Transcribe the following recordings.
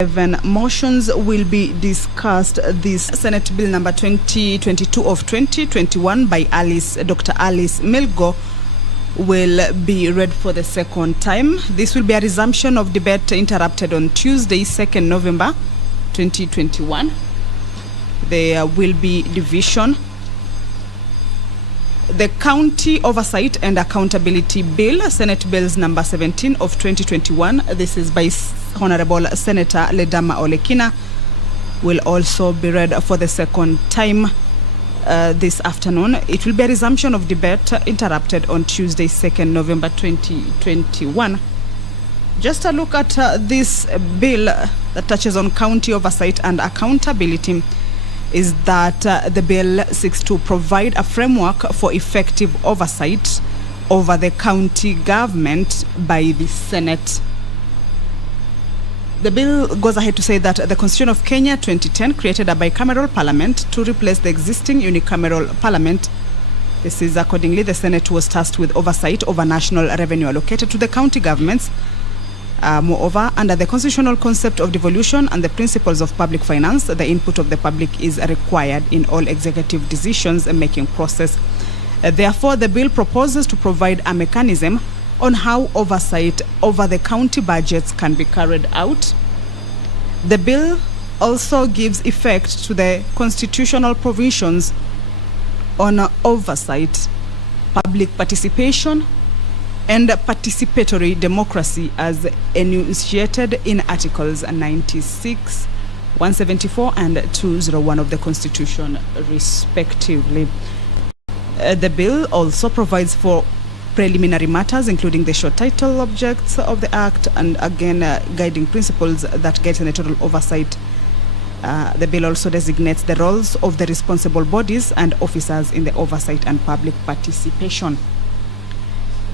11 motions will be discussed. This Senate Bill number 2022 of 2021 by Dr. Alice Milgo will be read for the second time. This will be a resumption of debate interrupted on Tuesday, 2nd November 2021. There will be division. The County Oversight and Accountability Bill, Senate Bills number 17 of 2021. This is by Honorable Senator Ledama Olekina. Will also be read for the second time this afternoon. It will be a resumption of debate interrupted on Tuesday, 2nd November 2021. Just a look at this bill that touches on county oversight and accountability is that the bill seeks to provide a framework for effective oversight over the county government by the Senate. The bill goes ahead to say that the Constitution of Kenya 2010 created a bicameral parliament to replace the existing unicameral parliament. This is accordingly, the Senate was tasked with oversight over national revenue allocated to the county governments. Moreover, under the constitutional concept of devolution and the principles of public finance, the input of the public is required in all executive decisions-making process. Therefore, the bill proposes to provide a mechanism on how oversight over the county budgets can be carried out. The bill also gives effect to the constitutional provisions on oversight, public participation, and participatory democracy as enunciated in Articles 96, 174, and 201 of the Constitution, respectively. The bill also provides for preliminary matters, including the short title objects of the Act, and again, guiding principles that guide senatorial oversight. The bill also designates the roles of the responsible bodies and officers in the oversight and public participation.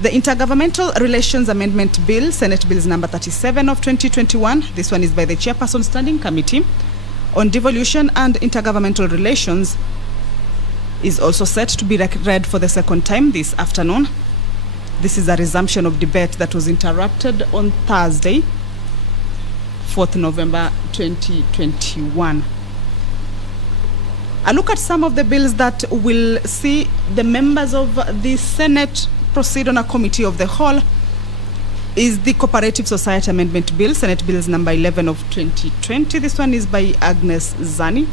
The Intergovernmental Relations Amendment Bill, Senate Bills number 37 of 2021. This one is by the Chairperson Standing Committee on Devolution and Intergovernmental Relations, is also set to be read for the second time this afternoon. This is a resumption of debate that was interrupted on Thursday, 4th November 2021. A look at some of the bills that will see the members of the Senate proceed on a committee of the whole is the Cooperative Society Amendment Bill, Senate Bills number 11 of 2020. This one is by Agnes Zani.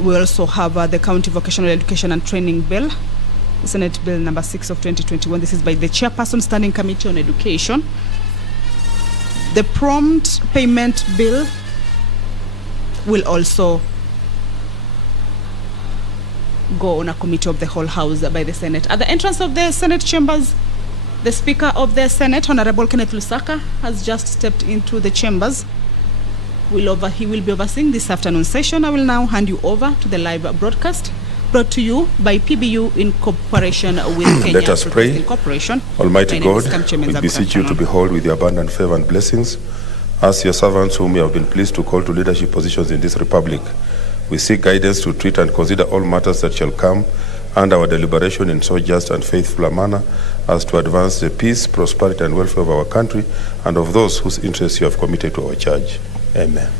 We also have the County Vocational Education and Training Bill, Senate Bill number 6 of 2021. This is by the Chairperson Standing Committee on Education. The Prompt Payment Bill will also go on a committee of the whole House by the Senate. At the entrance of the Senate chambers, the Speaker of the Senate, Honorable Kenneth Lusaka, has just stepped into the chambers. He will be overseeing this afternoon session. I will now hand you over to the live broadcast brought to you by PBU in cooperation with Kenya. Let us pray. Almighty God, we beseech you to behold with your abundant favor and blessings as your servants whom you have been pleased to call to leadership positions in this republic. We seek guidance to treat and consider all matters that shall come under our deliberation in so just and faithful a manner as to advance the peace, prosperity, and welfare of our country and of those whose interests you have committed to our charge. Amen.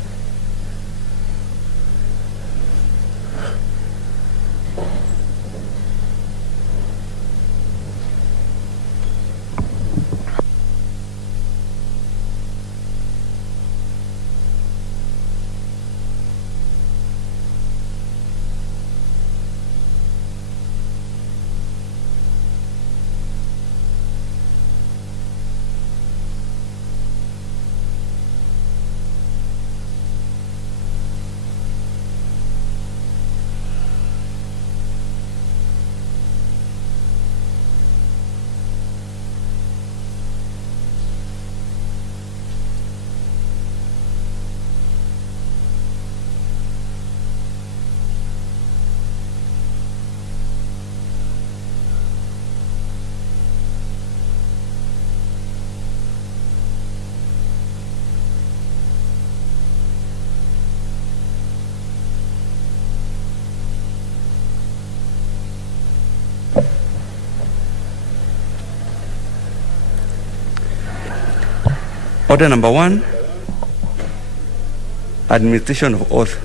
Order number 1, administration of oath.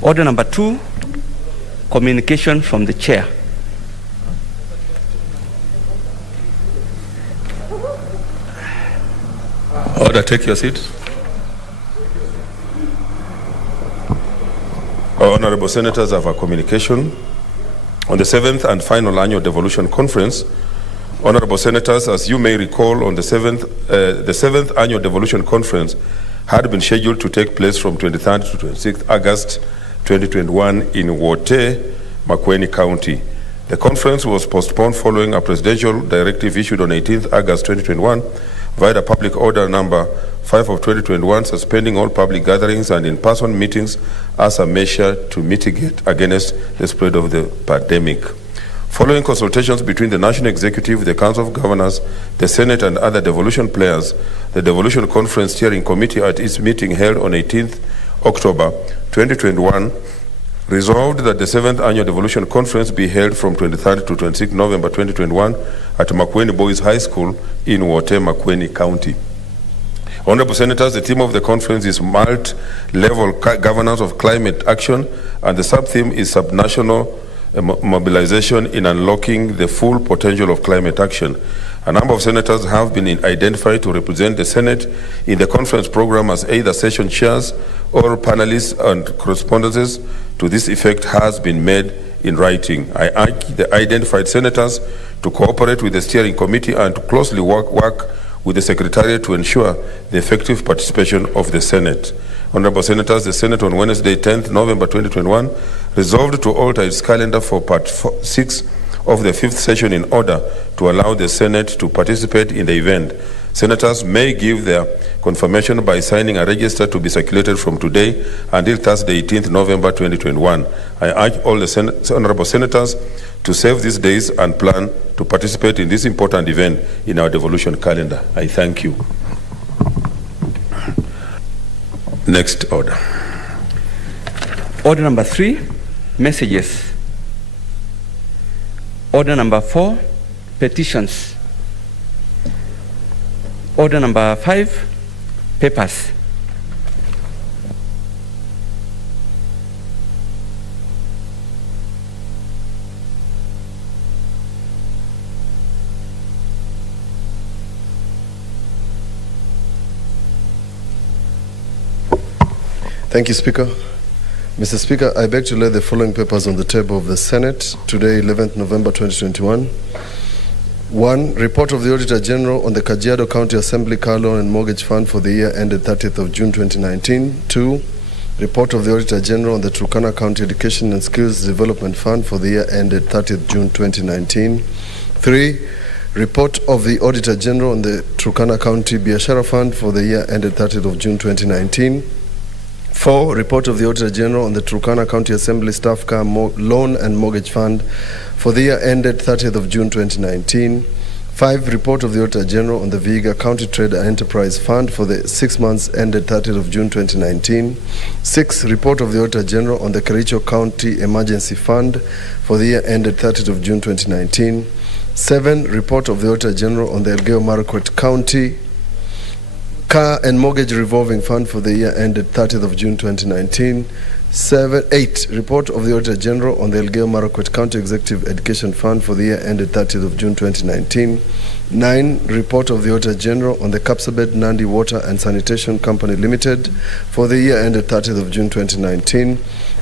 Order number 2, communication from the chair. Order, take your seat. Honorable Senators have a communication. On the 7th and final annual devolution conference, Honorable Senators, as you may recall, on the 7th annual devolution conference had been scheduled to take place from 23rd to 26th August 2021 in Wote, Makueni County. The conference was postponed following a presidential directive issued on 18th August 2021 via the public order number 5 of 2021 suspending all public gatherings and in-person meetings as a measure to mitigate against the spread of the pandemic. Following consultations between the National Executive, the Council of Governors, the Senate and other devolution players, the Devolution Conference Steering Committee at its meeting held on 18th October 2021 resolved that the 7th Annual Devolution Conference be held from 23rd to 26th November 2021 at Makueni Boys High School in Wote, Makueni County. Honorable Senators, the theme of the conference is multi-level governance of climate action, and the sub-theme is subnational mobilization in unlocking the full potential of climate action. A number of senators have been identified to represent the Senate in the conference program as either session chairs or panelists, and correspondences to this effect has been made in writing. I urge the identified senators to cooperate with the steering committee and to closely work with the Secretariat to ensure the effective participation of the Senate. Honorable Senators, the Senate on Wednesday, 10th November 2021, resolved to alter its calendar for Part 6 of the 5th session in order to allow the Senate to participate in the event. Senators may give their confirmation by signing a register to be circulated from today until Thursday, 18th November 2021. I urge all the honorable senators to save these days and plan to participate in this important event in our devolution calendar. I thank you. Next order. Order number 3, messages. Order number 4, petitions. Order number 5, papers. Thank you, Speaker. Mr. Speaker, I beg to lay the following papers on the table of the Senate today, 11th November 2021. 1. Report of the Auditor General on the Kajiado County Assembly Car Loan and Mortgage Fund for the year ended 30th of June 2019. 2. Report of the Auditor General on the Turkana County Education and Skills Development Fund for the year ended 30th June 2019. 3. Report of the Auditor General on the Turkana County Biashara Fund for the year ended 30th of June 2019. 4. Report of the Auditor General on the Turkana County Assembly Staff Car Loan and Mortgage Fund for the year ended 30th of June 2019. 5. Report of the Auditor General on the Vihiga County Trade and Enterprise Fund for the 6 months ended 30th of June 2019. 6. Report of the Auditor General on the Kericho County Emergency Fund for the year ended 30th of June 2019. 7. Report of the Auditor General on the Elgeyo Marakwet County Car and Mortgage Revolving Fund for the year ended 30th of June 2019. 8. Report of the Auditor General on the Elgeyo Marakwet County Executive Education Fund for the year ended 30th of June 2019. 9. Report of the Auditor General on the Kapsabet Nandi Water and Sanitation Company Limited for the year ended 30th of June 2019.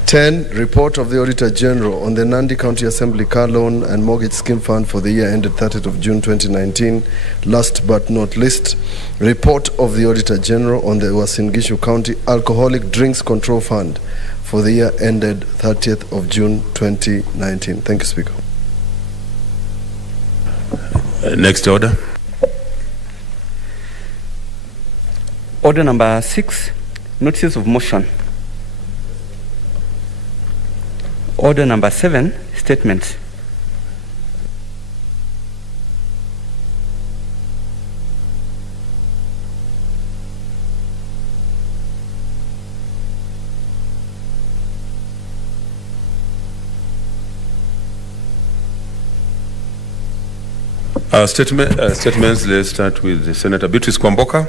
10. Report of the Auditor General on the Nandi County Assembly Car Loan and Mortgage Scheme Fund for the year ended 30th of June 2019. Last but not least, report of the Auditor General on the Uasin Gishu County Alcoholic Drinks Control Fund for the year ended 30th of June 2019. Thank you, Speaker. Next order. Order number 6, notices of motion. Order number 7, statements. Statements, let's start with Senator Beatrice Kwamboka.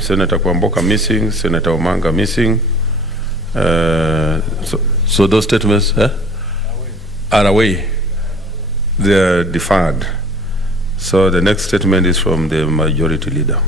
Senator Kwamboka missing, Senator Omanga missing. So those statements are away. They are deferred. So the next statement is from the Majority Leader.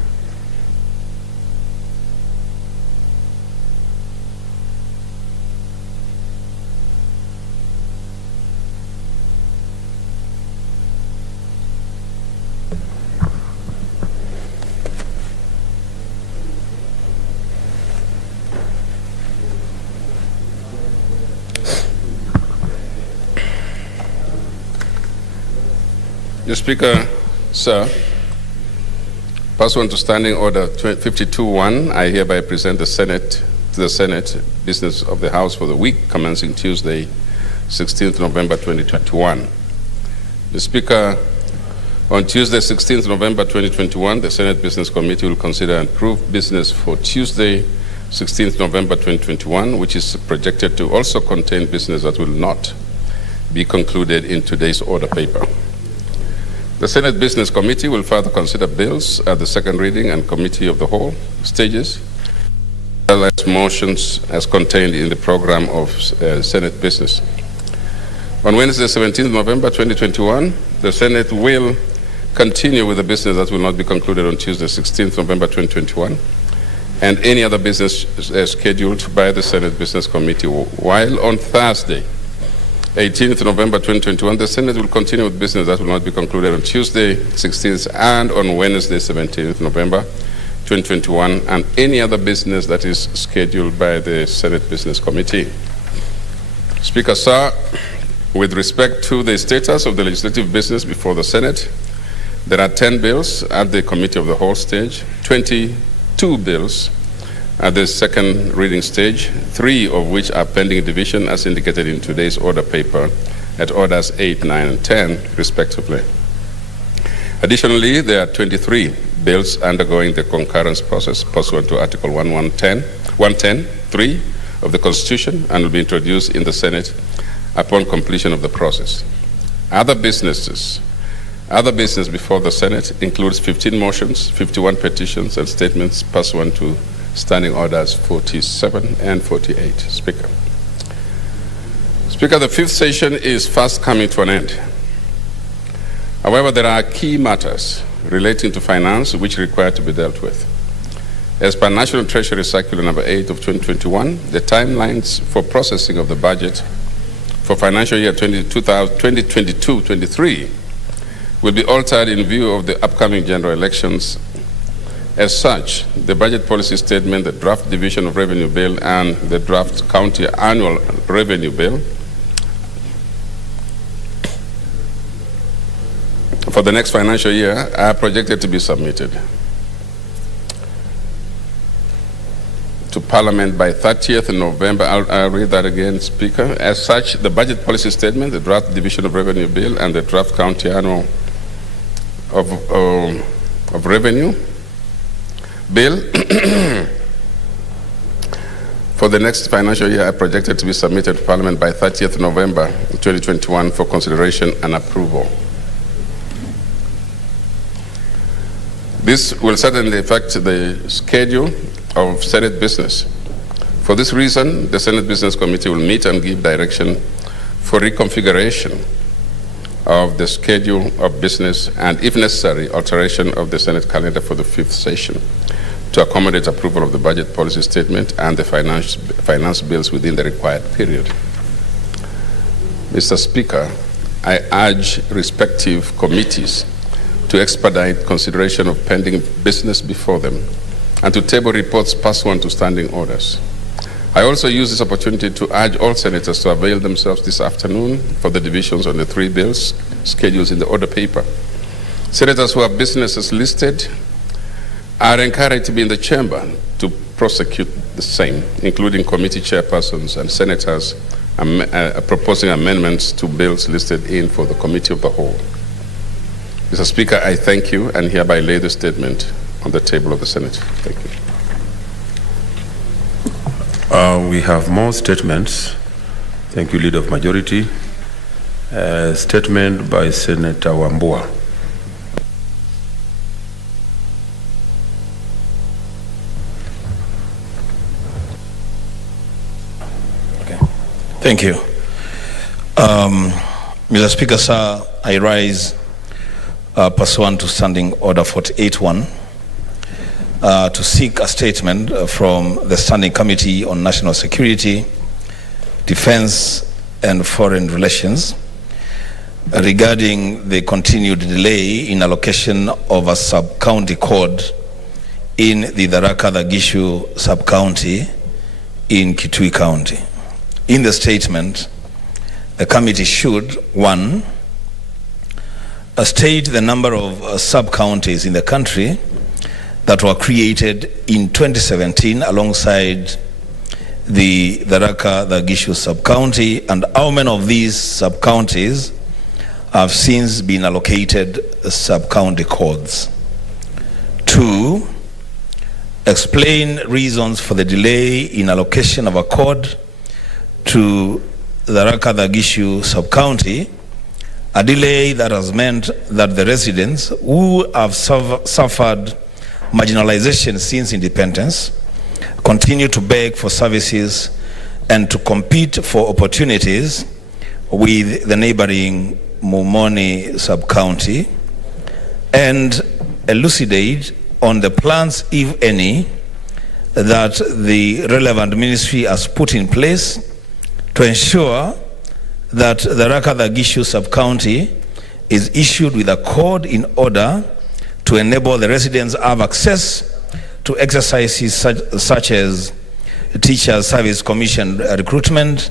Mr. Speaker, sir, pursuant to Standing Order 52.1, I hereby present to the Senate business of the House for the week commencing Tuesday, 16th November 2021. Mr. Speaker, on Tuesday, 16th November 2021, the Senate Business Committee will consider and approve business for Tuesday, 16th November 2021, which is projected to also contain business that will not be concluded in today's order paper. The Senate Business Committee will further consider bills at the second reading and committee of the whole stages, as well as motions as contained in the program of Senate business. On Wednesday, 17th November 2021, the Senate will continue with the business that will not be concluded on Tuesday, 16th November 2021, and any other business scheduled by the Senate Business Committee, while on Thursday, 18th November 2021, the Senate will continue with business that will not be concluded on Tuesday, 16th, and on Wednesday, 17th November 2021, and any other business that is scheduled by the Senate Business Committee. Speaker, sir, with respect to the status of the legislative business before the Senate, there are 10 bills at the Committee of the Whole stage, 22 bills at the second reading stage, 3 of which are pending division as indicated in today's order paper at orders 8, 9, and 10, respectively. Additionally, there are 23 bills undergoing the concurrence process pursuant to Article 110(3) of the Constitution and will be introduced in the Senate upon completion of the process. Other business before the Senate includes 15 motions, 51 petitions, and statements pursuant to Standing Orders 47 and 48. Speaker. Speaker, the fifth session is fast coming to an end. However, there are key matters relating to finance which require to be dealt with. As per National Treasury Circular number 8 of 2021, the timelines for processing of the budget for financial year 2022-23 will be altered in view of the upcoming general elections. As such, the budget policy statement, the draft division of revenue bill, and the draft county annual revenue bill for the next financial year are projected to be submitted to Parliament by 30th November. I'll read that again, Speaker. As such, the budget policy statement, the draft division of revenue bill, and the draft county annual of revenue bill for the next financial year are projected to be submitted to Parliament by 30th November 2021 for consideration and approval. This will certainly affect the schedule of Senate business. For this reason, the Senate Business Committee will meet and give direction for reconfiguration of the schedule of business and, if necessary, alteration of the Senate calendar for the fifth session to accommodate approval of the budget policy statement and the finance bills within the required period. Mr. Speaker, I urge respective committees to expedite consideration of pending business before them and to table reports pursuant to standing orders. I also use this opportunity to urge all senators to avail themselves this afternoon for the divisions on the 3 bills schedules in the order paper. Senators who have businesses listed are encouraged to be in the chamber to prosecute the same, including committee chairpersons and senators proposing amendments to bills listed in for the committee of the whole. Mr. Speaker, I thank you and hereby lay the statement on the table of the Senate. Thank you. We have more statements. Thank you, Leader of Majority. Statement by Senator Wambua. Okay. Thank you. Mr. Speaker, sir, I rise pursuant to Standing Order 48.1 to seek a statement from the Standing Committee on National Security, Defense and Foreign Relations regarding the continued delay in allocation of a sub-county court in the Tharaka-Gishu sub-county in Kitui County. In the statement, the committee should, 1, state the number of sub-counties in the country that were created in 2017 alongside the Tharaka-Gishu sub-county, and how many of these sub-counties have since been allocated sub-county courts. 2, explain reasons for the delay in allocation of a court to the Tharaka-Gishu sub-county, a delay that has meant that the residents who have suffered marginalization since independence continue to beg for services and to compete for opportunities with the neighboring Mumoni sub-county, and elucidate on the plans, if any, that the relevant ministry has put in place to ensure that the Tharaka-Gishu sub-county is issued with a code in order to enable the residents to have access to exercises such as Teacher Service Commission recruitment,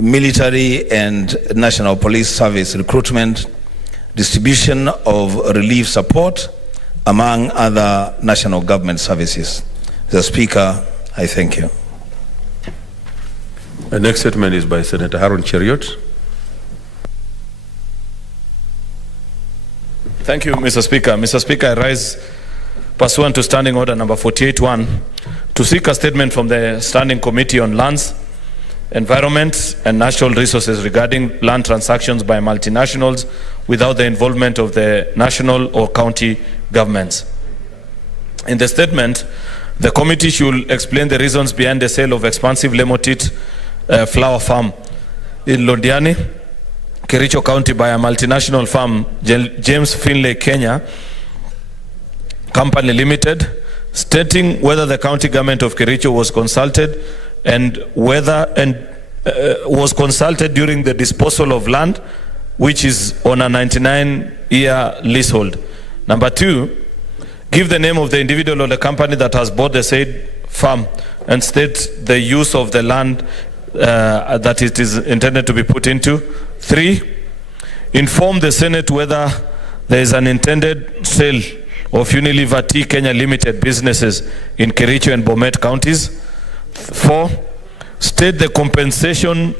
military and national police service recruitment, distribution of relief support, among other national government services. Mr. Speaker, I thank you. The next statement is by Senator Aaron Cheriot. Thank you, Mr. Speaker. Mr. Speaker, I rise pursuant to Standing Order number 48.1 to seek a statement from the Standing Committee on Lands, Environment and Natural Resources regarding land transactions by multinationals without the involvement of the national or county governments. In the statement, the committee should explain the reasons behind the sale of expansive Lemotit flower farm in Londiani, Kericho County by a multinational firm, James Finlay Kenya Company Limited, stating whether the county government of Kericho was consulted and whether was consulted during the disposal of land, which is on a 99-year leasehold. Number 2, give the name of the individual or the company that has bought the said farm and state the use of the land that it is intended to be put into. 3, inform the Senate whether there is an intended sale of Unilever Tea Kenya Limited businesses in Kericho and Bomet counties. 4, state the compensation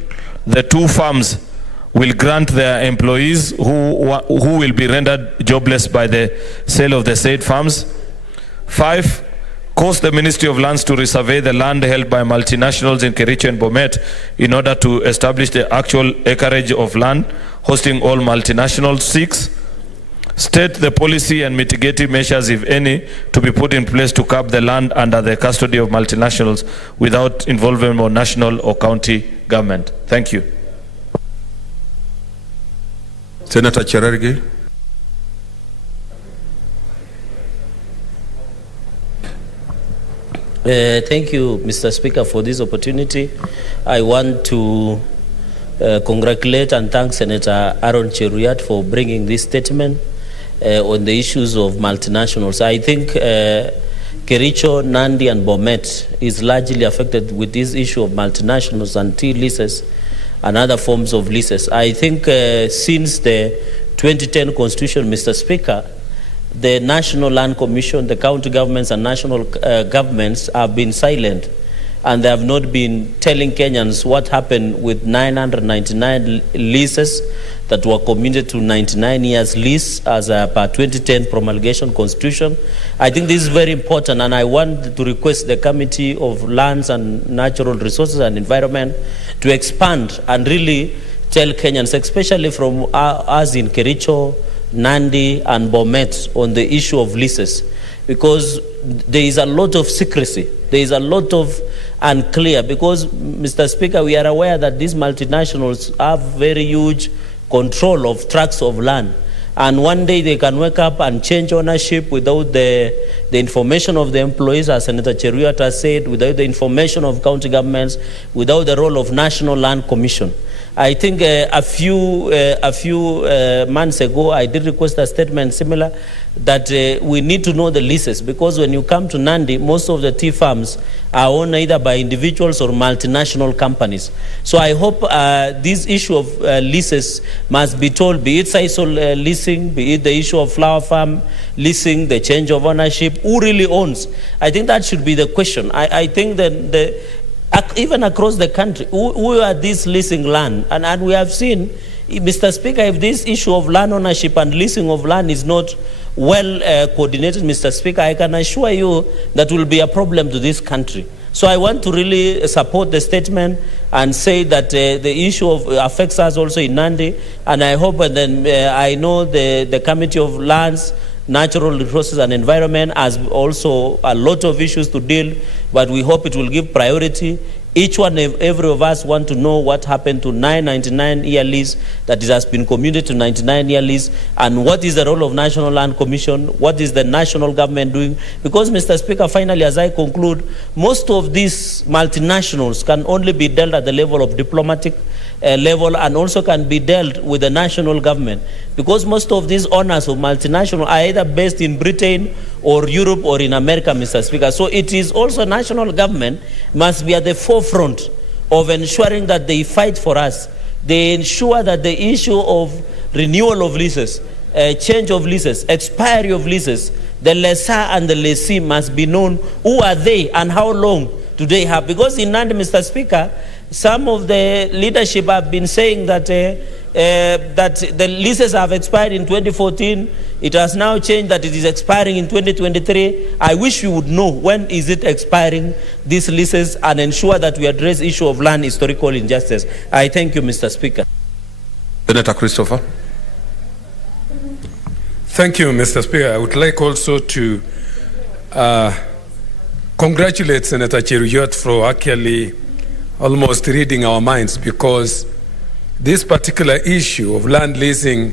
the two firms will grant their employees who will be rendered jobless by the sale of the said farms. 5, cause the Ministry of Lands to resurvey the land held by multinationals in Kericho and Bomet in order to establish the actual acreage of land hosting all multinationals. 6, state the policy and mitigating measures, if any, to be put in place to curb the land under the custody of multinationals without involvement of national or county government. Thank you. Senator Cherargei. Thank you, Mr. Speaker, for this opportunity. I want to congratulate and thank Senator Aaron Cheriot for bringing this statement on the issues of multinationals. I think Kericho, Nandi and Bomet is largely affected with this issue of multinationals and tea leases and other forms of leases. I think since the 2010 Constitution, Mr. Speaker, the National Land Commission, the county governments and national governments have been silent, and they have not been telling Kenyans what happened with 999 leases that were committed to 99 years lease as per 2010 promulgation Constitution. I think this is very important, and I want to request the Committee of Lands and Natural Resources and Environment to expand and really tell Kenyans, especially from us in Kericho, Nandi, and Bomet, on the issue of leases, because there is a lot of secrecy. There is a lot of unclear, because, Mr. Speaker, we are aware that these multinationals have very huge control of tracts of land. And one day they can wake up and change ownership without the information of the employees, as Senator Cheruiyot has said, without the information of county governments, without the role of National Land Commission. I think a few months ago, I did request a statement similar that we need to know the leases, because when you come to Nandi, most of the tea farms are owned either by individuals or multinational companies. So I hope this issue of leases must be told, be it Sisal leasing, be it the issue of flower farm leasing, the change of ownership, who really owns? I think that should be the question. I think that even across the country, who are these leasing land? And we have seen, Mr. Speaker, if this issue of land ownership and leasing of land is not well coordinated, Mr. Speaker, I can assure you that will be a problem to this country. So I want to really support the statement and say that the issue affects us also in Nandi, and I hope, and then I know the Committee of Lands, Natural Resources and Environment has also a lot of issues to deal, but we hope it will give priority. Each one, every of us want to know what happened to 999-year lease that has been commuted to 99-year lease, and what is the role of National Land Commission, what is the national government doing? Because, Mr. Speaker, finally, as I conclude, most of these multinationals can only be dealt at the level of diplomatic level, and also can be dealt with the national government, because most of these owners of multinational are either based in Britain or Europe or in America, Mr. Speaker. So it is also national government must be at the forefront of ensuring that they fight for us. They ensure that the issue of renewal of leases, change of leases, expiry of leases, the lessor and the lessee must be known. Who are they and how long do they have? Because in Nandi, Mr. Speaker, some of the leadership have been saying that that the leases have expired in 2014. It has now changed that it is expiring in 2023. I wish we would know when is it expiring, these leases, and ensure that we address issue of land historical injustice. I thank you, Mr. Speaker. Senator Christopher. Thank you, Mr. Speaker. I would like also to congratulate Senator Cheruiyot for actually almost reading our minds, because this particular issue of land leasing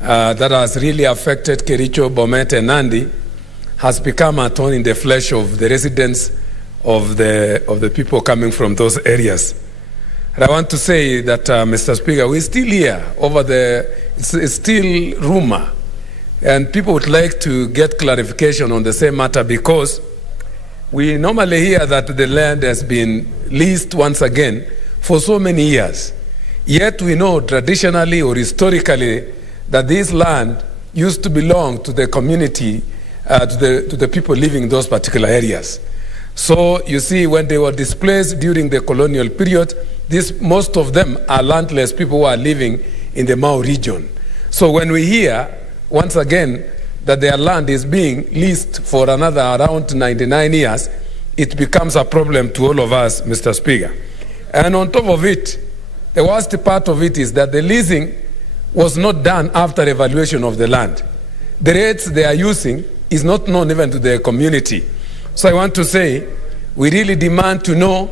that has really affected Kericho, Bomet, and Nandi has become a thorn in the flesh of the residents of the people coming from those areas. And I want to say that, Mr. Speaker, we're still here over it's still rumor, and people would like to get clarification on the same matter, because we normally hear that the land has been leased once again for so many years. Yet we know traditionally or historically that this land used to belong to the community, to the people living in those particular areas. So you see, when they were displaced during the colonial period, most of them are landless people who are living in the Mau region. So when we hear once again that their land is being leased for another around 99 years, it becomes a problem to all of us, Mr. Speaker. And on top of it, the worst part of it is that the leasing was not done after evaluation of the land. The rates they are using is not known even to the community. So I want to say, we really demand to know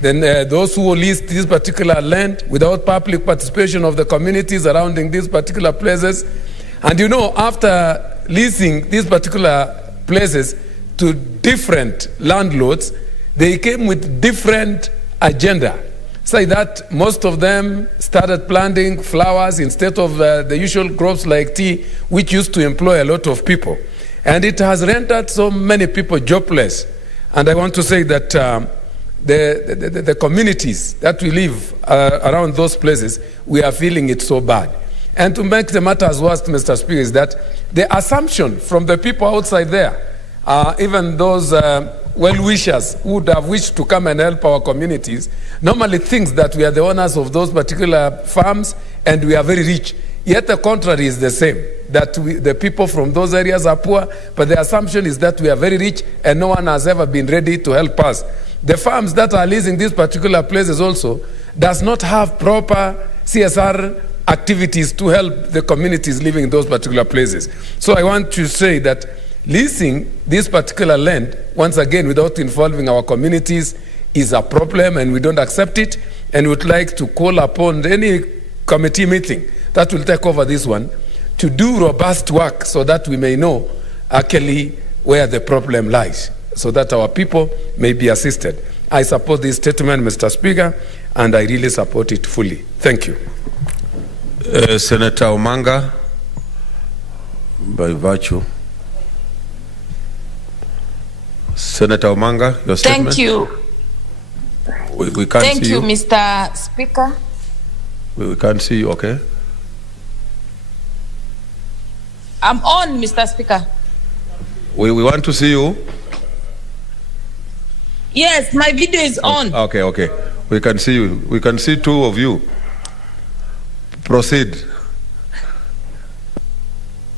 those who lease this particular land without public participation of the communities surrounding these particular places. And you know, after leasing these particular places to different landlords, they came with different agenda. Say that most of them started planting flowers instead of the usual crops like tea, which used to employ a lot of people. And it has rendered so many people jobless. And I want to say that the communities that we live around those places, we are feeling it so bad. And to make the matters worse, Mr. Speaker, is that the assumption from the people outside there, even those well-wishers who would have wished to come and help our communities, normally thinks that we are the owners of those particular farms and we are very rich. Yet the contrary is the same, that the people from those areas are poor, but the assumption is that we are very rich and no one has ever been ready to help us. The farms that are leasing these particular places also does not have proper CSR activities to help the communities living in those particular places. So I want to say that leasing this particular land, once again, without involving our communities, is a problem, and we don't accept it, and would like to call upon any committee meeting that will take over this one to do robust work so that we may know actually where the problem lies, so that our people may be assisted. I support this statement, Mr. Speaker, and I really support it fully. Thank you. Senator Omanga, by virtue. Senator Omanga, your statement. Thank you. We can't Thank see you, you, Mr. Speaker. We can't see you, okay? I'm on, Mr. Speaker. We want to see you. Yes, my video is on. Okay, okay. We can see you. We can see two of you. Proceed.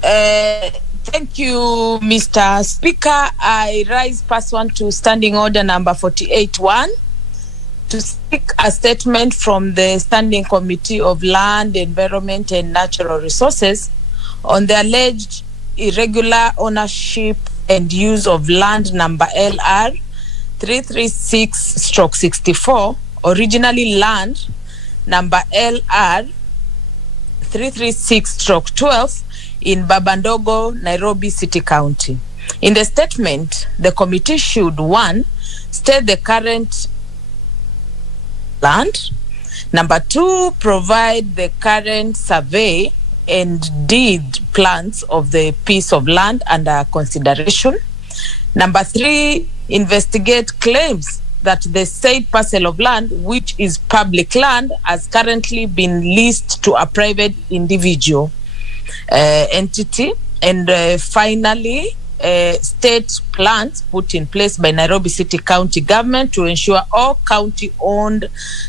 Thank you, Mr. Speaker. I rise pursuant to Standing Order number 48-1 to seek a statement from the Standing Committee of Land, Environment and Natural Resources on the alleged irregular ownership and use of land number LR 336/64, originally land number LR 336/12 in Babandogo, Nairobi City County. In the statement, the committee should, 1, state the current land. Number 2, provide the current survey and deed plans of the piece of land under consideration. Number 3, investigate claims that the said parcel of land, which is public land, has currently been leased to a private individual entity. And finally, state plans put in place by Nairobi City County government to ensure all county-owned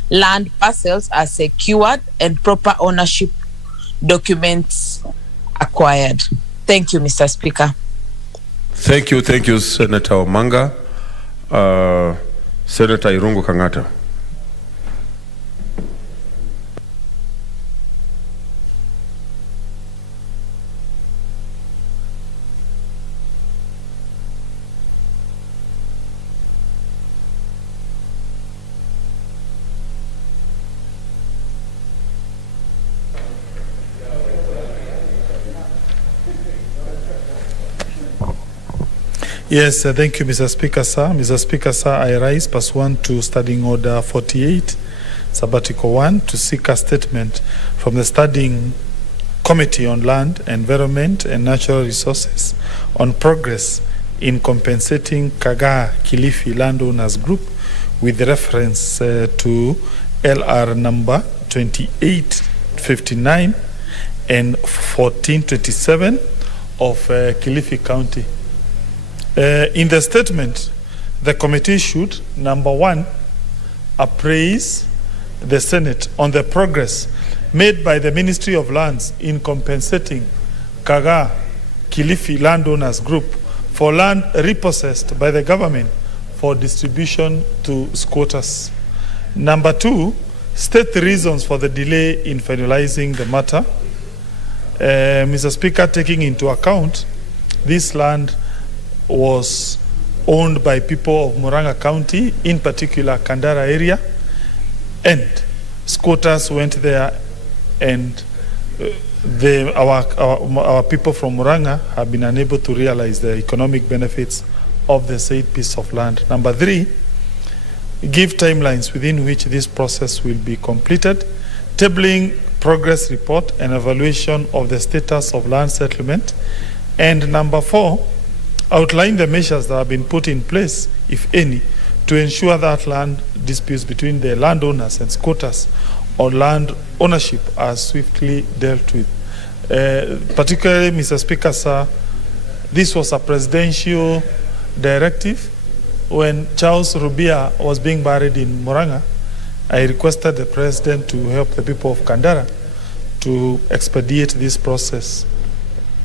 land parcels are secured and proper ownership documents acquired. Thank you, Mr. Speaker. Thank you, Senator Omanga. Senator Irungu Kangata. Yes, thank you, Mr. Speaker, sir. Mr. Speaker, sir, I rise pursuant to Standing Order 48, Sabbatical 1, to seek a statement from the Standing Committee on Land, Environment and Natural Resources on progress in compensating Kagaa Kilifi Landowners Group with reference to LR number 2859 and 1427 of Kilifi County. In the statement, the committee should, number 1, appraise the Senate on the progress made by the Ministry of Lands in compensating Kagaa Kilifi Landowners Group for land repossessed by the government for distribution to squatters. Number 2, state the reasons for the delay in finalizing the matter. Mr. Speaker, taking into account this land was owned by people of Murang'a County, in particular Kandara area, and squatters went there, and our people from Murang'a have been unable to realize the economic benefits of the said piece of land. Number 3, give timelines within which this process will be completed, tabling progress report and evaluation of the status of land settlement. And number 4, outline the measures that have been put in place, if any, to ensure that land disputes between the landowners and squatters on land ownership are swiftly dealt with. Particularly, Mr. Speaker, sir, this was a presidential directive. When Charles Rubia was being buried in Murang'a, I requested the president to help the people of Kandara to expedite this process.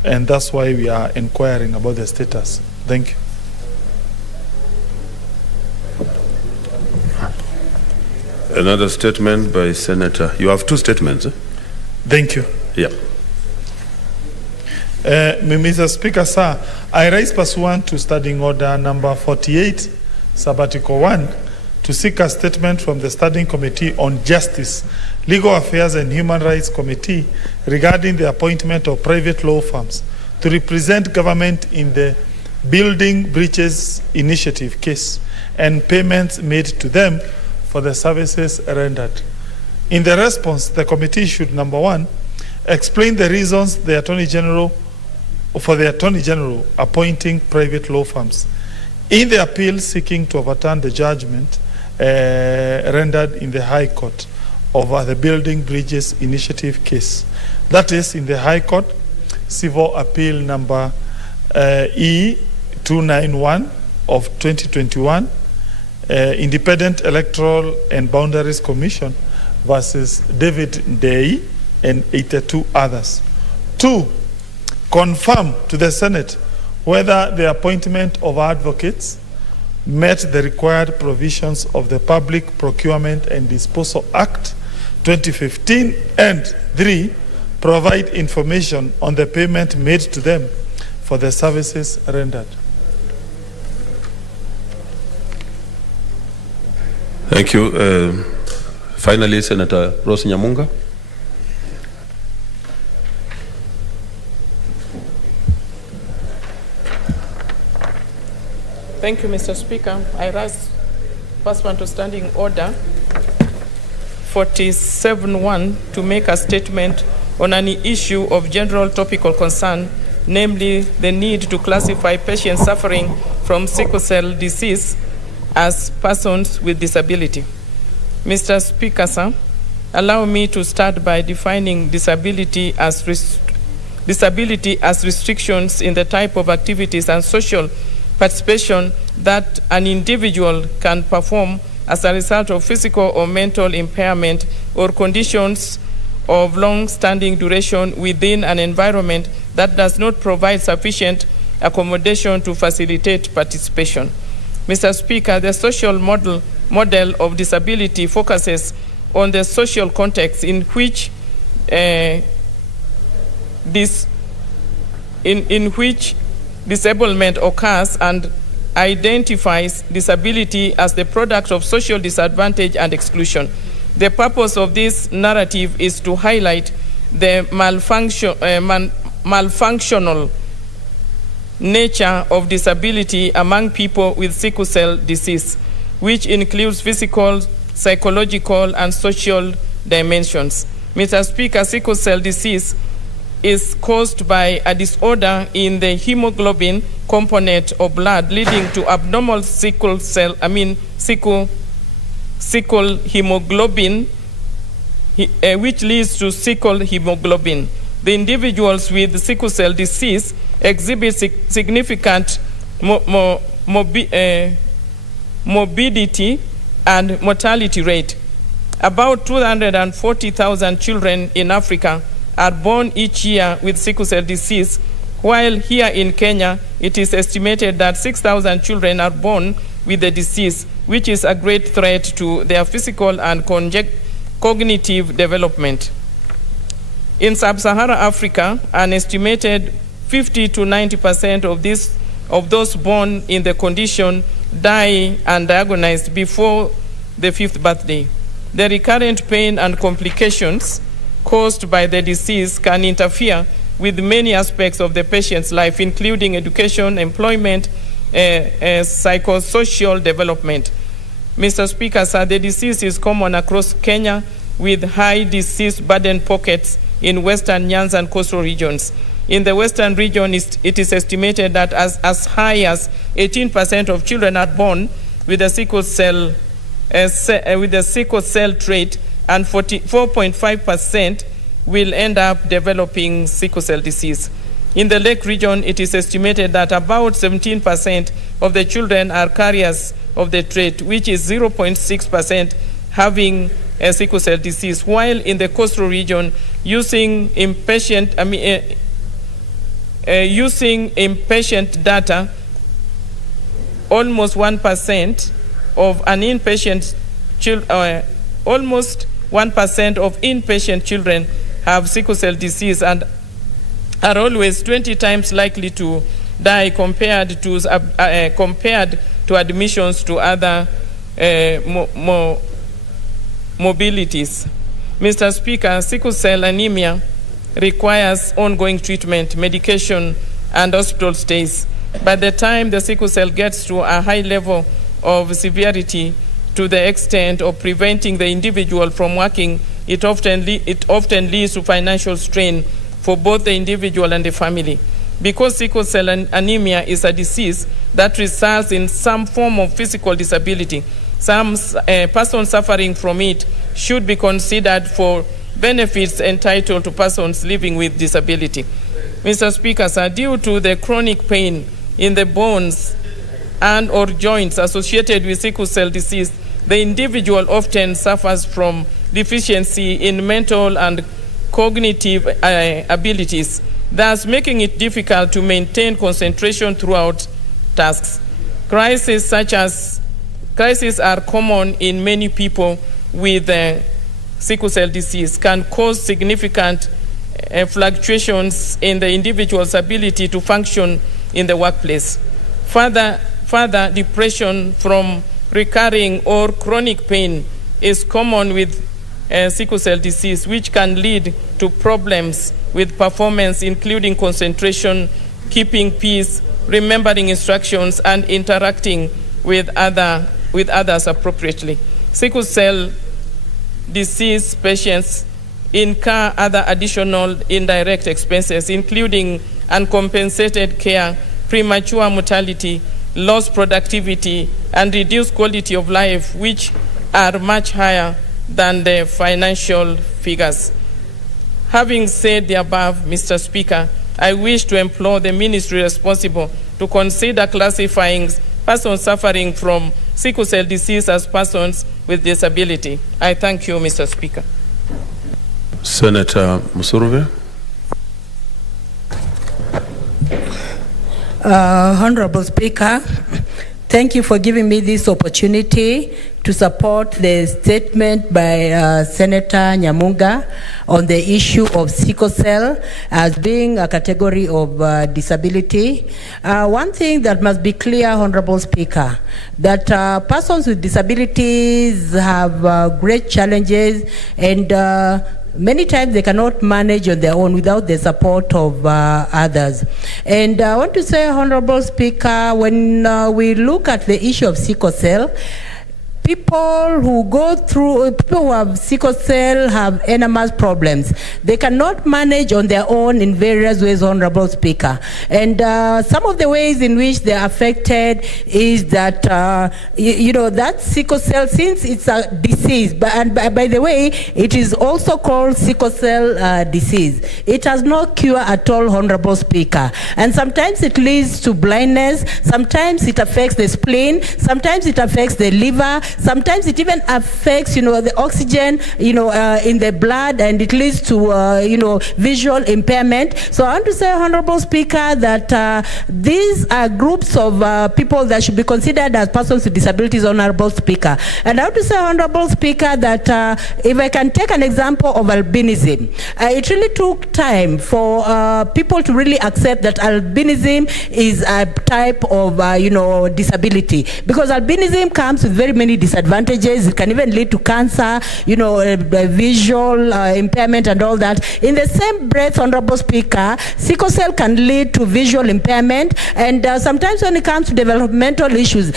And that's why we are inquiring about the status. Thank you. Another statement by Senator. You have two statements. Thank you. Yeah. Mr. Speaker, sir, I rise pursuant to Standing Order number 48, Sabbatical 1, to seek a statement from the Standing Committee on Justice, Legal Affairs and Human Rights Committee regarding the appointment of private law firms to represent government in the Building Breaches Initiative case and payments made to them for the services rendered. In the response, the committee should, number one, explain the reasons the Attorney General appointing private law firms in the appeal seeking to overturn the judgment rendered in the High Court over the Building Bridges Initiative case. That is in the High Court, Civil Appeal number E291 of 2021, Independent Electoral and Boundaries Commission versus David Day and 82 others. 2, confirm to the Senate whether the appointment of advocates met the required provisions of the Public Procurement and Disposal Act 2015, and 3, provide information on the payment made to them for the services rendered. Thank you. Finally, Senator Rose Nyamunga. Thank you, Mr. Speaker. I rise pursuant to Standing Order 47.1 to make a statement on an issue of general topical concern, namely the need to classify patients suffering from sickle cell disease as persons with disability. Mr. Speaker, sir, allow me to start by defining disability as restrictions in the type of activities and social participation that an individual can perform as a result of physical or mental impairment or conditions of long-standing duration within an environment that does not provide sufficient accommodation to facilitate participation. Mr. Speaker, the social model of disability focuses on the social context in which disablement occurs and identifies disability as the product of social disadvantage and exclusion. The purpose of this narrative is to highlight the malfunctional nature of disability among people with sickle cell disease, which includes physical, psychological, and social dimensions. Mr. Speaker, sickle cell disease is caused by a disorder in the hemoglobin component of blood, leading to abnormal sickle hemoglobin, which leads to sickle hemoglobin. The individuals with sickle cell disease exhibit significant morbidity and mortality rate. About 240,000 children in Africa are born each year with sickle cell disease, while here in Kenya, it is estimated that 6,000 children are born with the disease, which is a great threat to their physical and cognitive development. In sub-Saharan Africa, an estimated 50 to 90% of those born in the condition die undiagnosed before the 5th birthday. The recurrent pain and complications caused by the disease can interfere with many aspects of the patient's life, including education, employment, psychosocial development. Mr. Speaker, sir, the disease is common across Kenya with high disease burden pockets in Western, Nyanza, and coastal regions. In the Western region, it is estimated that as high as 18% of children are born with a sickle cell trait, and 44.5% will end up developing sickle cell disease. In the Lake region, it is estimated that about 17% of the children are carriers of the trait, which is 0.6% having a sickle cell disease, while in the coastal region, using impatient data, almost 1% of an inpatient almost 1% of inpatient children have sickle cell disease and are always 20 times likely to die compared to admissions to other mobilities. Mr. Speaker, sickle cell anemia requires ongoing treatment, medication, and hospital stays. By the time the sickle cell gets to a high level of severity to the extent of preventing the individual from working, it often leads to financial strain for both the individual and the family. Because sickle cell anemia is a disease that results in some form of physical disability, some persons suffering from it should be considered for benefits entitled to persons living with disability. Mr. Speaker, sir, due to the chronic pain in the bones and or joints associated with sickle cell disease, the individual often suffers from deficiency in mental and cognitive abilities, thus making it difficult to maintain concentration throughout tasks. Crises are common in many people with sickle cell disease, can cause significant fluctuations in the individual's ability to function in the workplace. Further, depression from recurring or chronic pain is common with sickle cell disease, which can lead to problems with performance, including concentration, keeping peace, remembering instructions, and interacting with others appropriately. Sickle cell disease patients incur other additional indirect expenses, including uncompensated care, premature mortality, lost productivity, and reduced quality of life, which are much higher than the financial figures. Having said the above, Mr. Speaker, I wish to implore the ministry responsible to consider classifying persons suffering from sickle cell disease as persons with disability. I thank you, Mr. Speaker. Senator Musuruve. Honorable Speaker, thank you for giving me this opportunity to support the statement by Senator Nyamunga on the issue of sickle cell as being a category of disability. One thing that must be clear, Honorable Speaker, that persons with disabilities have great challenges, and many times they cannot manage on their own without the support of others. And I want to say, Honorable Speaker, when we look at the issue of sickle cell, people who have sickle cell have enormous problems. They cannot manage on their own in various ways, Honorable Speaker. And some of the ways in which they're affected is that, that sickle cell, since it's a disease, and by the way, it is also called sickle cell disease. It has no cure at all, Honorable Speaker. And sometimes it leads to blindness, sometimes it affects the spleen, sometimes it affects the liver, sometimes it even affects, the oxygen, in the blood, and it leads to, visual impairment. So I want to say, Honorable Speaker, that these are groups of people that should be considered as persons with disabilities, Honorable Speaker. And I want to say, Honorable Speaker, that if I can take an example of albinism, it really took time for people to really accept that albinism is a type of, disability, because albinism comes with very many disadvantages. It can even lead to cancer, visual impairment and all that. In the same breath, Honorable Speaker, sickle cell can lead to visual impairment, and sometimes when it comes to developmental issues,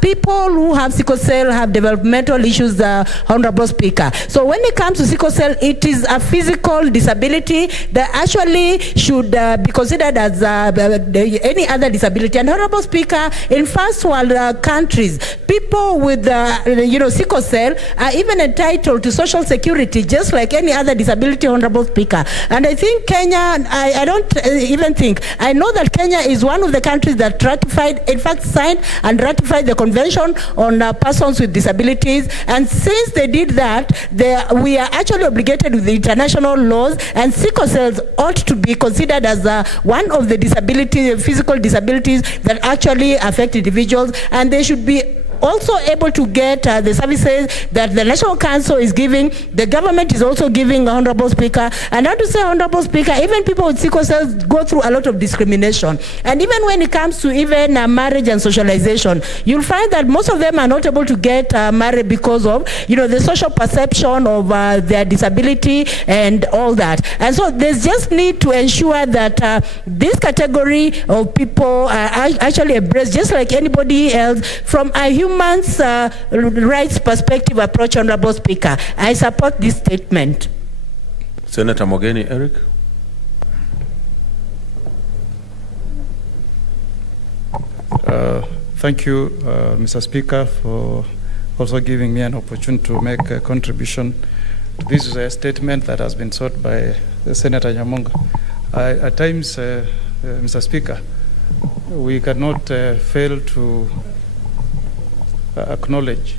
people who have sickle cell have developmental issues, Honorable Speaker. So when it comes to sickle cell, it is a physical disability that actually should be considered as any other disability. And Honorable Speaker, in first world countries, people with sickle cell are even entitled to social security just like any other disability, Honorable Speaker. And I think Kenya, I don't even think, I know that Kenya is one of the countries that ratified, in fact signed and ratified the Convention on Persons with Disabilities. And since they did that, we are actually obligated with the international laws, and sickle cells ought to be considered as one of the physical disabilities that actually affect individuals, and they should be also able to get the services that the National Council is giving. The government is also giving, Honorable Speaker. And I want to say, Honorable Speaker, even people with sickle cells go through a lot of discrimination. And even when it comes to even marriage and socialization, you'll find that most of them are not able to get married because of, the social perception of their disability and all that. And so there's just need to ensure that this category of people are actually embraced just like anybody else from a human's rights perspective approach, Honorable Speaker. I support this statement. Senator Mogeni Eric. Thank you, Mr. Speaker, for also giving me an opportunity to make a contribution. This is a statement that has been sought by Senator Nyamunga. At times, Mr. Speaker, we cannot fail to acknowledge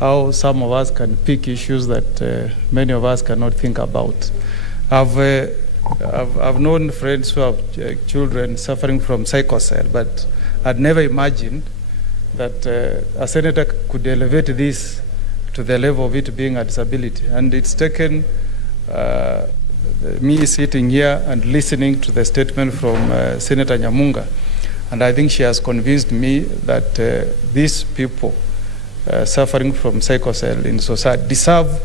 how some of us can pick issues that many of us cannot think about. I've known friends who have children suffering from sickle cell, but I'd never imagined that a senator could elevate this to the level of it being a disability. And it's taken me sitting here and listening to the statement from Senator Nyamunga. And I think she has convinced me that these people suffering from sickle cell in society deserve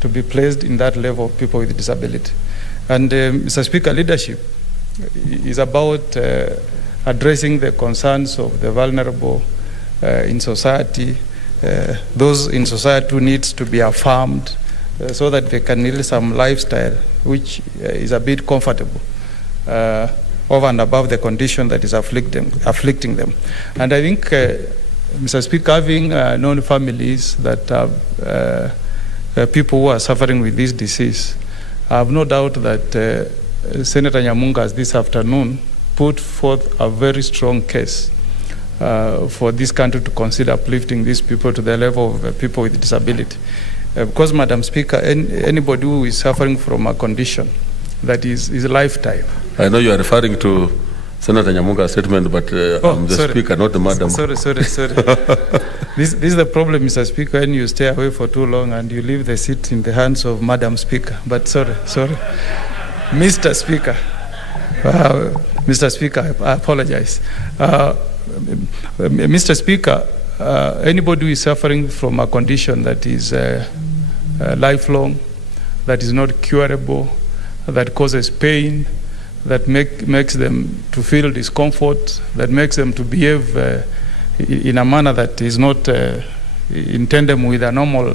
to be placed in that level of people with disability. And Mr. Speaker, leadership is about addressing the concerns of the vulnerable in society, those in society who needs to be affirmed so that they can live some lifestyle which is a bit comfortable over and above the condition that is afflicting them. And I think, Mr. Speaker, having known families that have people who are suffering with this disease, I have no doubt that Senator Nyamunga this afternoon put forth a very strong case for this country to consider uplifting these people to the level of people with disability. Because, Madam Speaker, anybody who is suffering from a condition that is a lifetime. I know you are referring to Senator Nyamunga's statement, but I'm the Speaker, not the Madam. Sorry. This is the problem, Mr. Speaker, when you stay away for too long and you leave the seat in the hands of Madam Speaker. But sorry. Mr. Speaker. Mr. Speaker, I apologize. Mr. Speaker, anybody who is suffering from a condition that is lifelong, that is not curable, that causes pain, that makes them to feel discomfort, that makes them to behave in a manner that is not in tandem with a normal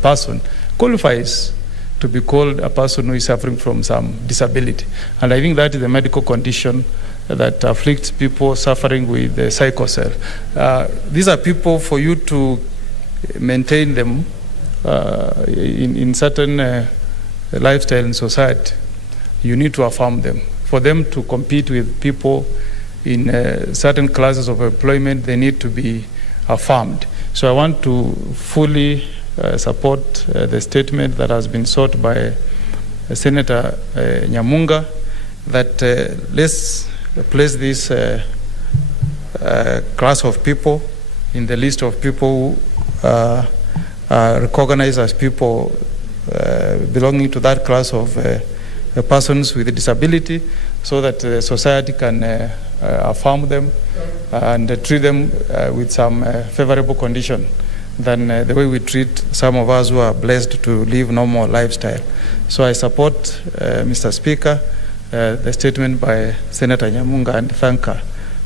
person, qualifies to be called a person who is suffering from some disability. And I think that is a medical condition that afflicts people suffering with sickle cell. These are people, for you to maintain them in certain lifestyle in society, you need to affirm them. For them to compete with people in certain classes of employment, they need to be affirmed. So I want to fully support the statement that has been sought by Senator Nyamunga, that let's place this class of people in the list of people who are recognized as people belonging to that class of persons with a disability, so that society can affirm them and treat them with some favorable condition than the way we treat some of us who are blessed to live normal lifestyle. So I support, Mr. Speaker, the statement by Senator Nyamunga, and thank her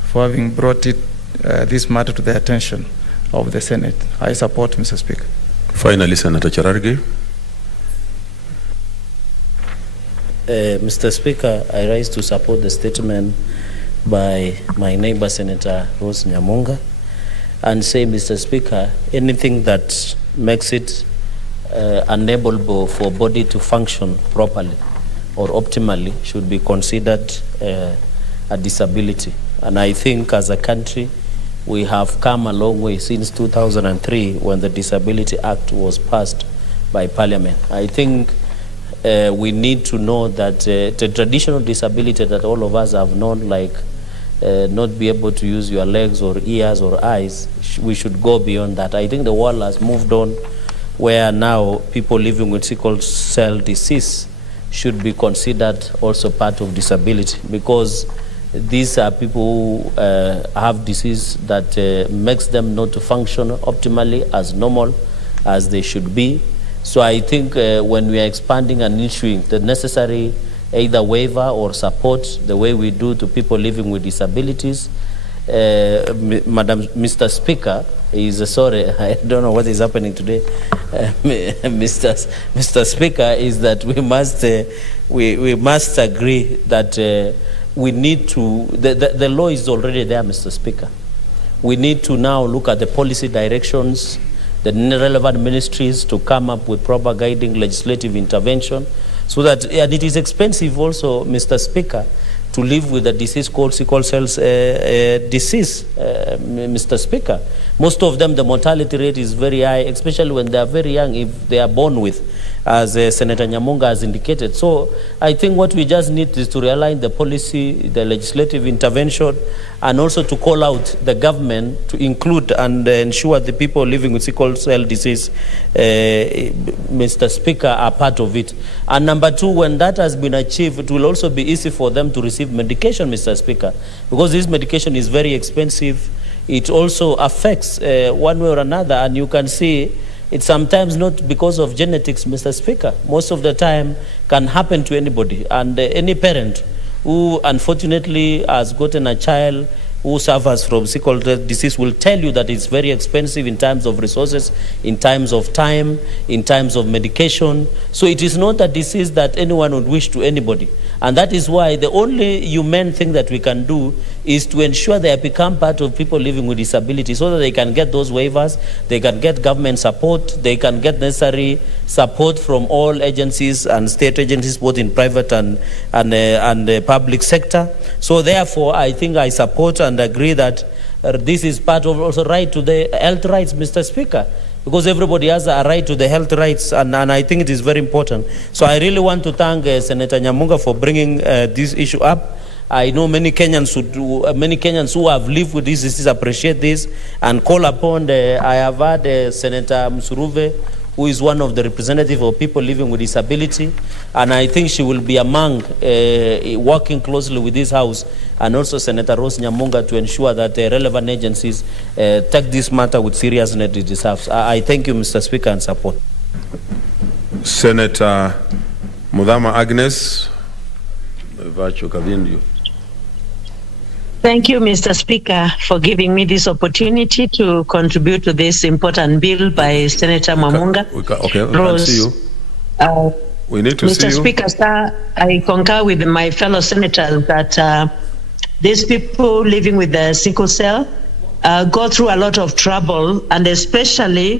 for having brought this matter to the attention of the Senate. I support, Mr. Speaker. Finally, Senator Cherargei. Mr. Speaker, I rise to support the statement by my neighbor, Senator Rose Nyamunga, and say, Mr. Speaker, anything that makes it unable for body to function properly or optimally should be considered a disability. And I think as a country, we have come a long way since 2003 when the Disability Act was passed by Parliament. I think we need to know that the traditional disability that all of us have known, like not be able to use your legs or ears or eyes. We should go beyond that. I think the world has moved on where now people living with sickle cell disease should be considered also part of disability, because these are people who have disease that makes them not to function optimally as normal as they should be. So I think when we are expanding and issuing the necessary either waiver or support, the way we do to people living with disabilities, Mr. Speaker, sorry, I don't know what is happening today. Mr. Speaker, is that we must agree that we need to, the law is already there, Mr. Speaker. We need to now look at the policy directions, the relevant ministries to come up with proper guiding legislative intervention, so that, and it is expensive also, Mr. Speaker, to live with a disease called sickle cell disease, Mr. Speaker. Most of them, the mortality rate is very high, especially when they are very young, if they are born with, as Senator Nyamunga has indicated. So I think what we just need is to realign the policy, the legislative intervention, and also to call out the government to include and ensure the people living with sickle cell disease, Mr. Speaker, are part of it. And number two, when that has been achieved, it will also be easy for them to receive medication, Mr. Speaker, because this medication is very expensive. It also affects one way or another, and you can see it's sometimes not because of genetics, Mr. Speaker. Most of the time can happen to anybody, and any parent who unfortunately has gotten a child who suffers from sickle cell disease will tell you that it's very expensive in terms of resources, in terms of time, in terms of medication. So it is not a disease that anyone would wish to anybody. And that is why the only humane thing that we can do is to ensure they become part of people living with disability, so that they can get those waivers, they can get government support, they can get necessary support from all agencies and state agencies, both in private and the public sector. So therefore, I think I support and agree that this is part of also right to the health rights, Mr. Speaker, because everybody has a right to the health rights, and I think it is very important. So I really want to thank Senator Nyamunga for bringing this issue up. I know many Kenyans who have lived with this disease appreciate this and call upon I have had Senator Msuruve, who is one of the representatives of people living with disability, and I think she will be among working closely with this House, and also Senator Rose Nyamunga, to ensure that relevant agencies take this matter with seriousness it deserves. I thank you, Mr. Speaker, and support. Senator Mudhama Agnes. Thank you, Mr. Speaker, for giving me this opportunity to contribute to this important bill by Senator Nyamunga. Okay, we can see you. We need to see you. Mr. Speaker, sir, I concur with my fellow senators that these people living with the sickle cell go through a lot of trouble, and especially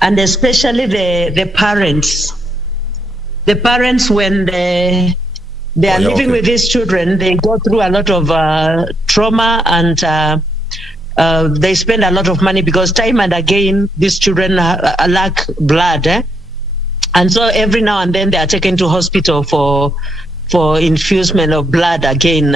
the parents. The parents, when they are living with these children, they go through a lot of trauma, and they spend a lot of money, because time and again these children lack blood, and so every now and then they are taken to hospital for infusement of blood again.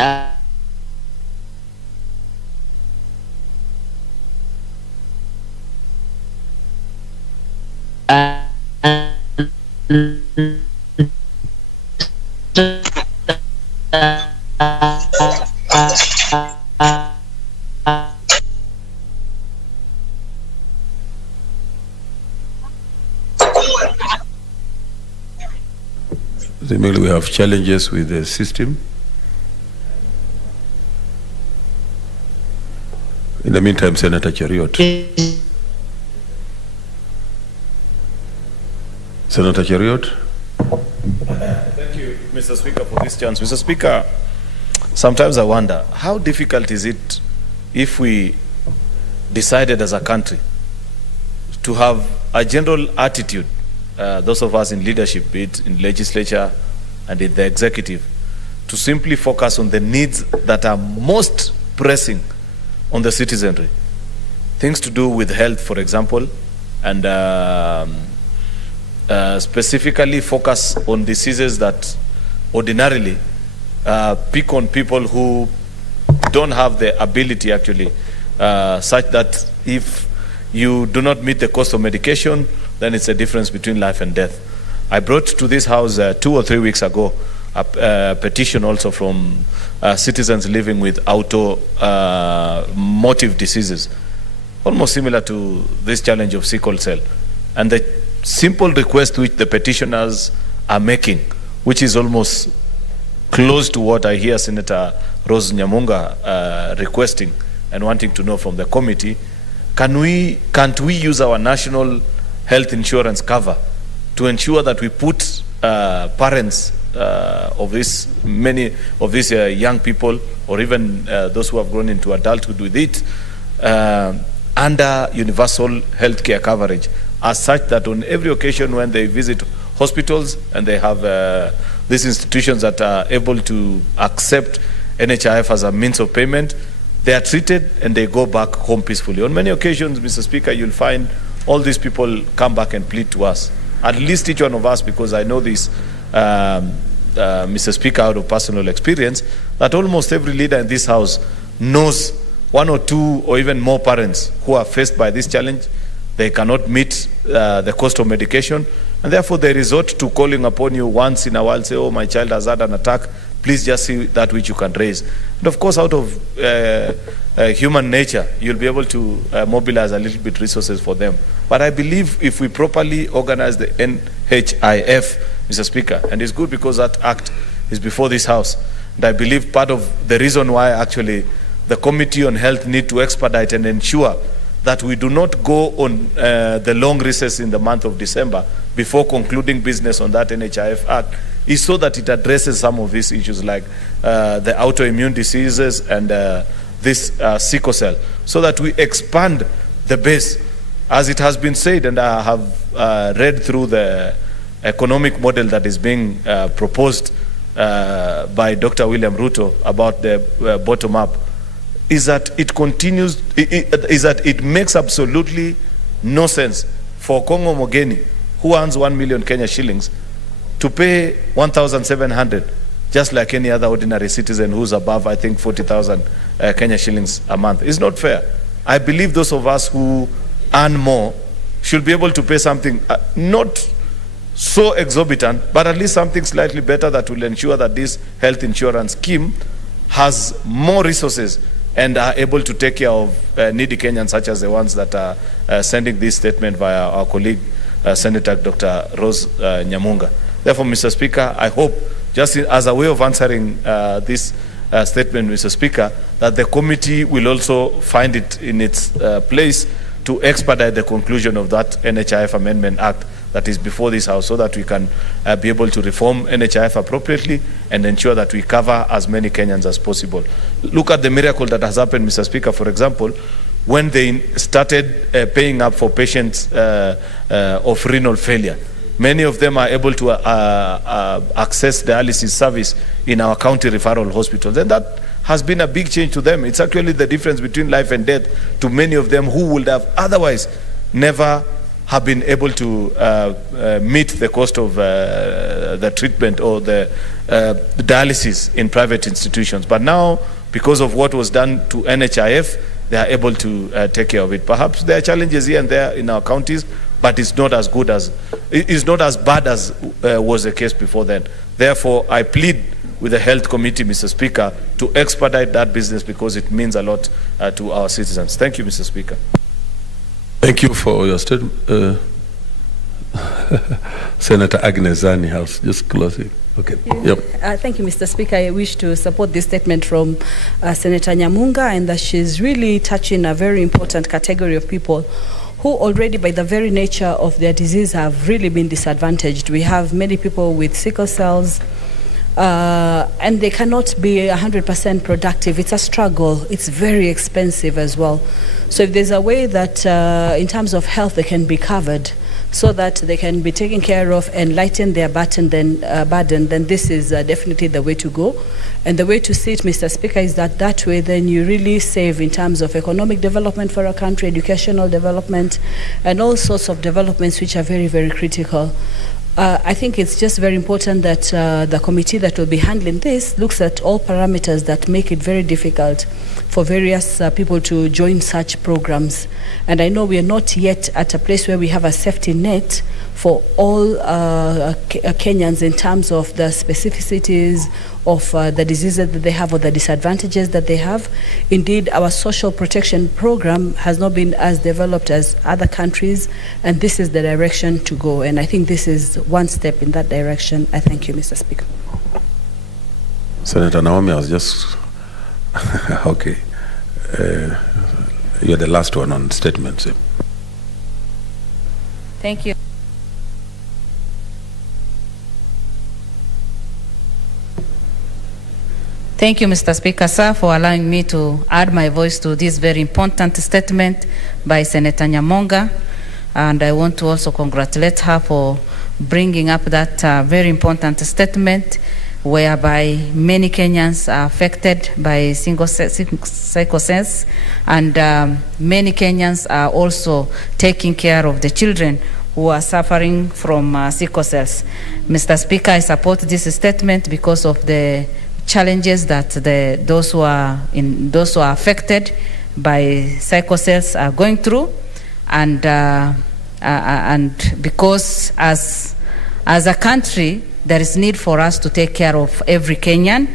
Maybe we have challenges with the system. In the meantime, Senator Cheriot. Senator Cheriot. Thank you, Mr. Speaker, for this chance. Mr. Speaker, sometimes I wonder, how difficult is it if we decided as a country to have a general attitude, those of us in leadership, be it in legislature and in the executive, to simply focus on the needs that are most pressing on the citizenry. Things to do with health, for example, and specifically focus on diseases that ordinarily pick on people who don't have the ability actually such that if you do not meet the cost of medication, then it's a difference between life and death. I brought to this house 2 or 3 weeks ago a petition also from citizens living with automotive diseases, almost similar to this challenge of sickle cell. And the simple request which the petitioners are making, which is almost close to what I hear Senator Rose Nyamunga requesting and wanting to know from the committee, can't we use our national health insurance cover to ensure that we put parents of many of these young people, or even those who have grown into adulthood with it, under universal health care coverage, as such that on every occasion when they visit hospitals and they have these institutions that are able to accept NHIF as a means of payment, they are treated and they go back home peacefully. On many occasions, Mr. Speaker, you'll find all these people come back and plead to us, at least each one of us, because I know this, Mr. Speaker, out of personal experience, that almost every leader in this house knows 1 or 2 or even more parents who are faced by this challenge. They cannot meet the cost of medication, and therefore they resort to calling upon you once in a while, say, oh, my child has had an attack, please just see that which you can raise. And of course, out of human nature, you'll be able to mobilize a little bit resources for them. But I believe if we properly organize the NHIF, Mr. Speaker, and it's good because that act is before this house, and I believe part of the reason why actually the Committee on Health need to expedite and ensure that we do not go on the long recess in the month of December before concluding business on that NHIF Act, is so that it addresses some of these issues like the autoimmune diseases and this sickle cell, so that we expand the base. As it has been said, and I have read through the economic model that is being proposed by Dr. William Ruto about the bottom-up, is that it makes absolutely no sense for Kongo Mogeni, who earns 1 million Kenya shillings, to pay 1,700, just like any other ordinary citizen who's above, I think, 40,000 Kenya shillings a month. It's not fair. I believe those of us who earn more should be able to pay something not so exorbitant, but at least something slightly better that will ensure that this health insurance scheme has more resources and are able to take care of needy Kenyans, such as the ones that are sending this statement via our colleague, Senator Dr. Rose Nyamunga. Therefore, Mr. Speaker, I hope, just as a way of answering this statement, Mr. Speaker, that the committee will also find it in its place to expedite the conclusion of that NHIF Amendment Act that is before this House, so that we can be able to reform NHIF appropriately and ensure that we cover as many Kenyans as possible. Look at the miracle that has happened, Mr. Speaker, for example, when they started paying up for patients of renal failure. Many of them are able to access dialysis service in our county referral hospitals, and that has been a big change to them. It's actually the difference between life and death to many of them who would have otherwise never have been able to meet the cost of the treatment or the dialysis in private institutions. But now, because of what was done to NHIF, they are able to take care of it. Perhaps there are challenges here and there in our counties, but it's not as good as, it's not as bad as was the case before then. Therefore, I plead with the Health Committee, Mr. Speaker, to expedite that business because it means a lot to our citizens. Thank you, Mr. Speaker. Thank you for your statement. Senator Agnes Zani House, just closing. Okay. Yep. Thank you, Mr. Speaker. I wish to support this statement from Senator Nyamunga, and that she's really touching a very important category of people who already by the very nature of their disease have really been disadvantaged. We have many people with sickle cells, and they cannot be 100% productive. It's a struggle. It's very expensive as well. So if there's a way that in terms of health they can be covered so that they can be taken care of and lighten their burden, then this is definitely the way to go. And the way to see it, Mr. Speaker, is that way then you really save in terms of economic development for a country, educational development, and all sorts of developments which are very, very critical. I think it's just very important that the committee that will be handling this looks at all parameters that make it very difficult for various people to join such programs. And I know we are not yet at a place where we have a safety net for all Kenyans in terms of the specificities of the diseases that they have or the disadvantages that they have. Indeed, our social protection program has not been as developed as other countries, and this is the direction to go. And I think this is one step in that direction. I thank you, Mr. Speaker. Senator Naomi, I was just okay. You're the last one on statements. Thank you. Thank you, Mr. Speaker, sir, for allowing me to add my voice to this very important statement by Senator Nyamonga. And I want to also congratulate her for bringing up that very important statement whereby many Kenyans are affected by psychosis, and many Kenyans are also taking care of the children who are suffering from sickle cells. Mr. Speaker, I support this statement because of the challenges that those who are affected by sickle cells are going through, and because as a country there is need for us to take care of every Kenyan,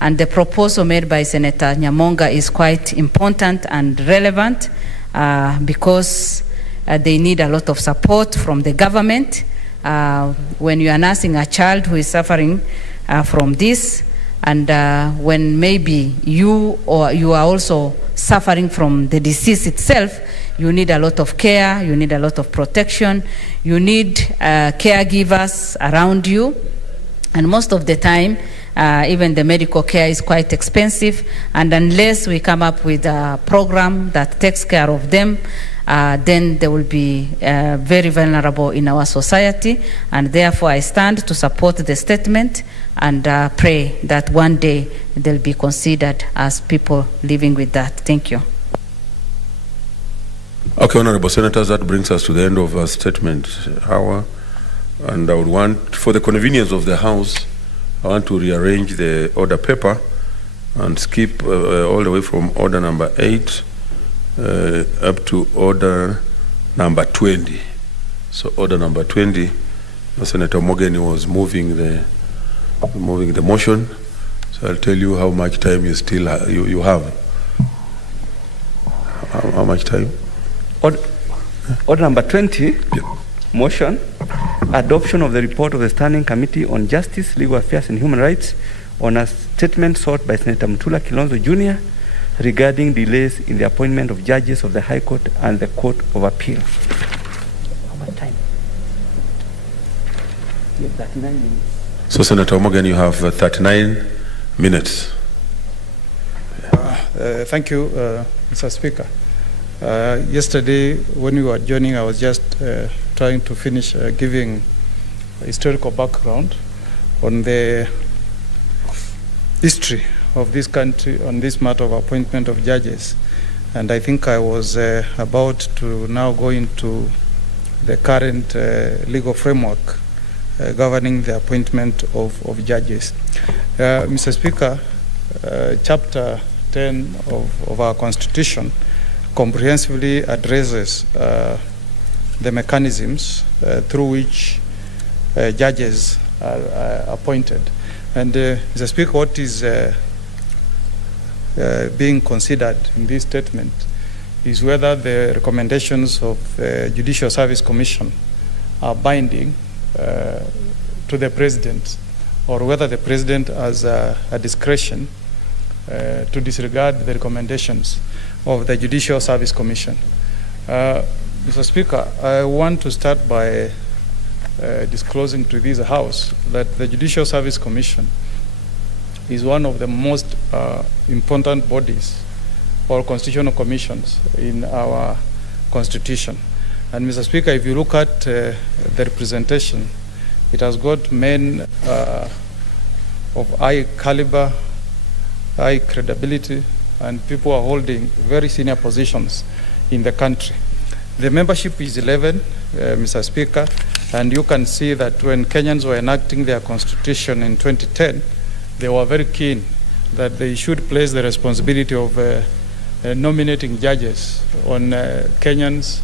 and the proposal made by Senator Nyamonga is quite important and relevant because they need a lot of support from the government when you are nursing a child who is suffering from this. And when maybe you are also suffering from the disease itself, you need a lot of care, you need a lot of protection, you need caregivers around you. And most of the time, even the medical care is quite expensive. And unless we come up with a program that takes care of them, then they will be very vulnerable in our society. And therefore, I stand to support the statement and pray that one day they'll be considered as people living with that. Thank you. Okay, Honorable Senators, that brings us to the end of our statement hour. And I would want, for the convenience of the House, I want to rearrange the order paper and skip all the way from order number 8 up to order number 20. So order number 20, Senator Mogeni was moving the motion. So I'll tell you how much time you still you have. How much time? Order number 20, yeah. Motion, adoption of the report of the Standing Committee on Justice, Legal Affairs and Human Rights on a statement sought by Senator Mutula Kilonzo Jr. regarding delays in the appointment of judges of the High Court and the Court of Appeal. How much time? You have 39 minutes. So, Senator Morgan, you have 39 minutes. Thank you, Mr. Speaker. Yesterday, when we were joining, I was just trying to finish giving historical background on the history of this country on this matter of appointment of judges. And I think I was about to now go into the current legal framework governing the appointment of judges. Mr. Speaker, Chapter 10 of our Constitution comprehensively addresses the mechanisms through which judges are appointed. And Mr. Speaker, what is being considered in this statement is whether the recommendations of the Judicial Service Commission are binding to the President, or whether the President has a discretion to disregard the recommendations of the Judicial Service Commission. Mr. Speaker, I want to start by disclosing to this House that the Judicial Service Commission is one of the most important bodies or constitutional commissions in our Constitution. And Mr. Speaker, if you look at the representation, it has got men of high caliber, high credibility, and people are holding very senior positions in the country. The membership is 11, Mr. Speaker, And you can see that when Kenyans were enacting their constitution in 2010, they were very keen that they should place the responsibility of nominating judges on Kenyans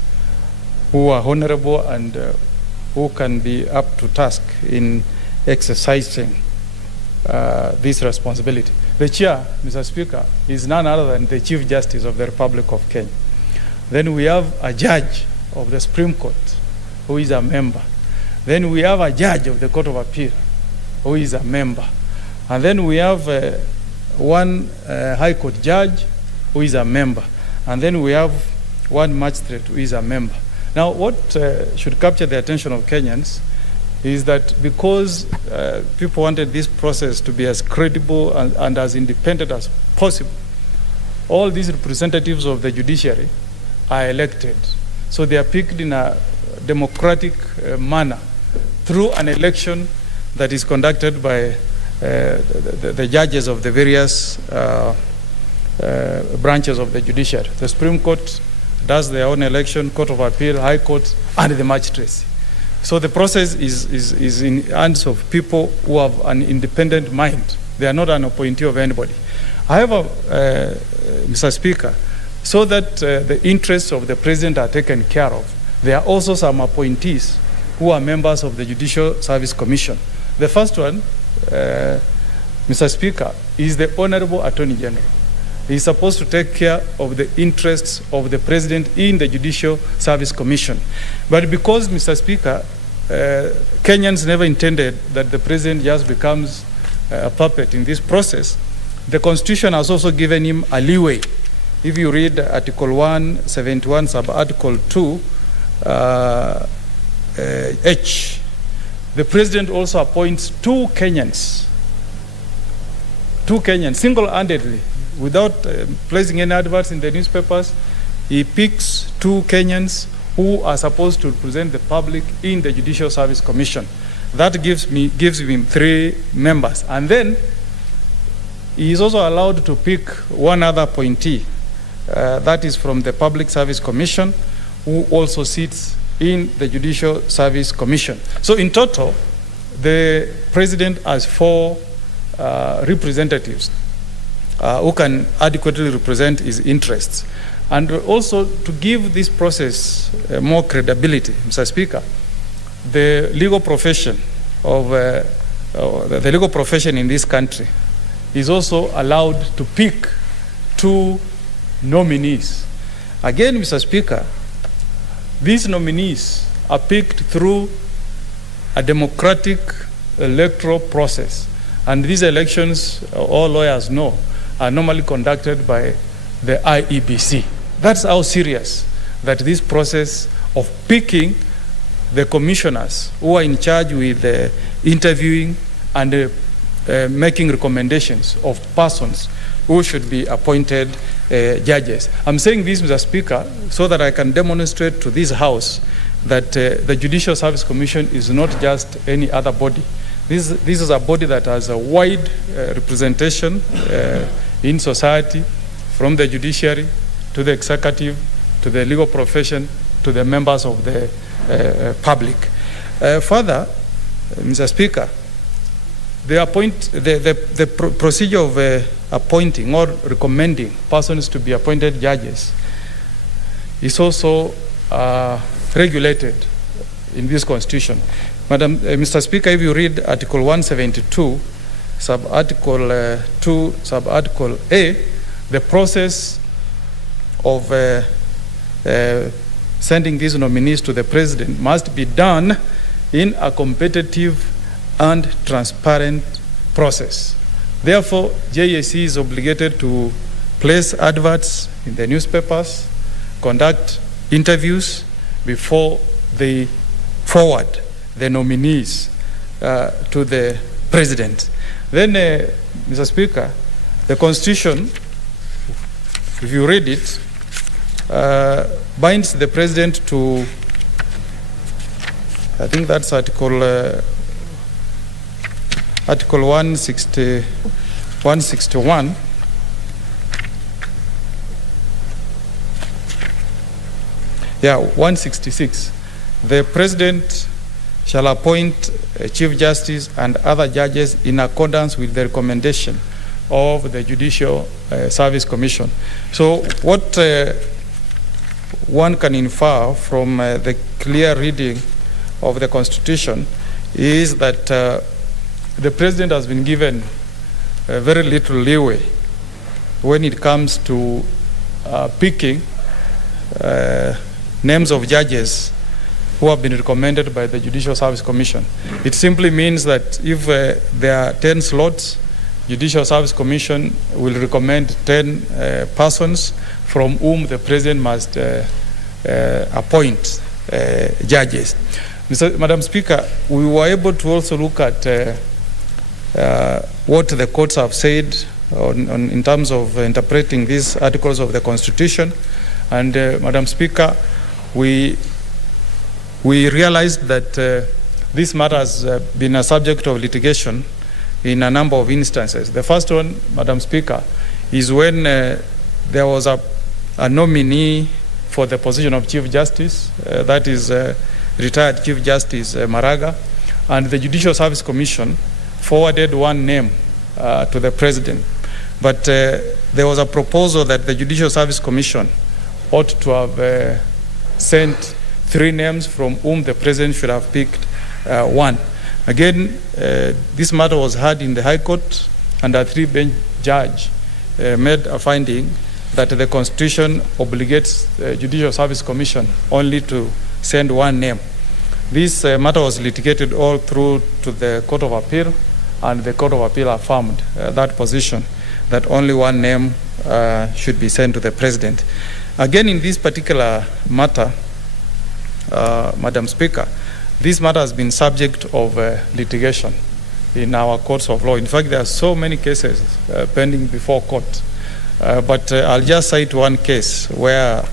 who are honorable and who can be up to task in exercising this responsibility. The chair, Mr. Speaker, is none other than the Chief Justice of the Republic of Kenya. Then we have a judge of the Supreme Court who is a member. Then we have a judge of the Court of Appeal who is a member. And then we have one High Court judge who is a member. And then we have one magistrate who is a member. Now, what should capture the attention of Kenyans is that because people wanted this process to be as credible and as independent as possible, all these representatives of the judiciary are elected. So they are picked in a democratic manner through an election that is conducted by the judges of the various branches of the judiciary. The Supreme Court does their own election, Court of Appeal, High Court, and the magistracy. So the process is in hands of people who have an independent mind. They are not an appointee of anybody. However, Mr. Speaker, so that the interests of the president are taken care of, there are also some appointees who are members of the Judicial Service Commission. The first one, Mr. Speaker, is the Honorable Attorney General. He is supposed to take care of the interests of the president in the Judicial Service Commission. But because, Mr. Speaker, Kenyans never intended that the president just becomes a puppet in this process, the Constitution has also given him a leeway. If you read Article 171, Sub-Article 2, H, the president also appoints two Kenyans, single-handedly, without placing any adverts in the newspapers. He picks two Kenyans who are supposed to represent the public in the Judicial Service Commission. That gives him 3 members. And then he is also allowed to pick one other appointee, that is from the Public Service Commission, who also sits in the Judicial Service Commission. So in total, the president has 4 representatives who can adequately represent his interests. And also to give this process more credibility, Mr. Speaker, the legal profession in this country is also allowed to pick 2 nominees. Again, Mr. Speaker, these nominees are picked through a democratic electoral process. And these elections, all lawyers know, are normally conducted by the IEBC. That's how serious that this process of picking the commissioners who are in charge with interviewing and making recommendations of persons who should be appointed judges. I'm saying this, Mr. Speaker, so that I can demonstrate to this House that the Judicial Service Commission is not just any other body. This is a body that has a wide representation in society, from the judiciary to the executive, to the legal profession, to the members of the public. Further, Mr. Speaker, the procedure of appointing or recommending persons to be appointed judges is also regulated in this Constitution. Mr. Speaker, if you read Article 172, Sub-Article 2, Sub-Article A, the process of sending these nominees to the president must be done in a competitive and transparent process. Therefore, JSC is obligated to place adverts in the newspapers, conduct interviews before they forward the nominees to the president. Then, Mr. Speaker, the Constitution, if you read it, binds the president to, I think that's Article 161. Yeah, 166. The president shall appoint a Chief Justice and other judges in accordance with the recommendation of the Judicial Service Commission. So what one can infer from the clear reading of the Constitution is that the President has been given very little leeway when it comes to picking names of judges who have been recommended by the Judicial Service Commission. It simply means that if there are 10 slots, Judicial Service Commission will recommend 10 persons from whom the President must appoint judges. Madam Speaker, we were able to also look at what the courts have said in terms of interpreting these articles of the Constitution. And Madam Speaker, we realized that this matter has been a subject of litigation in a number of instances. The first one, Madam Speaker, is when there was a nominee for the position of Chief Justice, that is retired Chief Justice Maraga, and the Judicial Service Commission forwarded one name to the President. But there was a proposal that the Judicial Service Commission ought to have sent 3 names from whom the President should have picked one. Again, this matter was heard in the High Court, and a 3-bench judge made a finding that the Constitution obligates the Judicial Service Commission only to send one name. This matter was litigated all through to the Court of Appeal, and the Court of Appeal affirmed that position, that only one name should be sent to the President. Again, in this particular matter, Madam Speaker, this matter has been subject of litigation in our courts of law. In fact, there are so many cases pending before court. But I'll just cite one case where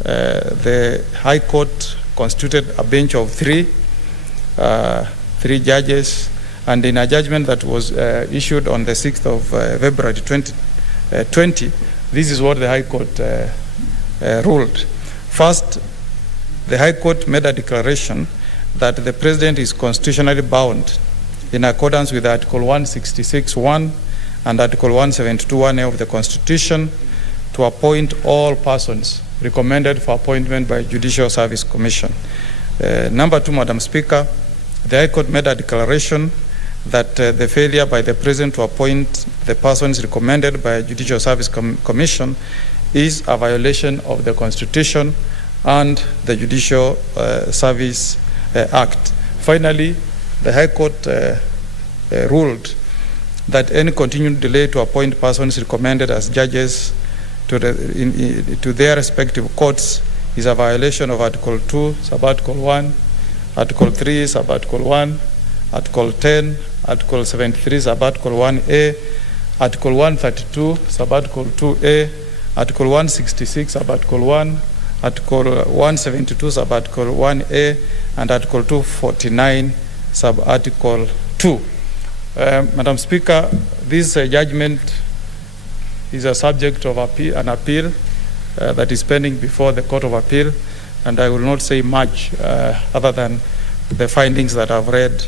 the High Court constituted a bench of 3 judges, and in a judgment that was issued on the 6th of February 2020, this is what the High Court ruled. First, the High Court made a declaration that the President is constitutionally bound in accordance with Article 166(1) and Article 172(1) of the Constitution to appoint all persons recommended for appointment by Judicial Service Commission. Number 2, Madam Speaker, the High Court made a declaration that the failure by the President to appoint the persons recommended by Judicial Service Commission is a violation of the Constitution and the Judicial Service Act. Finally, the High Court ruled that any continued delay to appoint persons recommended as judges to their respective courts is a violation of Article 2, Subarticle 1, Article 3, Subarticle 1, Article 10, Article 73, Subarticle 1A, Article 132, Subarticle 2A, Article 166, Subarticle 1, Article 172, Subarticle 1A, and Article 249, Subarticle 2. Madam Speaker, this judgment is a subject of an appeal that is pending before the Court of Appeal, and I will not say much other than the findings that I've read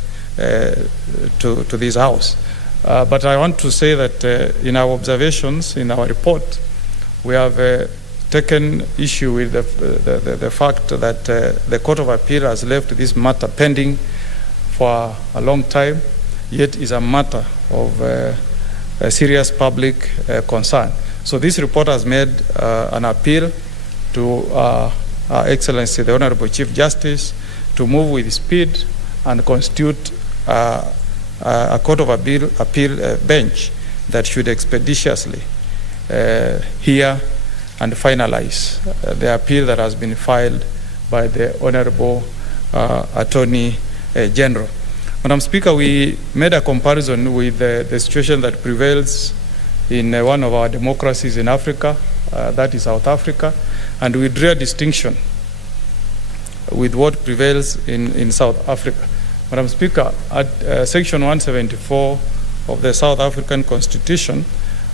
to this House. But I want to say that in our observations, in our report, we have taken issue with the fact that the Court of Appeal has left this matter pending for a long time, yet is a matter of a serious public concern. So this report has made an appeal to Her Excellency the Honorable Chief Justice to move with speed and constitute a Court of Appeal bench that should expeditiously hear and finalize the appeal that has been filed by the Honorable Attorney General. Madam Speaker, we made a comparison with the situation that prevails in one of our democracies in Africa, that is South Africa, and we drew a distinction with what prevails in South Africa. Madam Speaker, Section 174 of the South African Constitution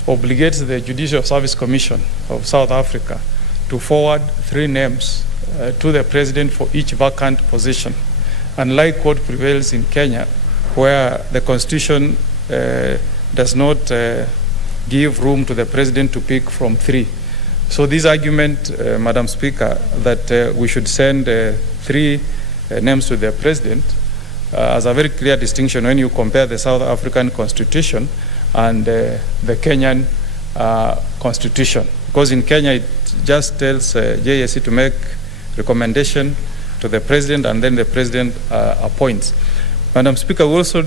obligates the Judicial Service Commission of South Africa to forward 3 names to the President for each vacant position unlike what prevails in Kenya, where the constitution does not give room to the president to pick from 3. So this argument, Madam Speaker, that we should send 3 names to the president as a very clear distinction when you compare the South African constitution and the Kenyan constitution. Because in Kenya, it just tells JSC to make recommendation to the president, and then the president appoints. Madam Speaker, we also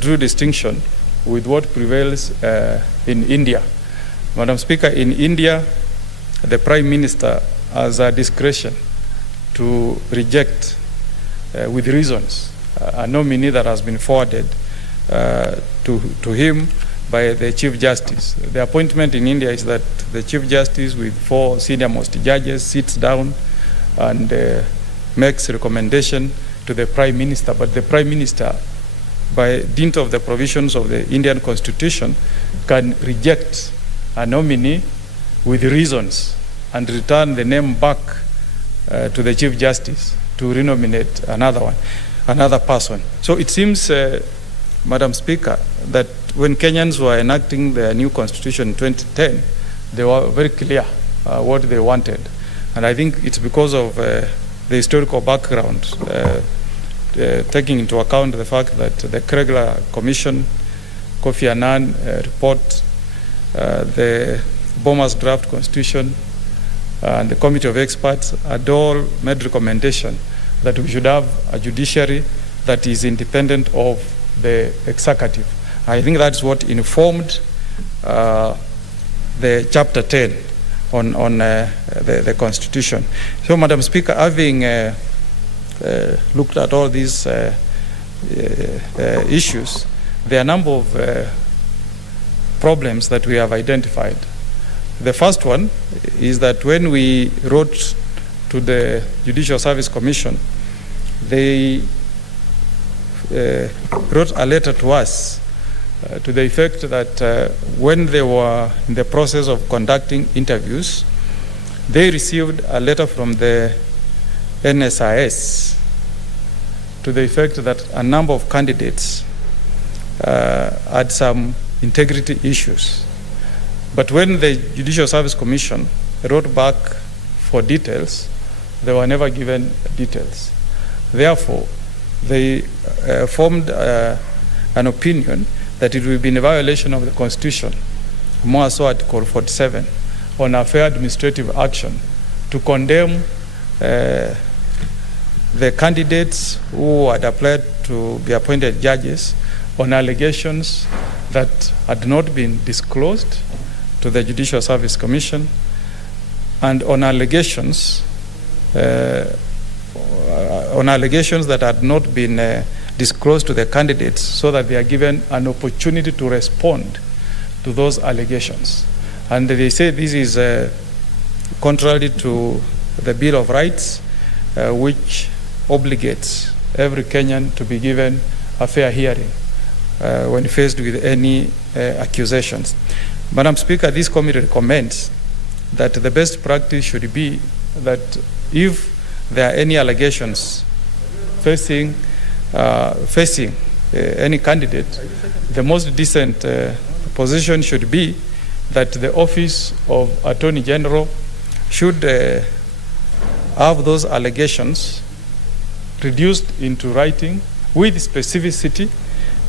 drew distinction with what prevails in India. Madam Speaker, in India, the Prime Minister has a discretion to reject with reasons a nominee that has been forwarded to him by the Chief Justice. The appointment in India is that the Chief Justice with 4 senior-most judges sits down and makes recommendation to the Prime Minister, but the Prime Minister, by dint of the provisions of the Indian Constitution, can reject a nominee with reasons and return the name back to the Chief Justice to renominate another person. So it seems, Madam Speaker, that when Kenyans were enacting their new constitution in 2010, they were very clear what they wanted. And I think it's because of the historical background, taking into account the fact that the Kregler Commission, Kofi Annan report, the Boma's draft constitution, and the Committee of Experts had all made recommendation that we should have a judiciary that is independent of the executive. I think that's what informed the Chapter 10 on the Constitution. So, Madam Speaker, having looked at all these issues, there are a number of problems that we have identified. The first one is that when we wrote to the Judicial Service Commission, they wrote a letter to us to the effect that when they were in the process of conducting interviews, they received a letter from the NSIS to the effect that a number of candidates had some integrity issues. But when the Judicial Service Commission wrote back for details, they were never given details. Therefore, they formed an opinion that it will be in a violation of the Constitution, more so Article 47, on a fair administrative action to condemn the candidates who had applied to be appointed judges on allegations that had not been disclosed to the Judicial Service Commission, and on allegations that had not been disclosed to the candidates, so that they are given an opportunity to respond to those allegations. And they say this is contrary to the Bill of Rights, which obligates every Kenyan to be given a fair hearing when faced with any accusations. Madam Speaker, this committee recommends that the best practice should be that if there are any allegations facing any candidate, the most decent position should be that the Office of Attorney General should have those allegations reduced into writing with specificity.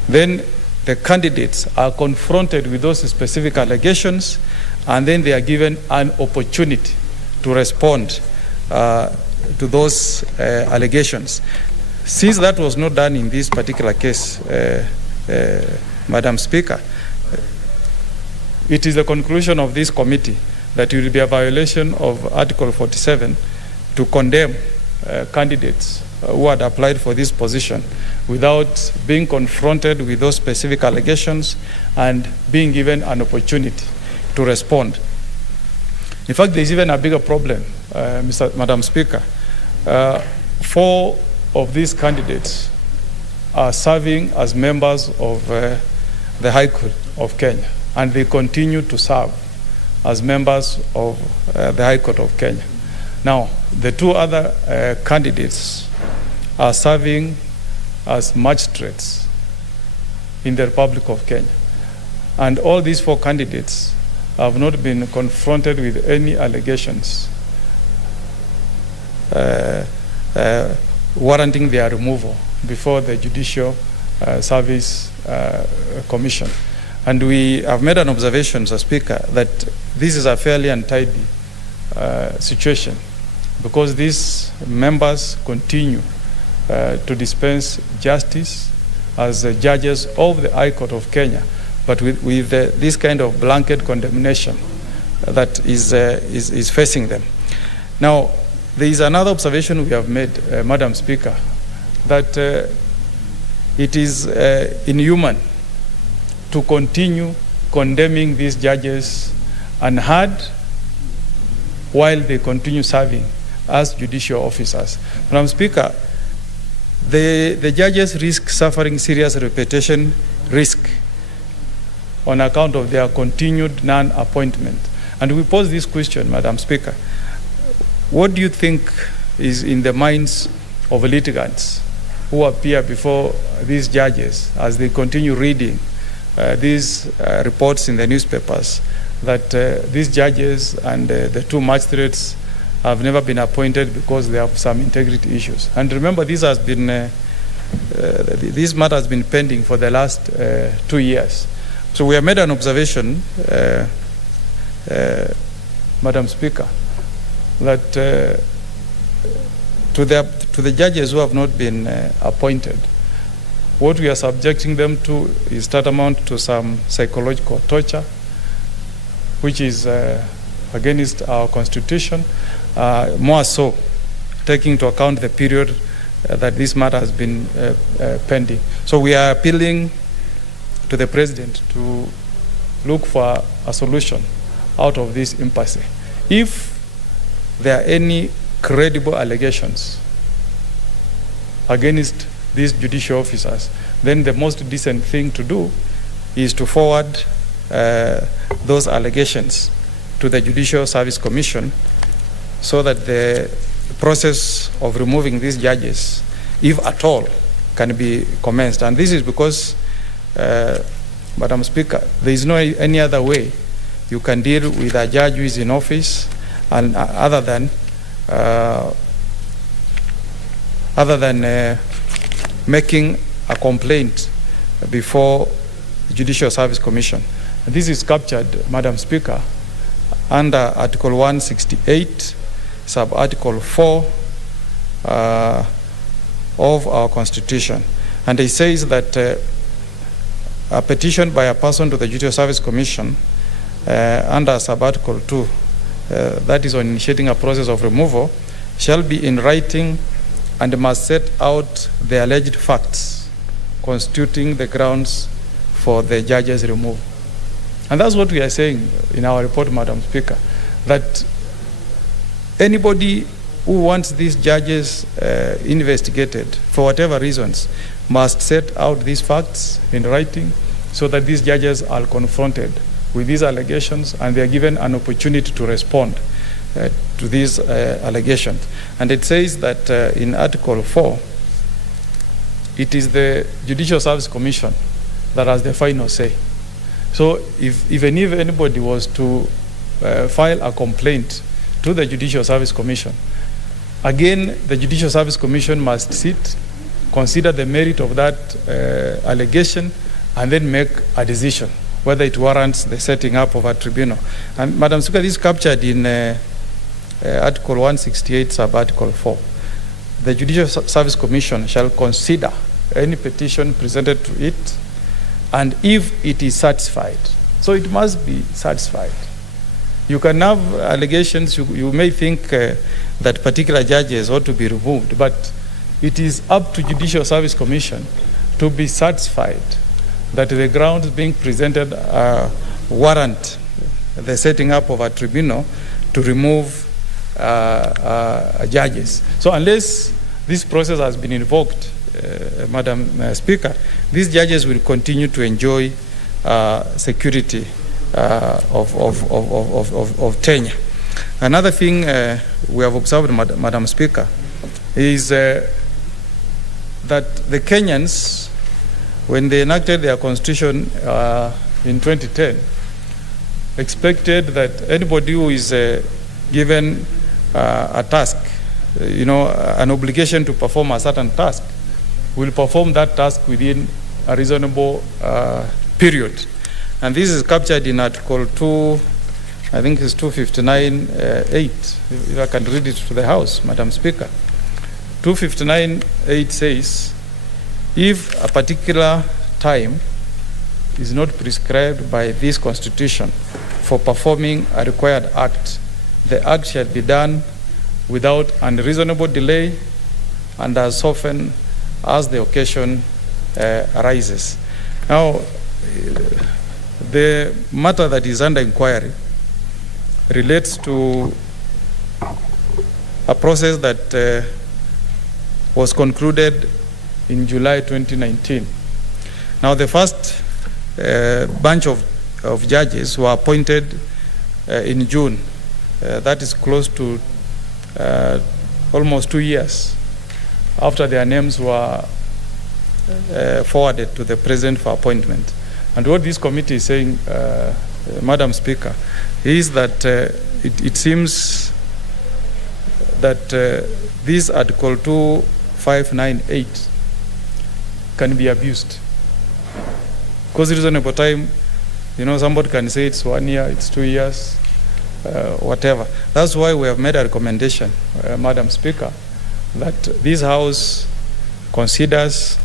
Then the candidates are confronted with those specific allegations, and then they are given an opportunity to respond to those allegations. Since that was not done in this particular case, Madam Speaker, it is the conclusion of this committee that it will be a violation of Article 47 to condemn candidates who had applied for this position without being confronted with those specific allegations and being given an opportunity to respond. In fact, there's even a bigger problem, Madam Speaker. 4 of these candidates are serving as members of the High Court of Kenya, and they continue to serve as members of the High Court of Kenya. Now, the 2 other candidates are serving as magistrates in the Republic of Kenya. And all these 4 candidates have not been confronted with any allegations warranting their removal before the Judicial Service Commission. And we have made an observation, Mr. Speaker, that this is a fairly untidy situation, because these members continue to dispense justice as judges of the High Court of Kenya, but with this kind of blanket condemnation that is facing them. Now, there is another observation we have made, Madam Speaker, that it is inhuman to continue condemning these judges unheard while they continue serving as judicial officers. Madam Speaker, the judges risk suffering serious reputation risk on account of their continued non-appointment. And we pose this question, Madam Speaker. What do you think is in the minds of litigants who appear before these judges as they continue reading these reports in the newspapers that these judges and the 2 magistrates have never been appointed because they have some integrity issues? And remember, this has been this matter has been pending for the last 2 years. So we have made an observation, Madam Speaker, that to the judges who have not been appointed, what we are subjecting them to is tantamount to some psychological torture, which is against our Constitution, more so taking into account the period that this matter has been pending. So we are appealing to the President to look for a solution out of this impasse. If there are any credible allegations against these judicial officers, then the most decent thing to do is to forward those allegations to the Judicial Service Commission so that the process of removing these judges, if at all, can be commenced. And this is because, Madam Speaker, there is no any other way you can deal with a judge who is in office and other than making a complaint before the Judicial Service Commission. This is captured, Madam Speaker, under Article 168, Sub-Article 4 of our Constitution. And it says that a petition by a person to the Judicial Service Commission under Sub-Article 2, that is on initiating a process of removal, shall be in writing and must set out the alleged facts constituting the grounds for the judge's removal. And that's what we are saying in our report, Madam Speaker, that anybody who wants these judges investigated for whatever reasons must set out these facts in writing so that these judges are confronted with these allegations and they are given an opportunity to respond to these allegations. And it says that in Article 4, it is the Judicial Service Commission that has the final say. So even if anybody was to file a complaint to the Judicial Service Commission, again, the Judicial Service Commission must sit, consider the merit of that allegation, and then make a decision whether it warrants the setting up of a tribunal. And Madam Speaker, this is captured in Article 168, Sub-Article 4. The Judicial Service Commission shall consider any petition presented to it, and if it is satisfied, so it must be satisfied. You can have allegations, you may think that particular judges ought to be removed, but it is up to Judicial Service Commission to be satisfied that the grounds being presented warrant the setting up of a tribunal to remove judges. So unless this process has been invoked, Madam Speaker, these judges will continue to enjoy security of tenure. Another thing we have observed, Madam Speaker, is the that the Kenyans, when they enacted their constitution in 2010, expected that anybody who is given a task, an obligation to perform a certain task, will perform that task within a reasonable period. And this is captured in Article 2, I think it's 259.8, if I can read it to the House, Madam Speaker. 259.8 says, if a particular time is not prescribed by this Constitution for performing a required act, the act shall be done without unreasonable delay and as often as the occasion arises. Now, the matter that is under inquiry relates to a process that was concluded in July 2019. Now, the first bunch of judges who were appointed in June, that is close to almost 2 years after their names were forwarded to the President for appointment. And what this committee is saying, Madam Speaker, is that it seems that this Article 2598 can be abused. Because reasonable time, somebody can say it's 1 year, it's 2 years, whatever. That's why we have made a recommendation, Madam Speaker, that this House considers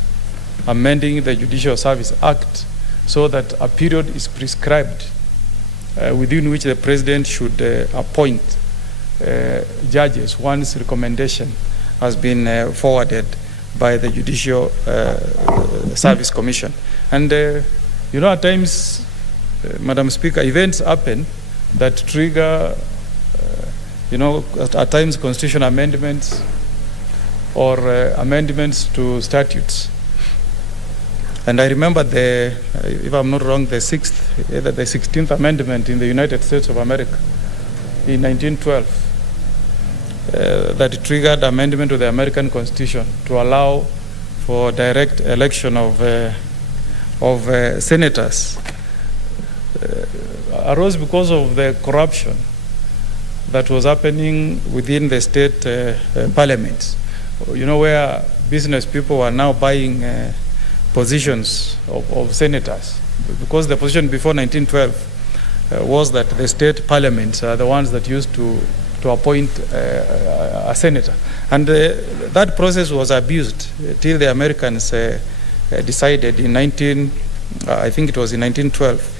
amending the Judicial Service Act so that a period is prescribed within which the President should appoint judges once recommendation has been forwarded by the Judicial Service Commission. And at times, Madam Speaker, events happen that trigger, at times constitutional amendments or amendments to statutes. And I remember if I'm not wrong, the 16th Amendment in the United States of America in 1912 that triggered amendment to the American Constitution to allow for direct election of senators arose because of the corruption that was happening within the state parliaments. Where business people were now buying positions of senators, because the position before 1912 was that the state parliaments are the ones that used to appoint a senator. And that process was abused till the Americans decided in 1912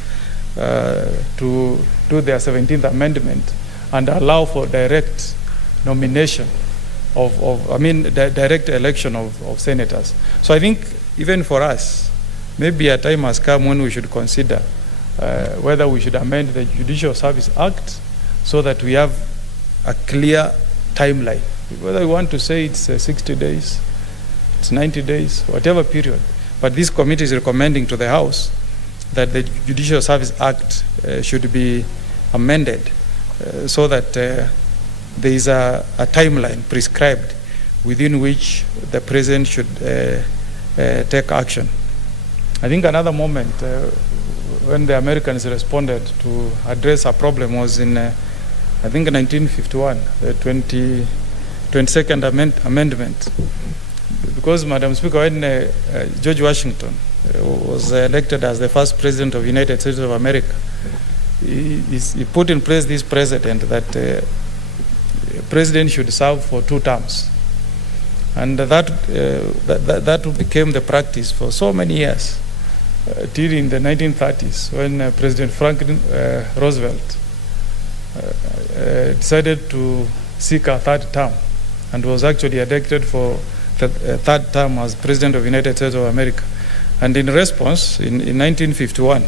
to do their 17th Amendment and allow for direct nomination direct election of senators. So I think even for us, maybe a time has come when we should consider whether we should amend the Judicial Service Act so that we have a clear timeline. Whether we want to say it's 60 days, it's 90 days, whatever period. But this committee is recommending to the House that the Judicial Service Act should be amended so that there is a timeline prescribed within which the President should take action. I think another moment when the Americans responded to address a problem was in, I think, 1951, the 22nd Amendment. Because, Madam Speaker, when George Washington was elected as the first President of the United States of America, he put in place this precedent that the President should serve for 2 terms. And that became the practice for so many years, till in the 1930s, when President Franklin Roosevelt decided to seek a 3rd term and was actually elected for the 3rd term as President of the United States of America. And in response, in 1951,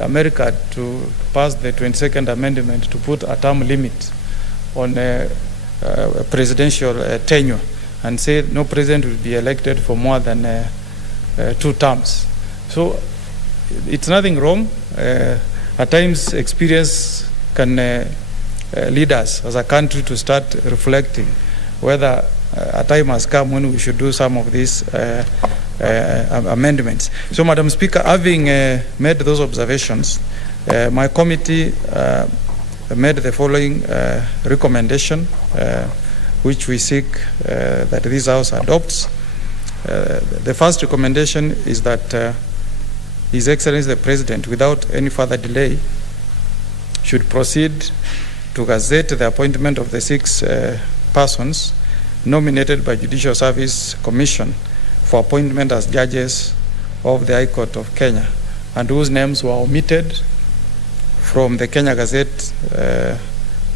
America had to pass the 22nd Amendment to put a term limit on a presidential tenure and say no president will be elected for more than 2 terms. So it's nothing wrong. At times, experience can lead us as a country to start reflecting whether a time has come when we should do some of these amendments. So, Madam Speaker, having made those observations, my committee made the following recommendation, which we seek that this House adopts. The first recommendation is that His Excellency the President, without any further delay, should proceed to gazette the appointment of the 6 persons nominated by Judicial Service Commission for appointment as judges of the High Court of Kenya, and whose names were omitted from the Kenya Gazette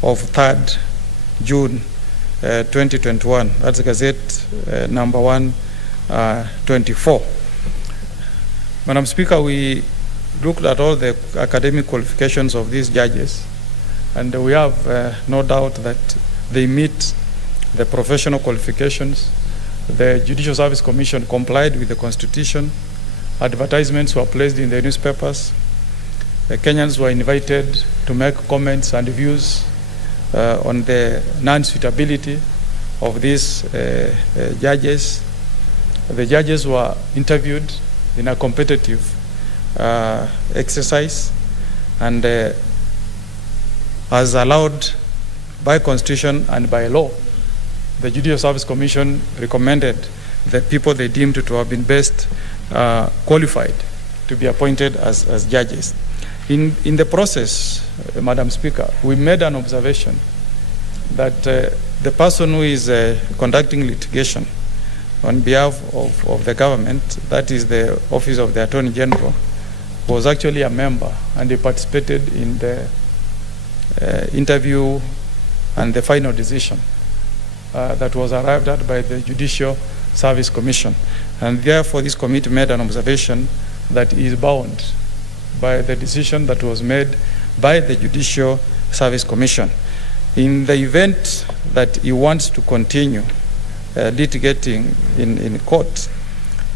of 3rd June 2021. That's Gazette number 124. Madam Speaker, we looked at all the academic qualifications of these judges, and we have no doubt that they meet the professional qualifications. The Judicial Service Commission complied with the Constitution. Advertisements were placed in the newspapers. The Kenyans were invited to make comments and views on the non-suitability of these judges. The judges were interviewed in a competitive exercise, and as allowed by Constitution and by law, the Judicial Service Commission recommended the people they deemed to have been best qualified to be appointed as judges. In the process, Madam Speaker, we made an observation that the person who is conducting litigation on behalf of the government, that is the Office of the Attorney General, was actually a member, and he participated in the interview and the final decision that was arrived at by the Judicial Service Commission. And therefore, this committee made an observation that he is bound by the decision that was made by the Judicial Service Commission. In the event that he wants to continue litigating in court,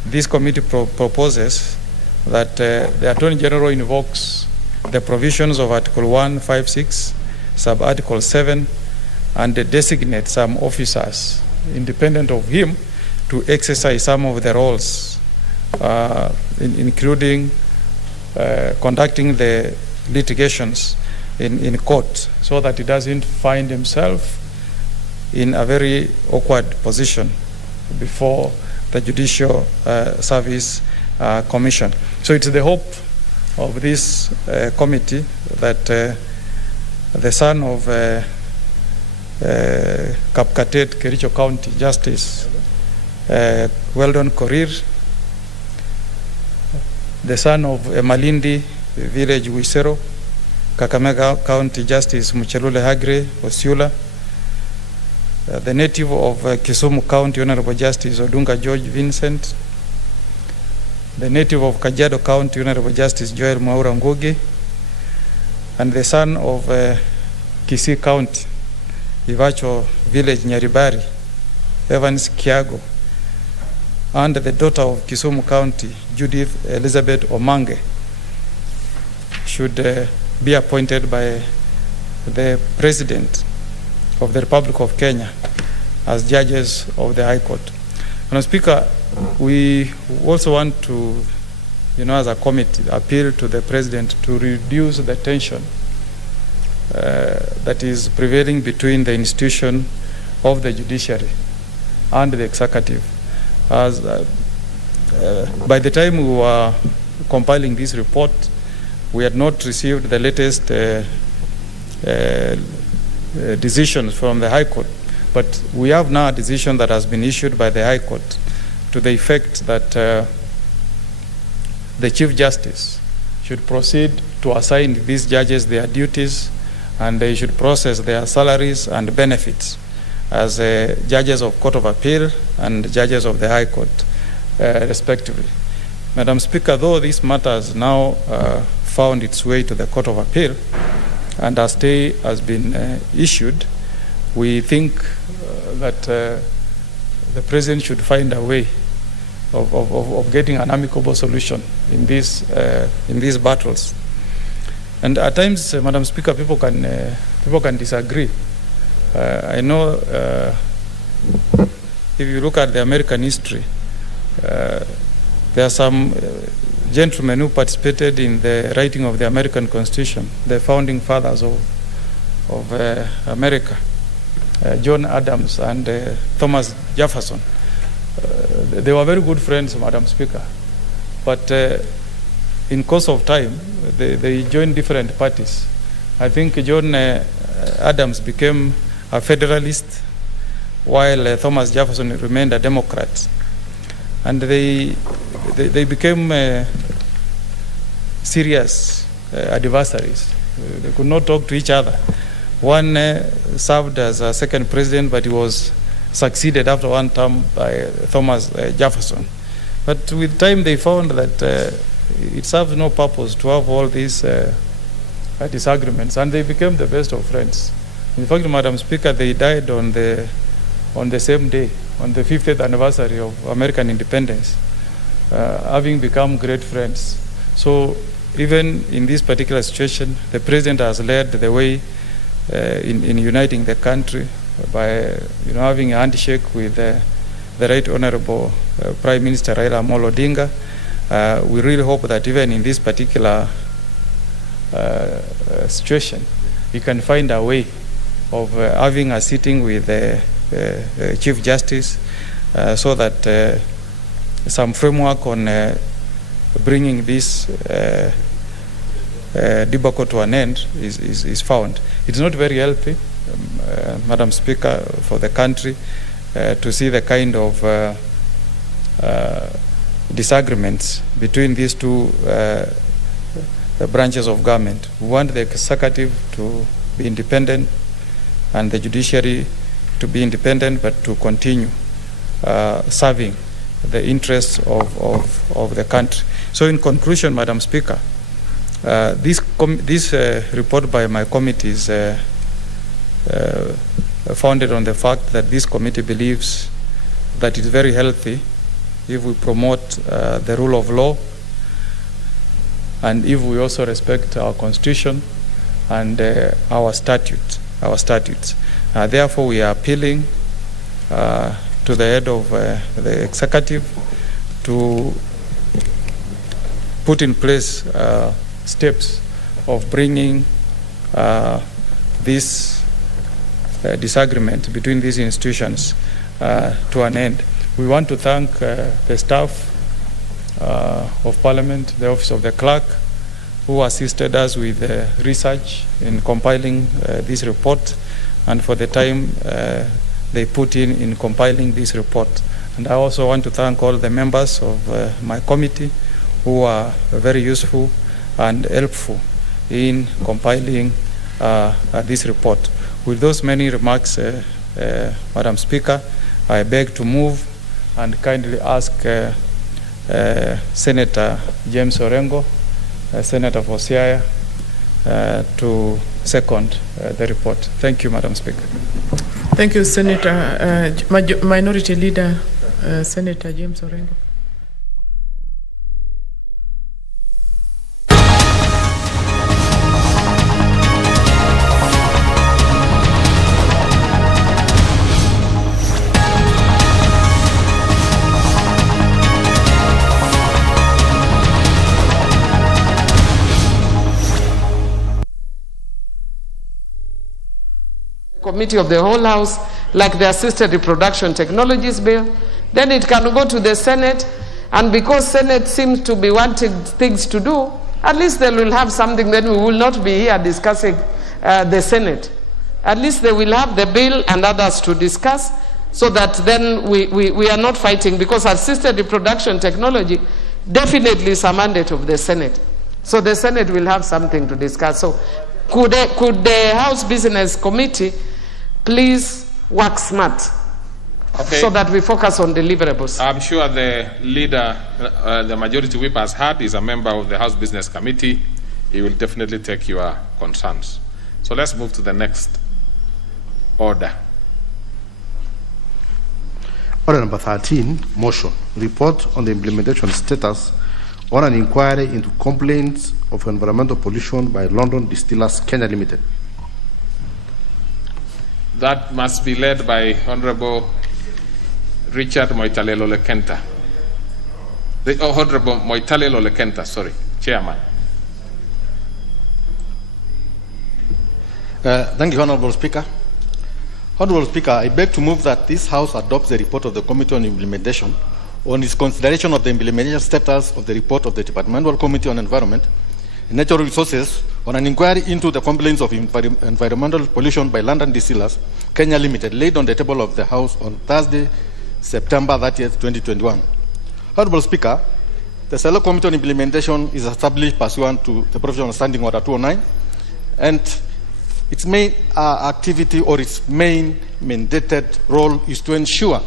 this committee proposes that the Attorney General invokes the provisions of Article 156, Sub-Article 7, and designate some officers independent of him to exercise some of the roles, including conducting the litigations in court, so that he doesn't find himself in a very awkward position before the Judicial Service Commission. So it's the hope of this committee that the son of Kapkatet, Kericho County Justice Weldon Korir, the son of Malindi Village Wisero, Kakamega County Justice Muchelule Hagre Osiula, the native of Kisumu County Honorable Justice Odunga George Vincent, the native of Kajiado County Honorable Justice Joel Mwaura Ngugi, and the son of Kisii County Ivacho Village Nyaribari, Evans Kiago, and the daughter of Kisumu County, Judith Elizabeth Omange, should be appointed by the President of the Republic of Kenya as judges of the High Court. Madam Speaker, we also want to, as a committee, appeal to the President to reduce the tension that is prevailing between the institution of the judiciary and the executive. As by the time we were compiling this report, we had not received the latest decisions from the High Court, but we have now a decision that has been issued by the High Court to the effect that the Chief Justice should proceed to assign these judges their duties, and they should process their salaries and benefits as judges of Court of Appeal and judges of the High Court, respectively. Madam Speaker, though this matter has now found its way to the Court of Appeal and a stay has been issued, we think that the President should find a way of getting an amicable solution in these battles. And at times, Madam Speaker, people can disagree. I know if you look at the American history, there are some gentlemen who participated in the writing of the American Constitution, the founding fathers of America, John Adams and Thomas Jefferson. They were very good friends, Madam Speaker. But in course of time, they joined different parties. I think John Adams became a Federalist, while Thomas Jefferson remained a Democrat. And they became serious adversaries. They could not talk to each other. One served as a second president, but he was succeeded after one term by Thomas Jefferson. But with time they found that it serves no purpose to have all these disagreements, and they became the best of friends. In fact, Madam Speaker, they died on the same day, on the 50th anniversary of American independence, having become great friends. So even in this particular situation, the President has led the way in uniting the country by having a handshake with the Right Honorable Prime Minister Raila Amolo Odinga. We really hope that even in this particular situation, we can find a way of having a sitting with the Chief Justice so that some framework on bringing this debacle to an end is found. It's not very healthy, Madam Speaker, for the country to see the kind of disagreements between these two branches of government. We want the executive to be independent and the judiciary to be independent, but to continue serving the interests of the country. So in conclusion, Madam Speaker, this report by my committee is founded on the fact that this committee believes that it's very healthy if we promote the rule of law, and if we also respect our constitution and our statutes. Therefore, we are appealing to the head of the executive to put in place steps of bringing this disagreement between these institutions to an end. We want to thank the staff of Parliament, the Office of the Clerk, who assisted us with research in compiling this report, and for the time they put in compiling this report. And I also want to thank all the members of my committee who are very useful and helpful in compiling this report. With those many remarks, Madam Speaker, I beg to move and kindly ask Senator James Orengo, Senator for Siaya, to second the report. Thank you, Madam Speaker. Thank you, Senator. Minority Leader, Senator James Orengo. Committee of the whole House, like the Assisted Reproduction Technologies Bill. Then it can go to the Senate, and because Senate seems to be wanting things to do, at least they will have something. Then we will not be here discussing the Senate. At least they will have the bill and others to discuss, so that then we are not fighting, because assisted reproduction technology definitely is a mandate of the Senate. So the Senate will have something to discuss. So could the House Business Committee please work smart, okay, so that we focus on deliverables? I'm sure the leader, the majority whip has heard, is a member of the House Business Committee. He will definitely take your concerns. So let's move to the next order. Order number 13, motion. Report on the implementation status on an inquiry into complaints of environmental pollution by London Distillers Kenya Limited. That must be led by Honorable Richard Moitalelo Lekenta. The Honorable Moitalelo Lekenta, sorry, Chairman. Thank you, Honorable Speaker. Honorable Speaker, I beg to move that this House adopts the report of the Committee on Implementation on its consideration of the implementation status of the report of the Departmental Committee on Environment and Natural Resources on an inquiry into the complaints of environmental pollution by London Distillers, Kenya Limited, laid on the table of the House on Thursday, September 30th, 2021. Honorable Speaker, the Select Committee on Implementation is established pursuant to the Provisional Standing Order 209, and its main activity or its main mandated role is to ensure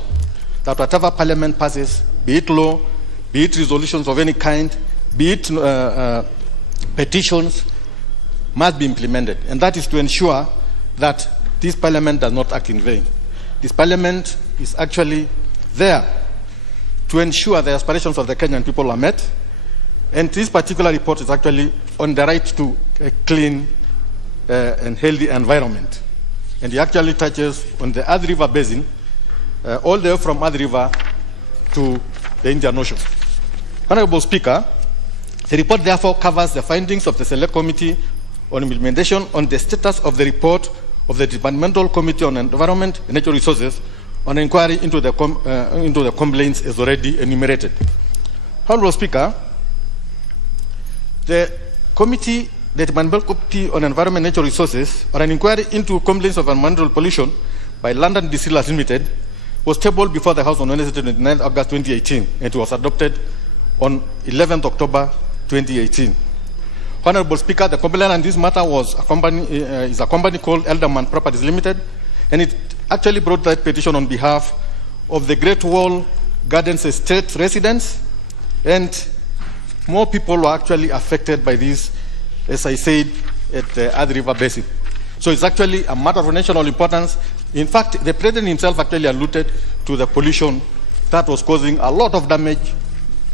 that whatever Parliament passes, be it law, be it resolutions of any kind, be it petitions, must be implemented. And that is to ensure that this Parliament does not act in vain. This Parliament is actually there to ensure the aspirations of the Kenyan people are met. And this particular report is actually on the right to a clean and healthy environment. And it actually touches on the Athi River Basin, all the way from Athi River to the Indian Ocean. Honorable Speaker, the report therefore covers the findings of the Select Committee on Implementation on the status of the report of the Departmental Committee on Environment and Natural Resources on inquiry into the complaints as already enumerated. Honorable Speaker, the Departmental Committee on Environment and Natural Resources on an inquiry into complaints of environmental pollution by London Distillers Limited was tabled before the House on Wednesday, 29 August 2018, and it was adopted on 11th October 2018. Honorable Speaker, the complainant on this matter was is a company called Elderman Properties Limited, and it actually brought that petition on behalf of the Great Wall Gardens Estate residents, and more people were actually affected by this, as I said, at the Athi River Basin. So it's actually a matter of national importance. In fact, the President himself actually alluded to the pollution that was causing a lot of damage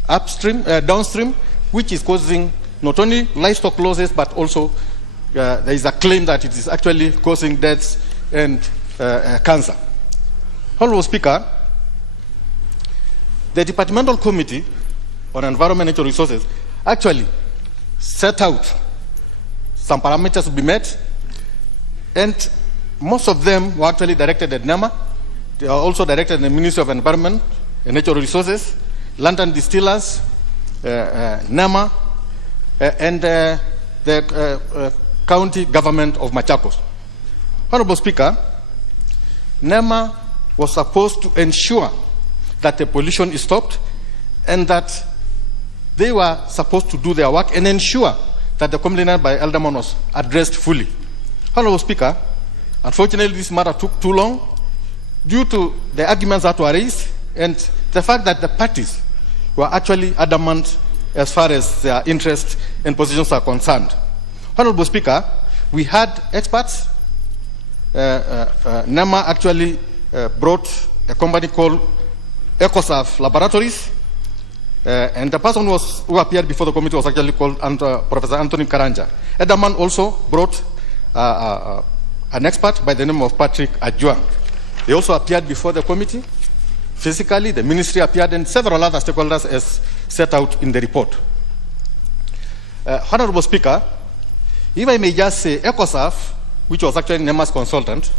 upstream, downstream, which is causing not only livestock losses, but also there is a claim that it is actually causing deaths and cancer. Honorable Speaker, the Departmental Committee on Environment and Natural Resources actually set out some parameters to be met, and most of them were actually directed at NEMA. They are also directed at the Ministry of Environment and Natural Resources, London Distillers, NEMA, and the county government of Machakos. Honorable Speaker, NEMA was supposed to ensure that the pollution is stopped and that they were supposed to do their work and ensure that the complaint by Elderman was addressed fully. Honorable Speaker, unfortunately this matter took too long due to the arguments that were raised and the fact that the parties were actually adamant as far as their interests and positions are concerned. Honorable Speaker, we had experts. NEMA actually brought a company called EcoServe Laboratories, and the person who appeared before the committee was actually called Professor Anthony Karanja. Elderman also brought an expert by the name of Patrick Adjuang. They also appeared before the committee physically. The ministry appeared, and several other stakeholders as set out in the report. Honorable Speaker, if I may just say, EcoServe, which was actually NEMA's consultant,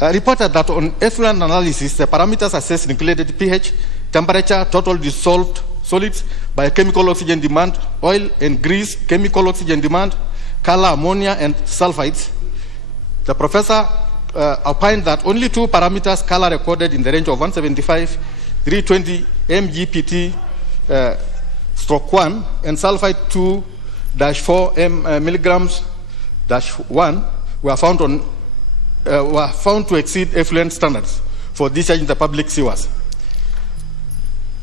reported that on effluent analysis, the parameters assessed included pH, temperature, total dissolved solids, biochemical oxygen demand, oil and grease, chemical oxygen demand, color, ammonia, and sulfides. The professor opined that only two parameters, color recorded in the range of 175, 320 mgpt stroke 1, and sulfide 2-4 milligrams-1 were found to exceed effluent standards for discharging the public sewers.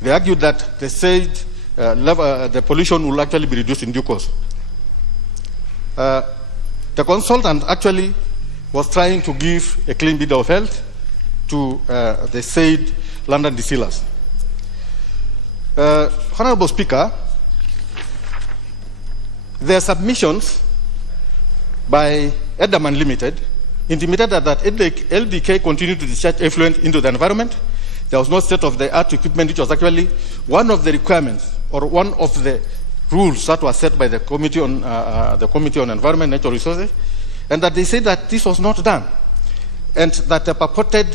They argued that they said the pollution will actually be reduced in due course. The consultant actually was trying to give a clean bill of health to the said London Distillers. Honorable Speaker, their submissions by Elderman Limited intimated that LDK continued to discharge effluent into the environment. There was no state-of-the-art equipment, which was actually one of the requirements or one of the rules that was set by the Committee on Environment and Natural Resources, and that they said that this was not done, and that the purported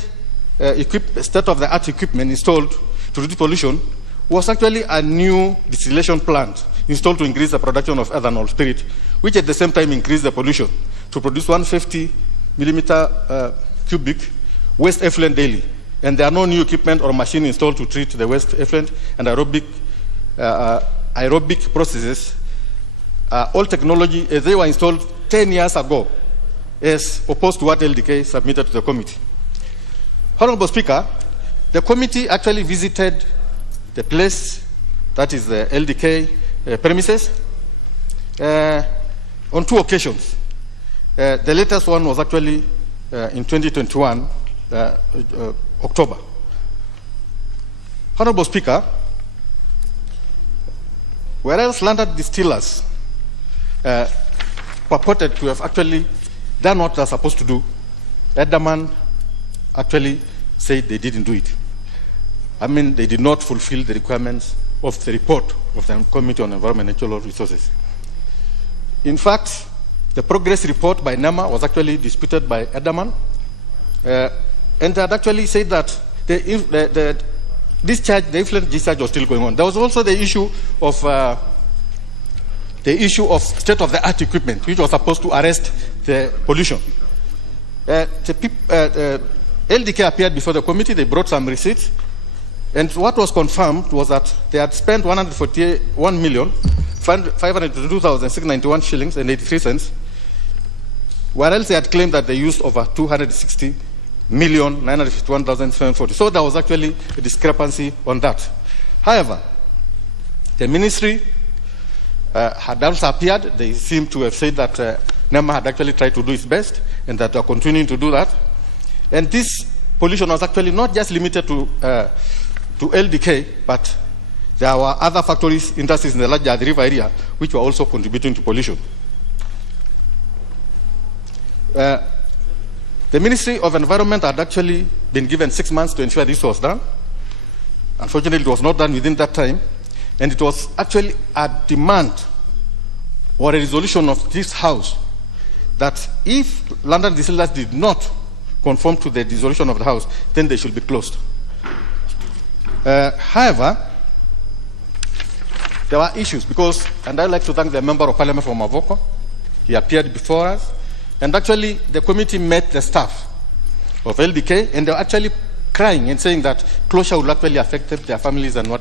state-of-the-art equipment installed to reduce pollution was actually a new distillation plant installed to increase the production of ethanol spirit, which at the same time increased the pollution to produce 150 millimeter cubic waste effluent daily. And there are no new equipment or machine installed to treat the waste effluent and aerobic processes. All technology, they were installed 10 years ago, as opposed to what LDK submitted to the committee. Honorable Speaker, the committee actually visited the place, that is the LDK premises, on 2 occasions. The latest one was actually in 2021, October. Honorable Speaker, whereas landed distillers purported to have actually done what they're supposed to do, Edderman actually said they didn't do it. I mean, they did not fulfill the requirements of the report of the Committee on Environment and Natural Resources. In fact, the progress report by NEMA was actually disputed by Edderman, and had actually said that the effluent discharge was still going on. There was also the issue of state-of-the-art equipment, which was supposed to arrest the pollution. LDK appeared before the committee. They brought some receipts, and what was confirmed was that they had spent 141,502,691 shillings and 83 cents, whereas they had claimed that they used over 260,951,740. So there was actually a discrepancy on that. However, the ministry had also appeared. They seem to have said that NEMA had actually tried to do its best and that they are continuing to do that. And this pollution was actually not just limited to LDK, but there were other factories, industries in the larger river area, which were also contributing to pollution. The Ministry of Environment had actually been given 6 months to ensure this was done. Unfortunately, it was not done within that time, and it was actually a demand or a resolution of this House that if London distillers did not conform to the dissolution of the House, then they should be closed. However, there were issues because, and I'd like to thank the Member of Parliament from Mavoko. He appeared before us, and actually the committee met the staff of LDK, and they were actually crying and saying that closure would actually affect their families and what.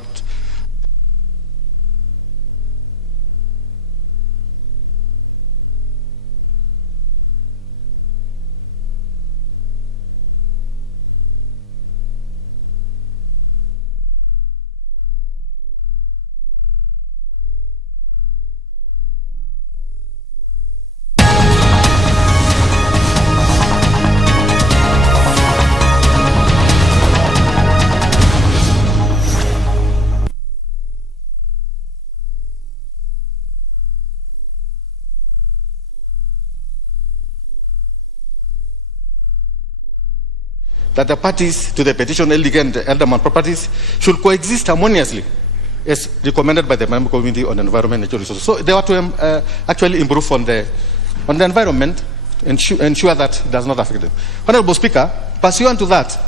That the parties to the petition, LDK and Elderman properties, should coexist harmoniously, as recommended by the Member Committee on Environment and Natural Resources. So they were to actually improve on the environment and ensure that it does not affect them. Honorable Speaker, pursuant to that,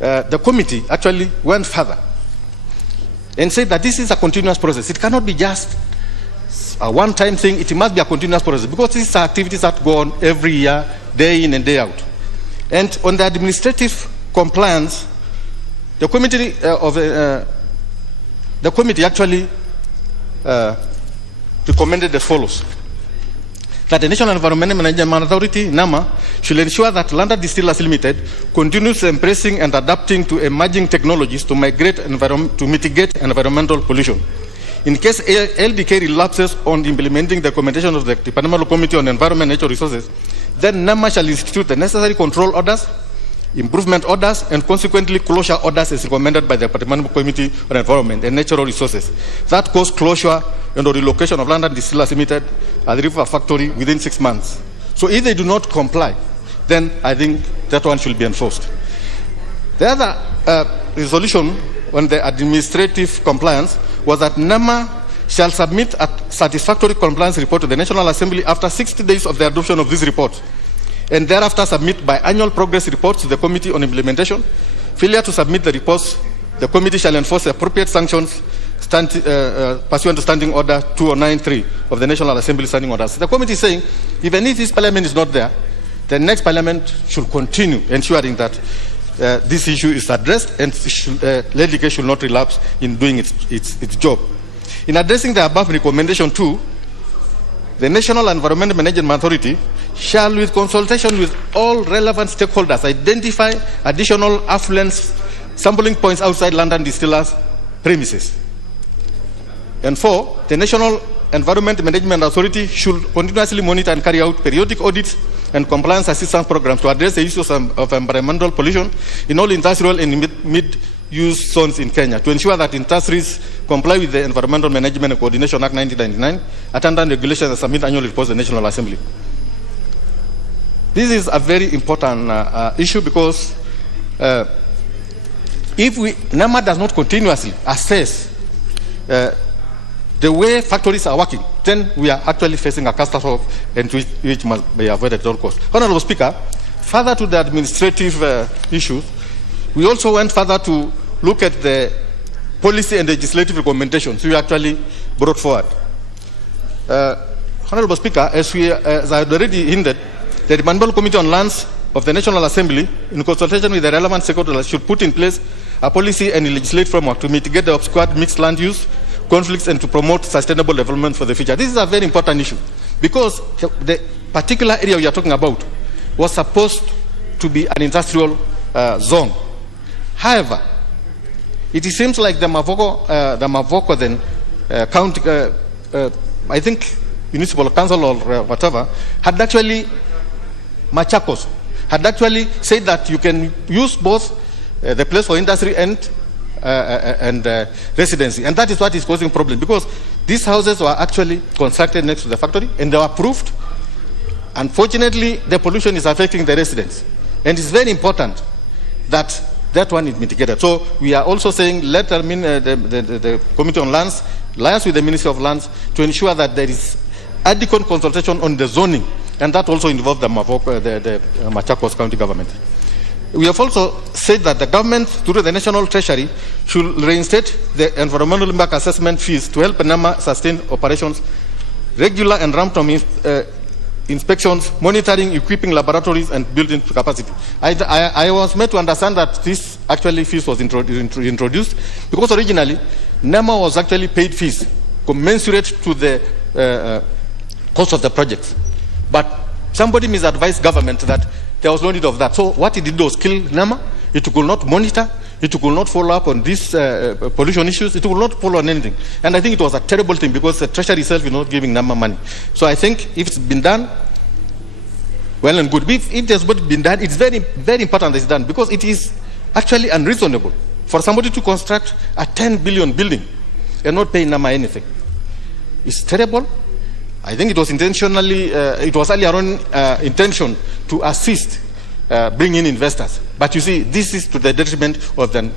the committee actually went further and said that this is a continuous process. It cannot be just a one-time thing. It must be a continuous process because these are activities that go on every year, day in and day out. And on the administrative compliance, the committee actually recommended as follows: that the National Environmental Management Authority (NEMA) should ensure that London Distillers Limited continues embracing and adapting to emerging technologies to mitigate environmental pollution. In case LDK relapses on implementing the recommendation of the Departmental Committee on Environment and Natural Resources, then NEMA shall institute the necessary control orders, improvement orders, and consequently closure orders as recommended by the Departmental Committee on Environment and Natural Resources. That cause closure and or relocation of London Distillers Limited at the River Factory within 6 months So if they do not comply, then I think that one should be enforced. The other resolution on the administrative compliance was that NEMA shall submit a satisfactory compliance report to the National Assembly after 60 days of the adoption of this report, and thereafter submit biannual progress reports to the Committee on Implementation. Failure to submit the reports, the committee shall enforce appropriate sanctions pursuant to Standing Order 2093 of the National Assembly Standing Orders. The committee is saying, even if this parliament is not there, the next parliament should continue ensuring that this issue is addressed and legislation should not relapse in doing its job. In addressing the above recommendation 2, the National Environment Management Authority shall, with consultation with all relevant stakeholders, identify additional affluence sampling points outside London distillers' premises. And 4, the National Environment Management Authority should continuously monitor and carry out periodic audits and compliance assistance programs to address the issues of environmental pollution in all industrial and mid-use zones in Kenya, to ensure that industries comply with the Environmental Management and Coordination Act 1999, attend regulations, and submit annual reports to the National Assembly. This is a very important issue because if NEMA does not continuously assess the way factories are working, then we are actually facing a catastrophe and which must be avoided at all costs. Honorable Speaker, further to the administrative issues, we also went further to look at the policy and legislative recommendations we actually brought forward. Honorable Speaker, as I had already hinted, the Honorable Committee on Lands of the National Assembly, in consultation with the relevant stakeholders, should put in place a policy and a legislative framework to mitigate the obscured mixed land use conflicts and to promote sustainable development for the future. This is a very important issue because the particular area we are talking about was supposed to be an industrial zone. However, it seems like the Mavoko then county, I think municipal council or whatever, had actually, Machakos, had actually said that you can use both the place for industry and residency, and that is what is causing problem because these houses were actually constructed next to the factory and they were approved. Unfortunately, the pollution is affecting the residents, and it's very important that that one is mitigated. So we are also saying let the Committee on Lands liaise with the Ministry of Lands to ensure that there is adequate consultation on the zoning, and that also involves the Machakos County government. We have also said that the government, through the National Treasury, should reinstate the environmental impact assessment fees to help NEMA sustain operations, regular and random inspections, monitoring, equipping laboratories, and building capacity. I was made to understand that this actually fees was introduced because originally NEMA was actually paid fees commensurate to the cost of the projects. But somebody misadvised government that there was no need of that. So what it did was kill NEMA. It could not monitor. It could not follow up on these pollution issues. It could not follow on anything. And I think it was a terrible thing because the Treasury itself is not giving NEMA money. So I think if it's been done, well and good. If it has been done, it's very, very important that it's done because it is actually unreasonable for somebody to construct a 10 billion building and not pay NEMA anything. It's terrible. I think it was intentionally, it was earlier on intention to assist bring in investors. But you see, this is to the detriment of the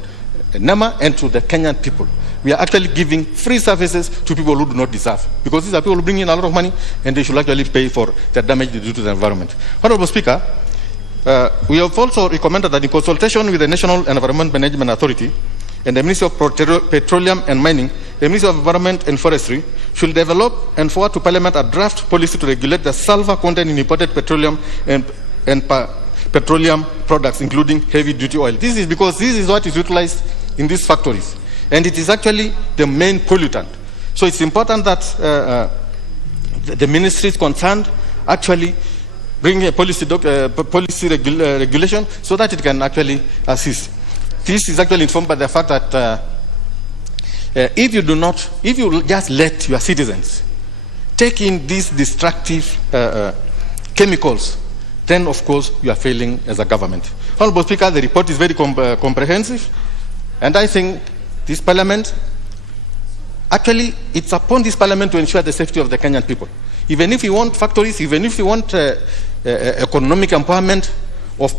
NEMA and to the Kenyan people. We are actually giving free services to people who do not deserve, because these are people who bring in a lot of money and they should actually pay for the damage they do to the environment. Honorable Speaker, we have also recommended that in consultation with the National Environment Management Authority and the Ministry of Petroleum and Mining, the Ministry of Environment and Forestry should develop and forward to Parliament a draft policy to regulate the sulfur content in imported petroleum and petroleum products, including heavy-duty oil. This is because this is what is utilized in these factories, and it is actually the main pollutant. So it's important that the ministries concerned actually bring a policy regulation so that it can actually assist. This is actually informed by the fact that if you just let your citizens take in these destructive chemicals, then of course you are failing as a government. Honorable Speaker, the report is very comprehensive, and I think this Parliament, actually it's upon this Parliament to ensure the safety of the Kenyan people. Even if you want factories, even if you want economic empowerment of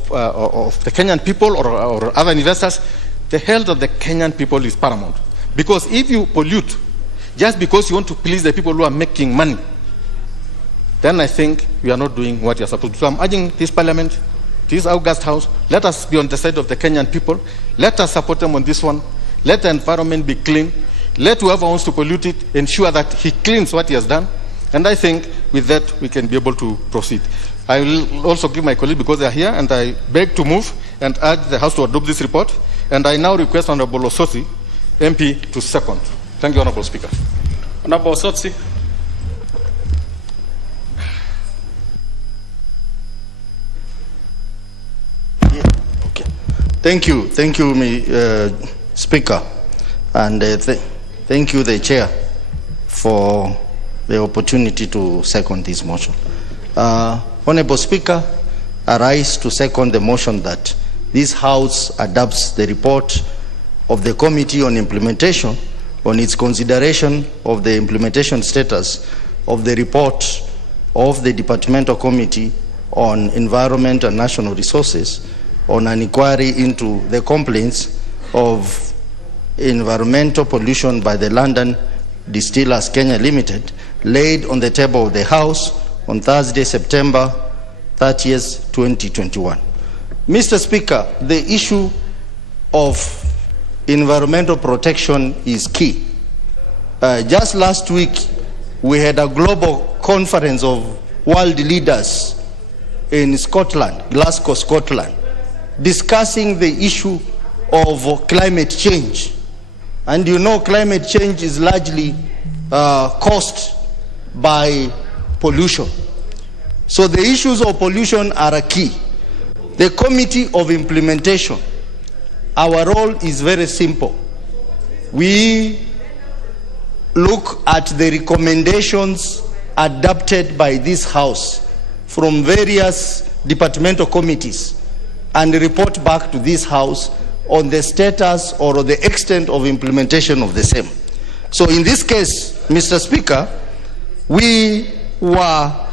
the Kenyan people or other investors, the health of the Kenyan people is paramount. Because if you pollute just because you want to please the people who are making money, then I think we are not doing what you are supposed to do. So I'm urging this parliament, this August House, let us be on the side of the Kenyan people. Let us support them on this one. Let the environment be clean. Let whoever wants to pollute it ensure that he cleans what he has done. And I think with that we can be able to proceed. I will also give my colleague, because they are here, and I beg to move and urge the House to adopt this report. And I now request Honorable Osotsi, MP, to second. Thank you, Honorable Speaker. Honorable Osotsi. Thank you, Speaker, and thank you, the Chair, for the opportunity to second this motion. Honorable Speaker, I rise to second the motion that this House adopts the report of the Committee on Implementation on its consideration of the implementation status of the report of the Departmental Committee on Environment and National Resources on an inquiry into the complaints of environmental pollution by the London Distillers Kenya Limited, laid on the table of the House on Thursday, September 30th, 2021. Mr. Speaker, the issue of environmental protection is key. Just last week, we had a global conference of world leaders in Scotland, Glasgow, Scotland, discussing the issue of climate change. And you know, climate change is largely caused by pollution. So the issues of pollution are a key. The Committee of Implementation, our role is very simple. We look at the recommendations adopted by this House from various departmental committees and report back to this House on the status or the extent of implementation of the same. So in this case, Mr. Speaker, we were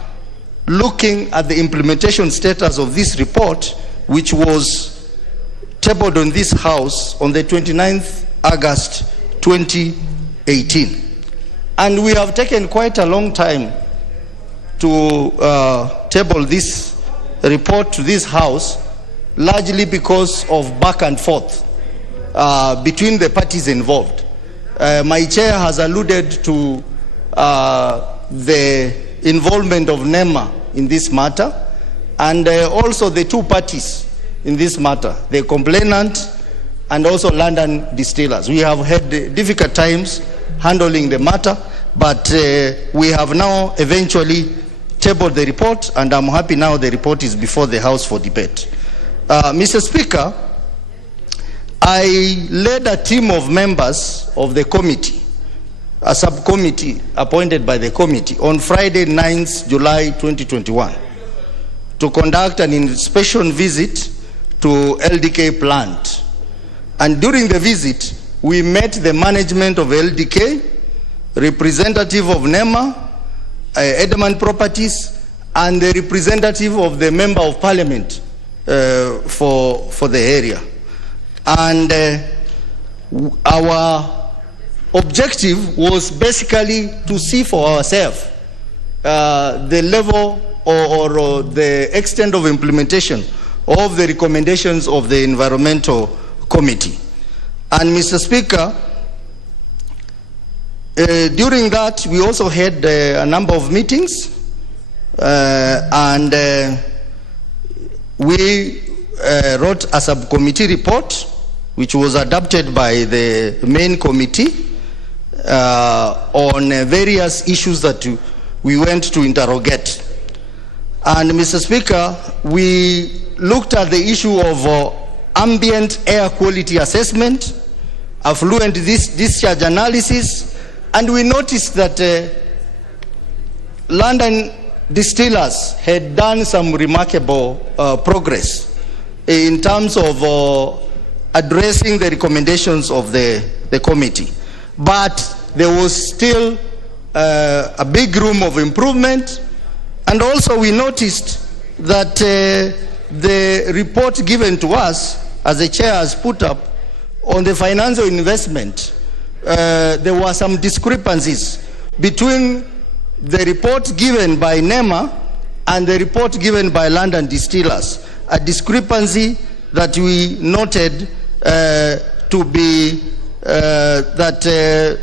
looking at the implementation status of this report, which was tabled on this House on the 29th August 2018. And we have taken quite a long time to table this report to this House, largely because of back and forth between the parties involved. My chair has alluded to the involvement of NEMA in this matter, and also the two parties in this matter, the complainant and also London Distillers. We have had difficult times handling the matter, but we have now eventually tabled the report, and I'm happy now the report is before the House for debate. Mr. Speaker, I led a team of members of the committee, a subcommittee appointed by the committee, on Friday, 9th July 2021, to conduct an inspection visit to LDK plant. And during the visit, we met the management of LDK, representative of NEMA, Edmund Properties, and the representative of the Member of Parliament for the area. And our objective was basically to see for ourselves the level or the extent of implementation of the recommendations of the Environmental Committee. And Mr. Speaker, during that we also had a number of meetings, and we wrote a subcommittee report which was adopted by the main committee on various issues that we went to interrogate. And Mr. Speaker, we looked at the issue of ambient air quality assessment, affluent discharge analysis, and we noticed that London Distillers had done some remarkable progress in terms of addressing the recommendations of the committee. But there was still a big room of improvement, and also we noticed that the report given to us, as the chair has put up, on the financial investment, there were some discrepancies between the report given by NEMA and the report given by London Distillers. A discrepancy that we noted to be that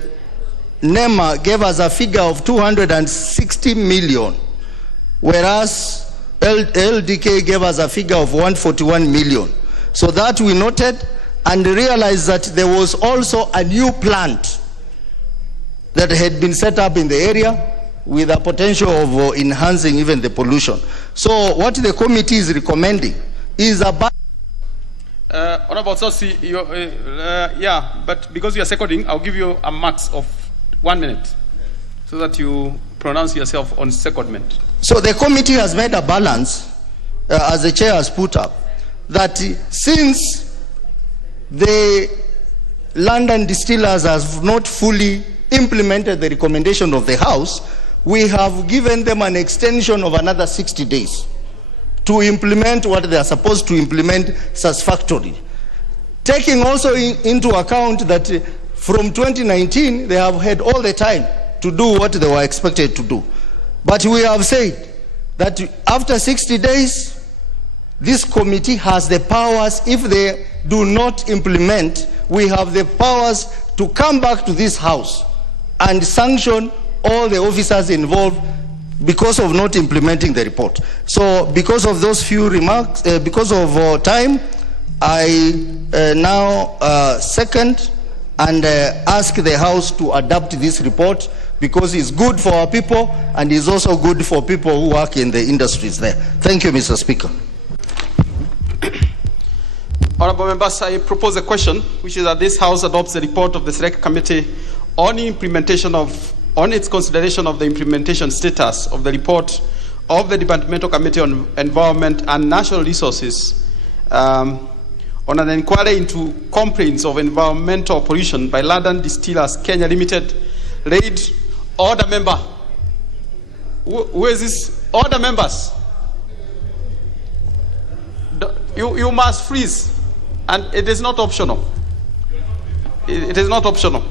NEMA gave us a figure of 260 million, whereas LDK gave us a figure of 141 million. So that we noted and realized that there was also a new plant that had been set up in the area with a potential of enhancing even the pollution. So what the committee is recommending is about... Honorable Sosi, yeah, but because you are seconding, I'll give you a max of 1 minute so that you pronounce yourself on secondment. So the committee has made a balance, as the chair has put up, that since the London Distillers have not fully implemented the recommendation of the House, we have given them an extension of another 60 days to implement what they are supposed to implement satisfactorily. Taking also into account that from 2019, they have had all the time to do what they were expected to do. But we have said that after 60 days, this committee has the powers, if they do not implement, we have the powers to come back to this House and sanction all the officers involved because of not implementing the report. So because of those few remarks, because of time, I now second and ask the House to adopt this report because it's good for our people and it's also good for people who work in the industries there. Thank you, Mr. Speaker. Honorable members, I propose a question, which is that this House adopts the report of the Select Committee on its consideration of the implementation status of the report of the Departmental Committee on Environment and Natural Resources on an inquiry into complaints of environmental pollution by London Distillers Kenya Limited. Read order member. Who is this? Order members. You must freeze, and it is not optional. It is not optional.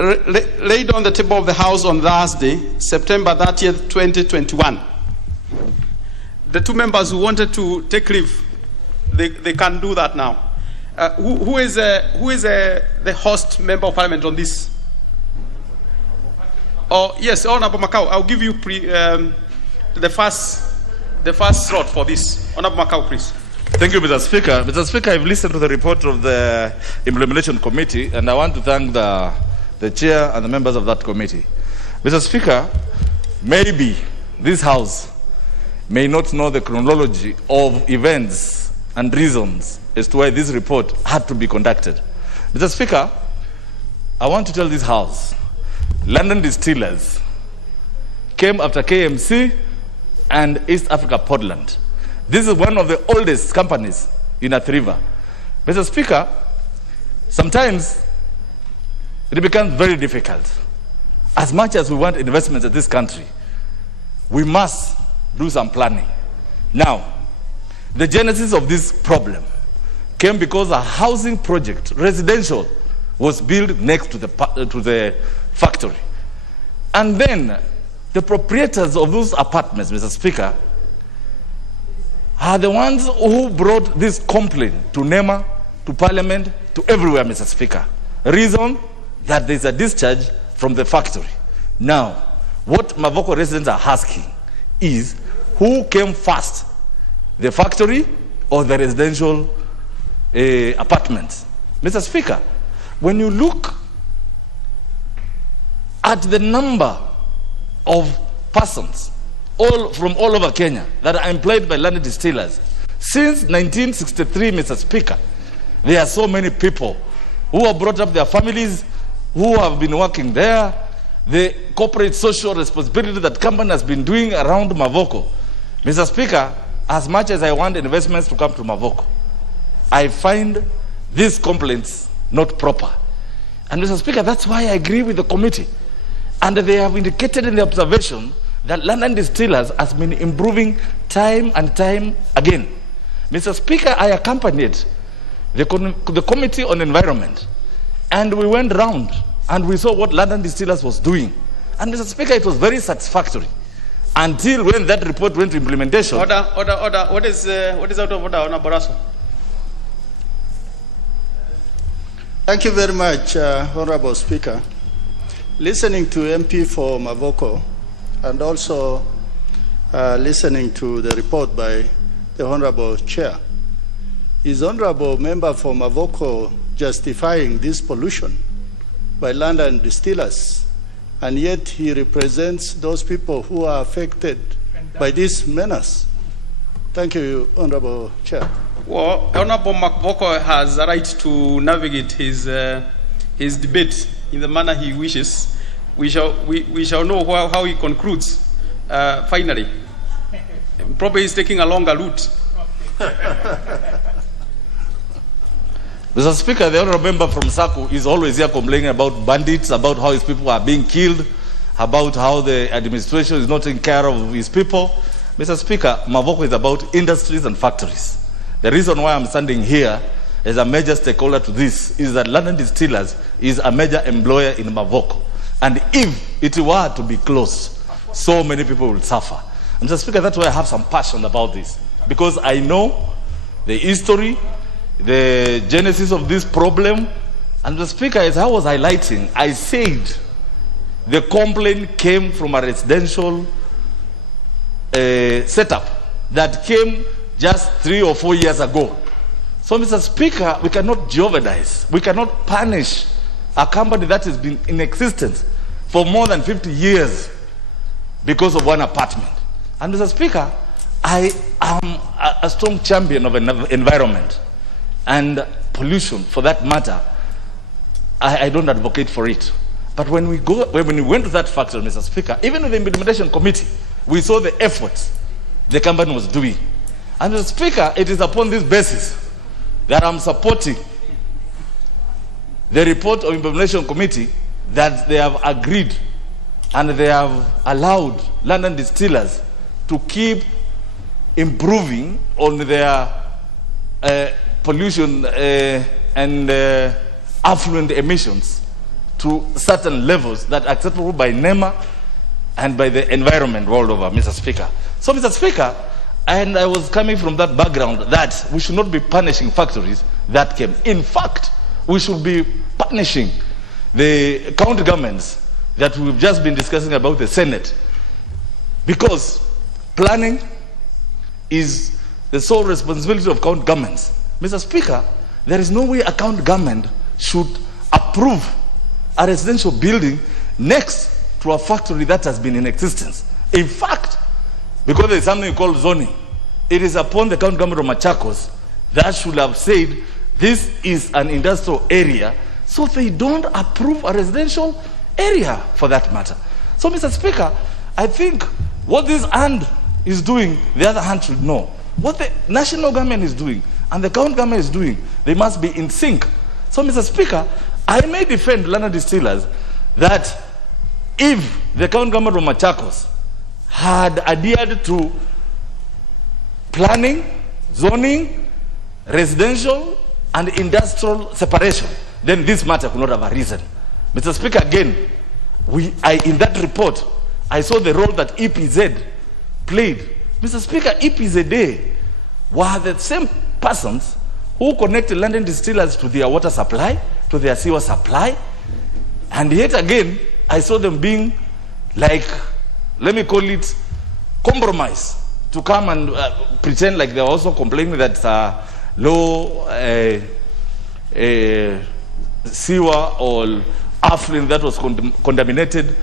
Laid on the table of the House on Thursday, September 30th, 2021. The two members who wanted to take leave, they can do that now. Who is the host member of Parliament on this? Oh yes, Honorable Macau. I'll give you the first slot for this. Honorable Macau, please. Thank you, Mr. Speaker. Mr. Speaker, I've listened to the report of the Implementation Committee, and I want to thank the chair and the members of that committee. Mr. Speaker, maybe this House may not know the chronology of events and reasons as to why this report had to be conducted. Mr. Speaker, I want to tell this House, London Distillers came after KMC and East Africa Portland. This is one of the oldest companies in Athi River. Mr. Speaker, sometimes it becomes very difficult. As much as we want investments in this country, we must do some planning. Now, the genesis of this problem came because a housing project, residential, was built next to the factory. And then the proprietors of those apartments, Mr. Speaker, are the ones who brought this complaint to NEMA, to Parliament, to everywhere, Mr. Speaker. Reason that there's a discharge from the factory. Now, what Mavoko residents are asking is, who came first, the factory or the residential apartments? Mr. Speaker, when you look at the number of persons from all over Kenya that are employed by London Distillers, since 1963, Mr. Speaker, there are so many people who have brought up their families, who have been working there, the corporate social responsibility that company has been doing around Mavoko. Mr. Speaker, as much as I want investments to come to Mavoko, I find these complaints not proper. And Mr. Speaker, that's why I agree with the committee. And they have indicated in the observation that London Distillers has been improving time and time again. Mr. Speaker, I accompanied the Committee on Environment, and we went round and we saw what London Distillers was doing. And Mr. Speaker, it was very satisfactory until when that report went to implementation. Order. What is out of order, Honorable Barroso? Thank you very much, Honorable Speaker. Listening to MP for Mavoko and also listening to the report by the Honorable Chair, is Honorable Member for Mavoko justifying this pollution by London Distillers, and yet he represents those people who are affected by this menace? Thank you, Honorable Chair. Well, Honorable Mavoko has a right to navigate his debate in the manner he wishes. We shall know how he concludes finally. Probably he's taking a longer route. Mr. Speaker, the honourable member from Saku is always here complaining about bandits, about how his people are being killed, about how the administration is not taking care of his people. Mr. Speaker, Mavoko is about industries and factories. The reason why I'm standing here as a major stakeholder to this is that London Distillers is a major employer in Mavoko. And if it were to be closed, so many people will suffer. And Mr. Speaker, that's why I have some passion about this. Because I know the history, the genesis of this problem. And Mr. Speaker, as I was highlighting, I said the complaint came from a residential setup that came just 3 or 4 years ago. So, Mr. Speaker, we cannot jeopardize, we cannot punish a company that has been in existence for more than 50 years because of one apartment. And Mr. Speaker, I am a strong champion of environment and pollution, for that matter. I don't advocate for it. But when we went to that factory, Mr. Speaker, even with the implementation committee, we saw the efforts the company was doing. And Mr. Speaker, it is upon this basis that I'm supporting the report of implementation committee that they have agreed and they have allowed London Distillers to keep improving on their pollution and affluent emissions to certain levels that are acceptable by NEMA and by the environment world over, Mr. Speaker. So, Mr. Speaker, and I was coming from that background that we should not be punishing factories that came. In fact, we should be punishing the county governments that we've just been discussing about the Senate, because planning is the sole responsibility of county governments. Mr. Speaker, there is no way a county government should approve a residential building next to a factory that has been in existence. In fact, because there is something called zoning, it is upon the county government of Machakos that should have said this is an industrial area, so they don't approve a residential area for that matter. So, Mr. Speaker, I think what this hand is doing, the other hand should know. What the national government is doing and the county government is doing, they must be in sync. So, Mr. Speaker, I may defend London Distillers that if the county government of Machakos had adhered to planning, zoning, residential, and industrial separation, then this matter could not have arisen. Mr. Speaker, again, in that report, I saw the role that EPZ played. Mr. Speaker, EPZA were the same persons who connected London Distillers to their water supply, to their sewer supply, and yet again, I saw them being like, let me call it, compromise, to come and pretend like they were also complaining that low sewer or affluent that was contaminated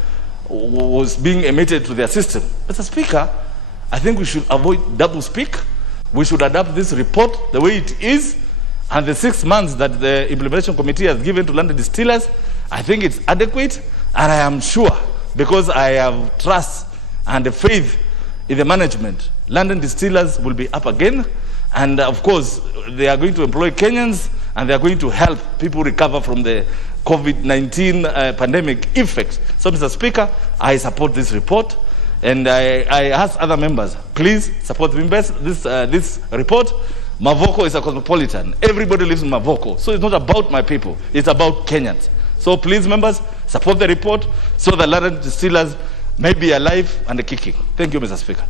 was being emitted to their system. Mr. Speaker, I think we should avoid double speak. We should adapt this report the way it is, and the 6 months that the implementation committee has given to London Distillers, I think it's adequate, and I am sure, because I have trust and faith in the management, London Distillers will be up again, and of course they are going to employ Kenyans, and they are going to help people recover from the COVID-19 pandemic effect. So, Mr. Speaker, I support this report. And I ask other members, please support this report. Mavoko is a cosmopolitan. Everybody lives in Mavoko. So it's not about my people. It's about Kenyans. So please, members, support the report so the land distillers may be alive and kicking. Thank you, Mr. Speaker.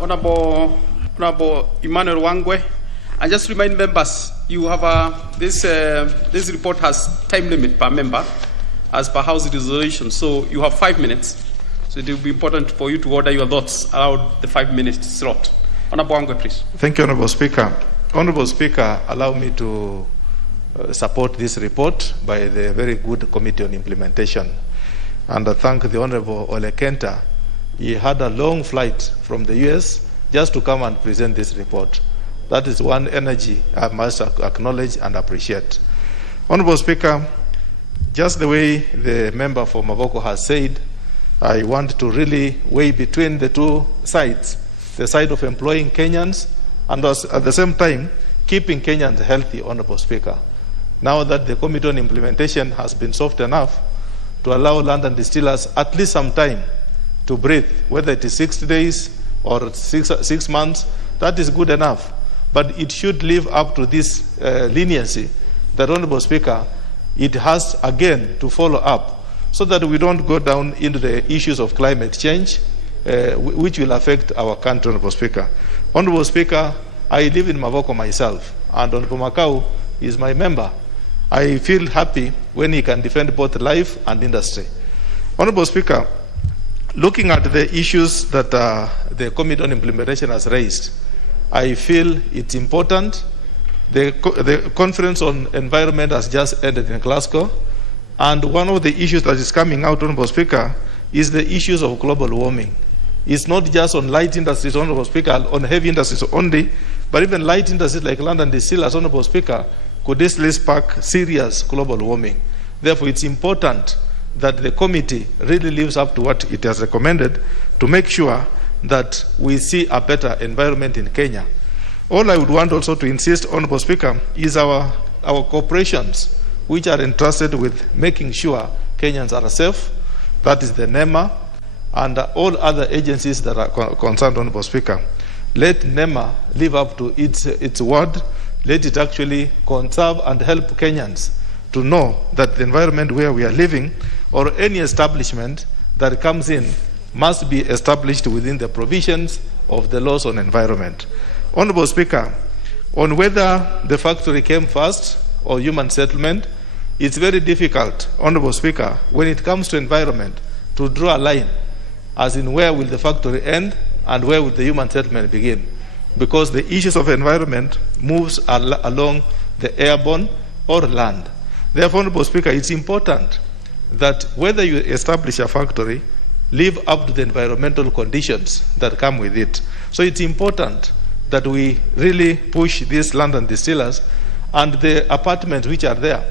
Honorable Emmanuel Wangwe, I just remind members, you have this report has time limit per member as per House resolution, so you have 5 minutes. So it will be important for you to order your thoughts around the 5-minute slot. Honorable Wangwe, please. Thank you, Honorable Speaker. Honorable Speaker, allow me to support this report by the very good Committee on Implementation. And I thank the Honorable Ole Kenta. He had a long flight from the US just to come and present this report. That is one energy I must acknowledge and appreciate. Honorable Speaker, just the way the member for Mavoko has said, I want to really weigh between the two sides, the side of employing Kenyans and at the same time keeping Kenyans healthy, Honorable Speaker. Now that the Committee on Implementation has been soft enough to allow London distillers at least some time to breathe, whether it is 60 days or 6 months, that is good enough. But it should live up to this leniency that, Honorable Speaker, it has again to follow up so that we don't go down into the issues of climate change, which will affect our country, Honorable Speaker. Honorable Speaker, I live in Mavoko myself, and Honorable Makau is my member. I feel happy when he can defend both life and industry. Honorable Speaker, looking at the issues that the Committee on Implementation has raised, I feel it's important. The Conference on Environment has just ended in Glasgow, and one of the issues that is coming out, Honorable Speaker, is the issues of global warming. It's not just on light industries, Honorable Speaker, on heavy industries only, but even light industries like London distillers, Honorable Speaker, could easily spark serious global warming. Therefore, it's important that the committee really lives up to what it has recommended to make sure that we see a better environment in Kenya. All I would want also to insist, Honorable Speaker, is our corporations which are entrusted with making sure Kenyans are safe. That is the NEMA and all other agencies that are concerned, Honorable Speaker. Let NEMA live up to its word. Let it actually conserve and help Kenyans to know that the environment where we are living or any establishment that comes in must be established within the provisions of the laws on environment. Honorable Speaker, on whether the factory came first or human settlement, it's very difficult, Honorable Speaker, when it comes to environment, to draw a line, as in where will the factory end and where will the human settlement begin, because the issues of environment moves along the airborne or land. Therefore, Honorable Speaker, it's important that whether you establish a factory, live up to the environmental conditions that come with it. So it's important that we really push these London distillers and the apartments which are there.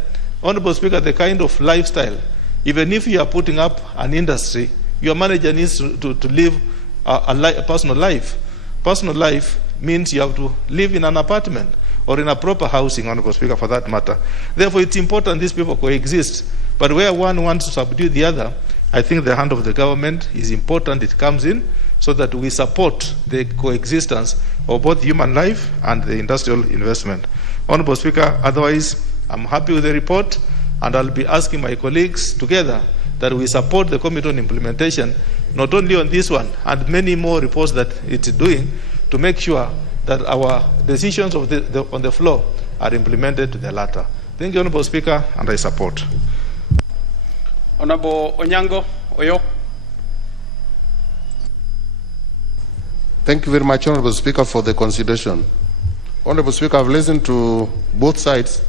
Honorable Speaker, the kind of lifestyle, even if you are putting up an industry, your manager needs to live a personal life. Personal life means you have to live in an apartment or in a proper housing, Honorable Speaker, for that matter. Therefore, it's important these people coexist. But where one wants to subdue the other, I think the hand of the government is important. It comes in so that we support the coexistence of both human life and the industrial investment. Honorable Speaker, otherwise, I'm happy with the report, and I'll be asking my colleagues together that we support the Committee on Implementation, not only on this one, and many more reports that it's doing, to make sure that our decisions on the floor are implemented to the latter. Thank you, Honorable Speaker, and I support. Honorable Onyango Oyo. Thank you very much, Honorable Speaker, for the consideration. Honorable Speaker, I've listened to both sides,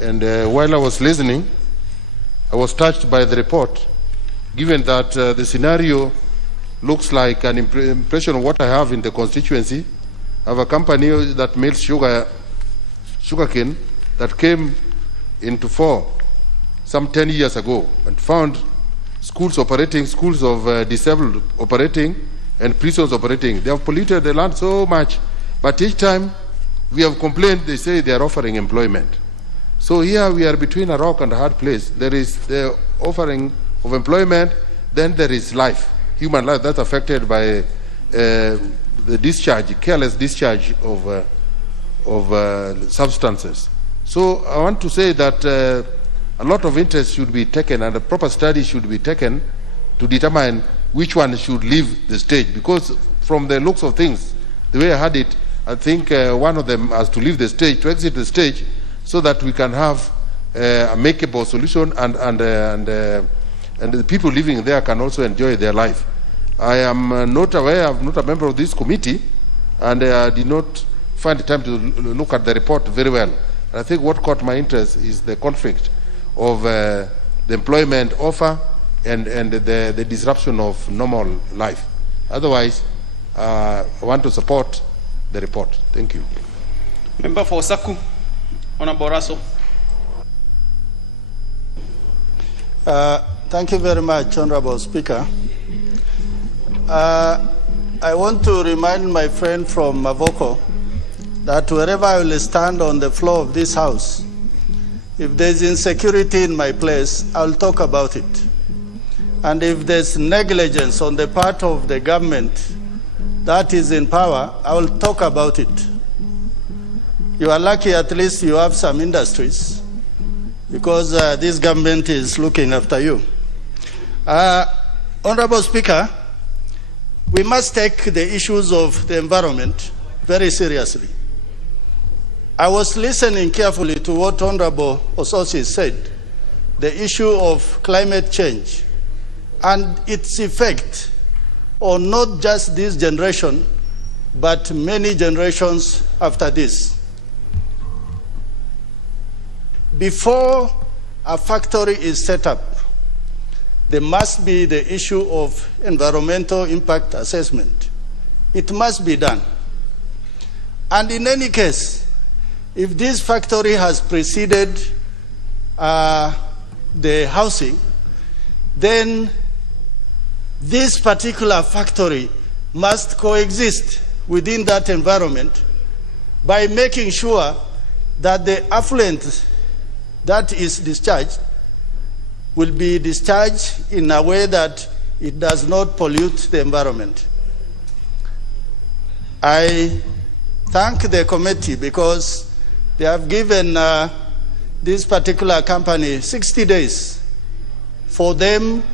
and while I was listening, I was touched by the report, given that the scenario looks like an impression of what I have in the constituency. I have a company that makes sugarcane that came into force some 10 years ago and found schools operating, schools of disabled operating, and prisons operating. They have polluted the land so much, but each time we have complained, they say they are offering employment. So here we are between a rock and a hard place. There is the offering of employment, then there is life, human life that's affected by the discharge, careless discharge of substances. So I want to say that a lot of interest should be taken and a proper study should be taken to determine which one should leave the stage, because from the looks of things, the way I had it, I think one of them has to leave the stage, to exit the stage, so that we can have a makeable solution and the people living there can also enjoy their life. I am not aware, I'm not a member of this committee, and I did not find the time to look at the report very well. And I think what caught my interest is the conflict of the employment offer and the disruption of normal life. Otherwise, I want to support the report. Thank you. Member for Saku, Honorable Raso. Thank you very much, Honorable Speaker. I want to remind my friend from Mavoko that wherever I will stand on the floor of this House, if there's insecurity in my place, I'll talk about it. And if there's negligence on the part of the government that is in power, I will talk about it. You are lucky at least you have some industries, because this government is looking after you. Honorable Speaker, we must take the issues of the environment very seriously. I was listening carefully to what Honorable Ososi said, the issue of climate change and its effect on not just this generation, but many generations after this. Before a factory is set up, there must be the issue of environmental impact assessment. It must be done. And in any case, if this factory has preceded the housing, then this particular factory must coexist within that environment by making sure that the effluent that is discharged will be discharged in a way that it does not pollute the environment. I thank the committee because they have given this particular company 60 days for them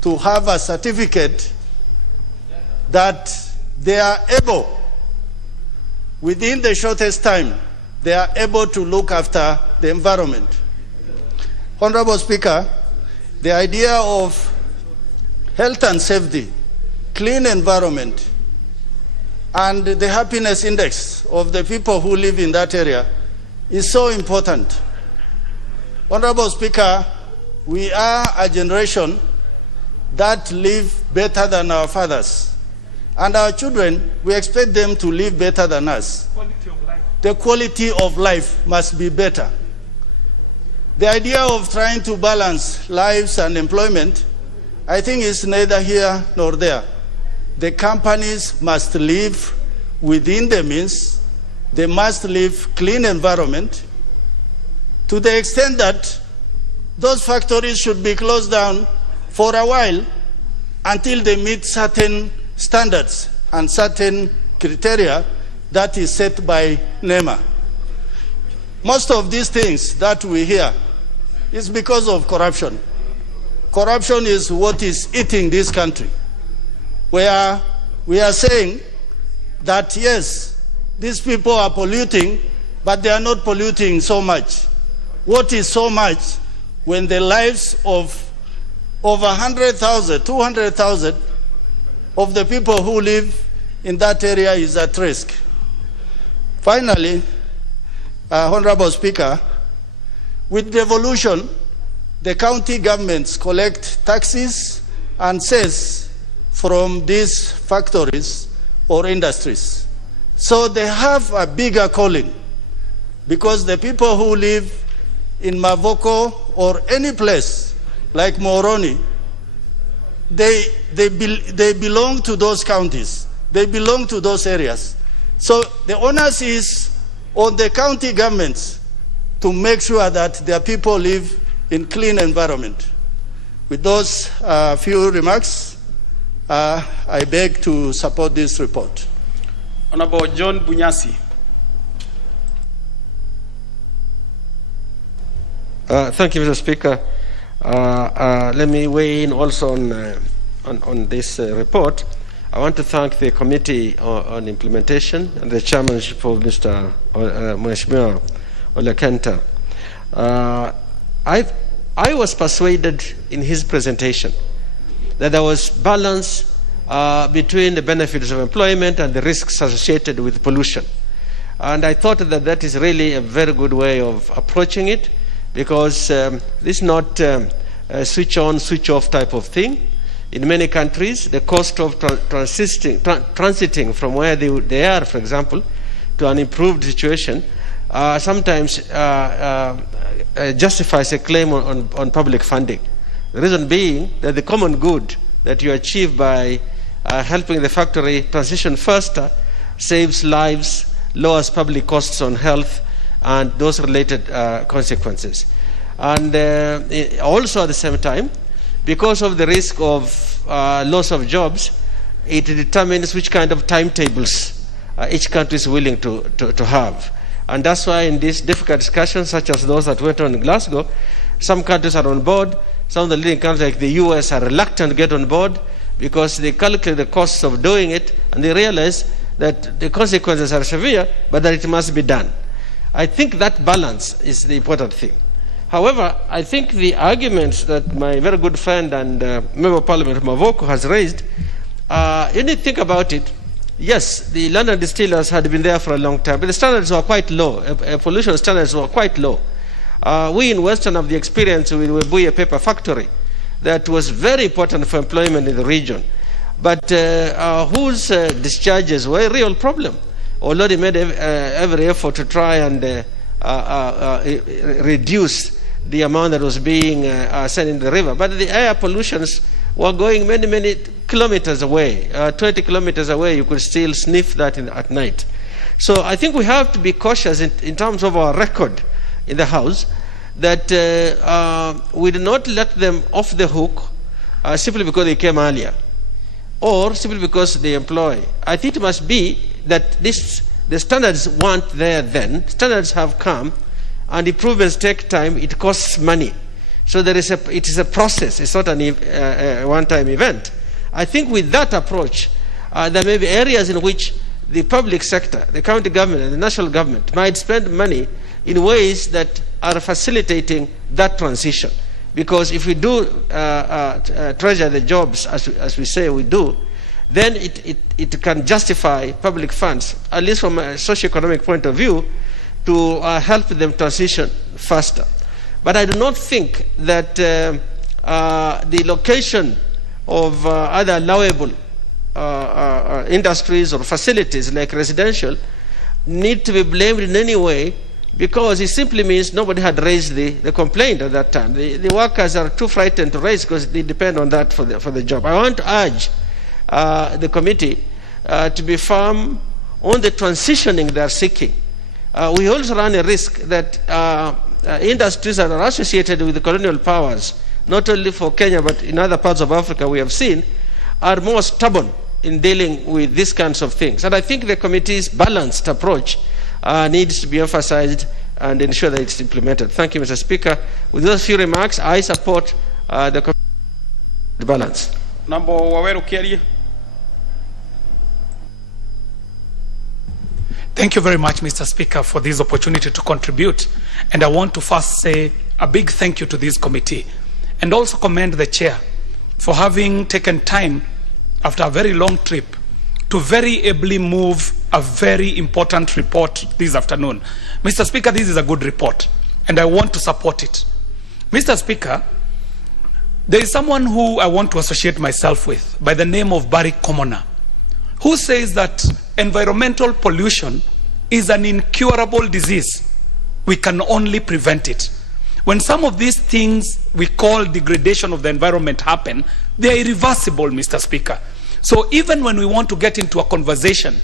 to have a certificate that they are able, within the shortest time, they are able to look after the environment. Honorable Speaker, the idea of health and safety, clean environment, and the happiness index of the people who live in that area is so important. Honorable Speaker, we are a generation that live better than our fathers. And our children, we expect them to live better than us. The quality of life must be better. The idea of trying to balance lives and employment, I think, is neither here nor there. The companies must live within the means. They must live clean environment to the extent that those factories should be closed down for a while until they meet certain standards and certain criteria that is set by NEMA. Most of these things that we hear is because of corruption. Corruption is what is eating this country, where we are saying that yes, these people are polluting, but they are not polluting so much. What is so much when the lives of over 100,000, 200,000 of the people who live in that area is at risk? Finally, Honorable Speaker, with devolution, the county governments collect taxes and cess from these factories or industries. So they have a bigger calling, because the people who live in Mavoko or any place like Moroni, they belong to those counties. They belong to those areas. So the onus is on the county governments to make sure that their people live in clean environment. With those few remarks, I beg to support this report. Honorable John Bunyasi. Thank you, Mr. Speaker. Let me weigh in also on this report. I want to thank the Committee on Implementation and the chairmanship of Mr. Mheshimiwa Olekenta. I was persuaded in his presentation that there was balance between the benefits of employment and the risks associated with pollution. And I thought that that is really a very good way of approaching it, because this is not a switch on, switch off type of thing. In many countries, the cost of transiting from where they are, for example, to an improved situation, sometimes justifies a claim on public funding. The reason being that the common good that you achieve by helping the factory transition faster saves lives, lowers public costs on health, and those related consequences. And also at the same time, because of the risk of loss of jobs, it determines which kind of timetables each country is willing to have. And that's why in these difficult discussions, such as those that went on in Glasgow, some countries are on board, some of the leading countries like the US are reluctant to get on board because they calculate the costs of doing it, and they realize that the consequences are severe, but that it must be done. I think that balance is the important thing. However, I think the arguments that my very good friend and Member of Parliament Mavoko has raised, you need to think about it. Yes, the London distillers had been there for a long time, but the standards were quite low. Pollution standards were quite low. We in Western have the experience with Webuye Paper Factory that was very important for employment in the region, but whose discharges were a real problem. Although they made every effort to try and reduce the amount that was being sent in the river, but the air pollutions were going many, many kilometers away. 20 kilometers away, you could still sniff that at night. So I think we have to be cautious in terms of our record in the House, that we do not let them off the hook simply because they came earlier, or simply because they employ. I think it must be that the standards weren't there then. Standards have come, and improvements take time. It costs money. So it is a process. It's not a one-time event. I think with that approach, there may be areas in which the public sector, the county government and the national government might spend money in ways that are facilitating that transition. Because if we do treasure the jobs as we say we do, then it can justify public funds, at least from a socio-economic point of view, to help them transition faster. But I do not think that the location of other allowable industries or facilities like residential need to be blamed in any way, because it simply means nobody had raised the complaint at that time. The workers are too frightened to raise because they depend on that for the job. I want to urge the committee to be firm on the transitioning they are seeking. We also run a risk that industries that are associated with the colonial powers, not only for Kenya but in other parts of Africa we have seen, are more stubborn in dealing with these kinds of things. And I think the committee's balanced approach needs to be emphasized and ensure that it's implemented. Thank you, Mr. Speaker. With those few remarks, I support the balance. Number Waweru Keria. Thank you very much, Mr. Speaker, for this opportunity to contribute. And I want to first say a big thank you to this committee, and also commend the chair for having taken time after a very long trip to very ably move a very important report this afternoon. Mr. Speaker, this is a good report, and I want to support it. Mr. Speaker, there is someone who I want to associate myself with by the name of Barry Commoner, who says that environmental pollution is an incurable disease. We can only prevent it. When some of these things we call degradation of the environment happen, they are irreversible, Mr. Speaker. So even when we want to get into a conversation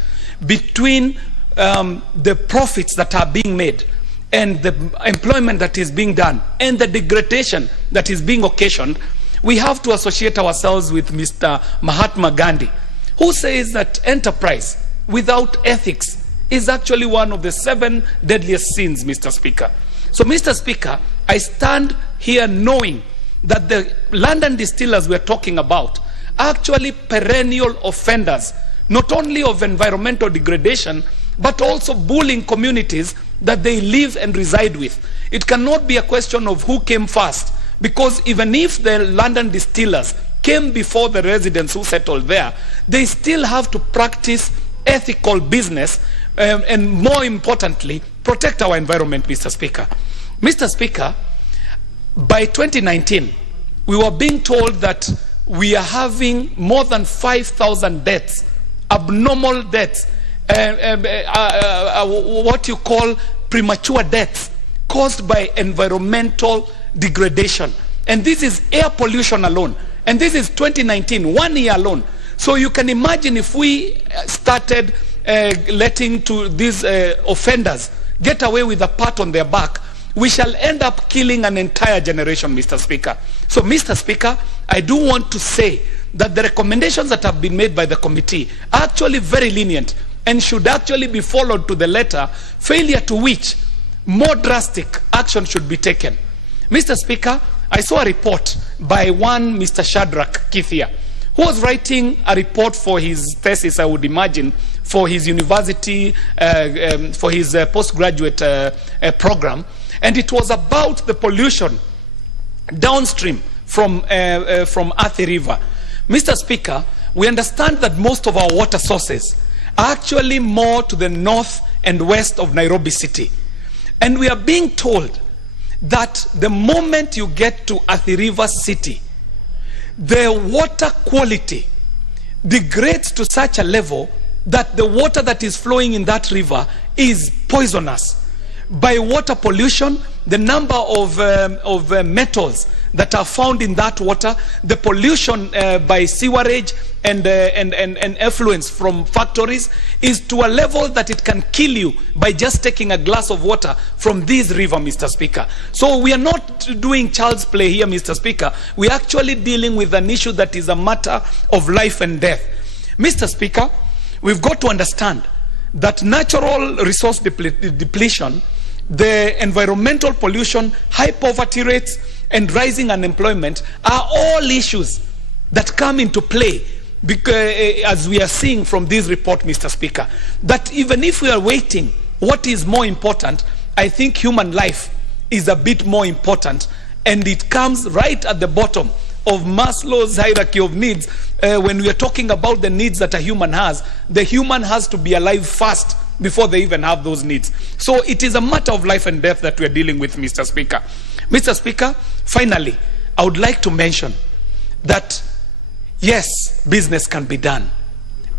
between the profits that are being made and the employment that is being done and the degradation that is being occasioned, we have to associate ourselves with Mr. Mahatma Gandhi, who says that enterprise without ethics is actually one of the 7 deadliest sins, Mr. Speaker. So, Mr. Speaker, I stand here knowing that the London distillers we're talking about are actually perennial offenders, not only of environmental degradation, but also bullying communities that they live and reside with. It cannot be a question of who came first, because even if the London distillers came before the residents who settled there, they still have to practice ethical business and more importantly, protect our environment, Mr. Speaker. Mr. Speaker, by 2019, we were being told that we are having more than 5,000 deaths, abnormal deaths, what you call premature deaths caused by environmental degradation. And this is air pollution alone. And this is 2019, 1 year alone. So you can imagine if we started letting to these offenders get away with a pat on their back, we shall end up killing an entire generation, Mr. Speaker. So, Mr. Speaker, I do want to say that the recommendations that have been made by the committee are actually very lenient and should actually be followed to the letter, failure to which more drastic action should be taken. Mr. Speaker, I saw a report by one Mr. Shadrach Kithia, who was writing a report for his thesis, I would imagine, for his university, for his postgraduate program, and it was about the pollution downstream from Athi River. Mr. Speaker, we understand that most of our water sources are actually more to the north and west of Nairobi City. And we are being told that the moment you get to Athi River City, the water quality degrades to such a level that the water that is flowing in that river is poisonous. By water pollution, the number of metals that are found in that water, the pollution by sewerage and effluents from factories is to a level that it can kill you by just taking a glass of water from this river, Mr. Speaker. So we are not doing child's play here, Mr. Speaker. We are actually dealing with an issue that is a matter of life and death. Mr. Speaker, we've got to understand that natural resource depletion, the environmental pollution, high poverty rates, and rising unemployment are all issues that come into play because, as we are seeing from this report, Mr. Speaker, that even if we are waiting, what is more important, I think human life is a bit more important, and it comes right at the bottom of Maslow's hierarchy of needs. When we are talking about the needs that a human has, the human has to be alive first before they even have those needs. So it is a matter of life and death that we are dealing with, Mr. Speaker. Mr. Speaker, finally, I would like to mention that, yes, business can be done,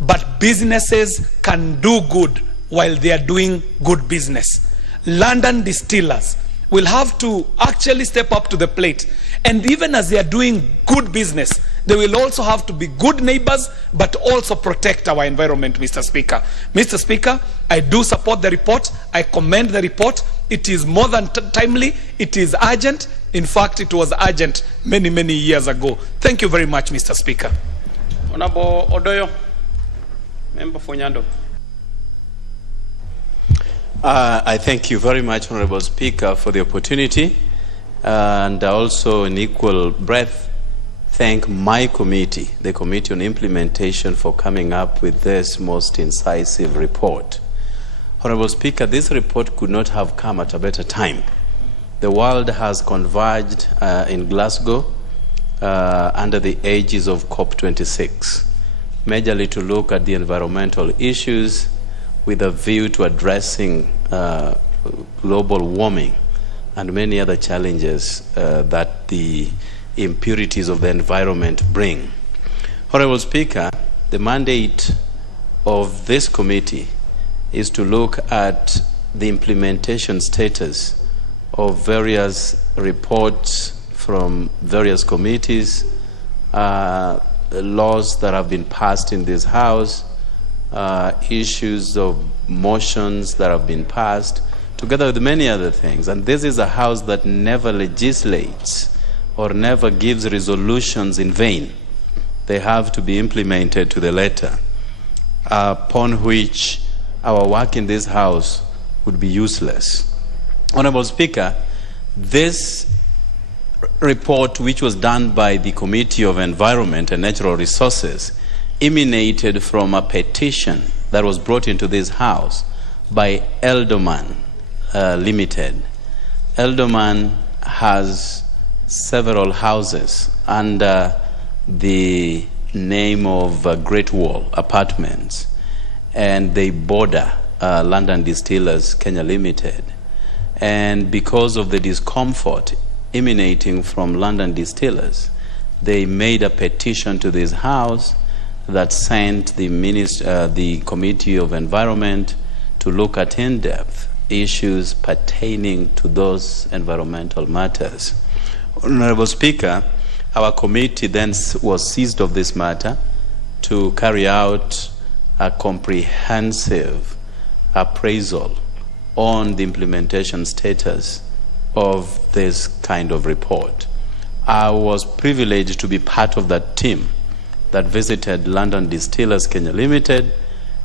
but businesses can do good while they are doing good business. London distillers will have to actually step up to the plate, and even as they are doing good business, they will also have to be good neighbors, but also protect our environment, Mr. Speaker. Mr. Speaker, I do support the report. I commend the report. It is more than timely. It is urgent. In fact, it was urgent many, many years ago. Thank you very much, Mr. Speaker. Honorable Odoyo, Member for Nyando. I thank you very much, Honorable Speaker, for the opportunity, and also in equal breath thank my committee, the Committee on Implementation, for coming up with this most incisive report. Honorable Speaker, this report could not have come at a better time. The world has converged in Glasgow under the aegis of COP26, majorly to look at the environmental issues with a view to addressing global warming and many other challenges that the impurities of the environment bring. Honorable Speaker, the mandate of this committee is to look at the implementation status of various reports from various committees, laws that have been passed in this House, issues of motions that have been passed, together with many other things. And this is a House that never legislates or never gives resolutions in vain. They have to be implemented to the letter, upon which our work in this House would be useless. Honorable Speaker, this report, which was done by the Committee of Environment and Natural Resources, emanated from a petition that was brought into this House by Elderman Limited. Elderman has several houses under the name of Great Wall Apartments, and they border London Distillers Kenya Limited. And because of the discomfort emanating from London Distillers, they made a petition to this House that sent the Committee of Environment to look at in-depth issues pertaining to those environmental matters. Honorable Speaker, our committee then was seized of this matter to carry out a comprehensive appraisal on the implementation status of this kind of report. I was privileged to be part of that team that visited London Distillers Kenya Limited,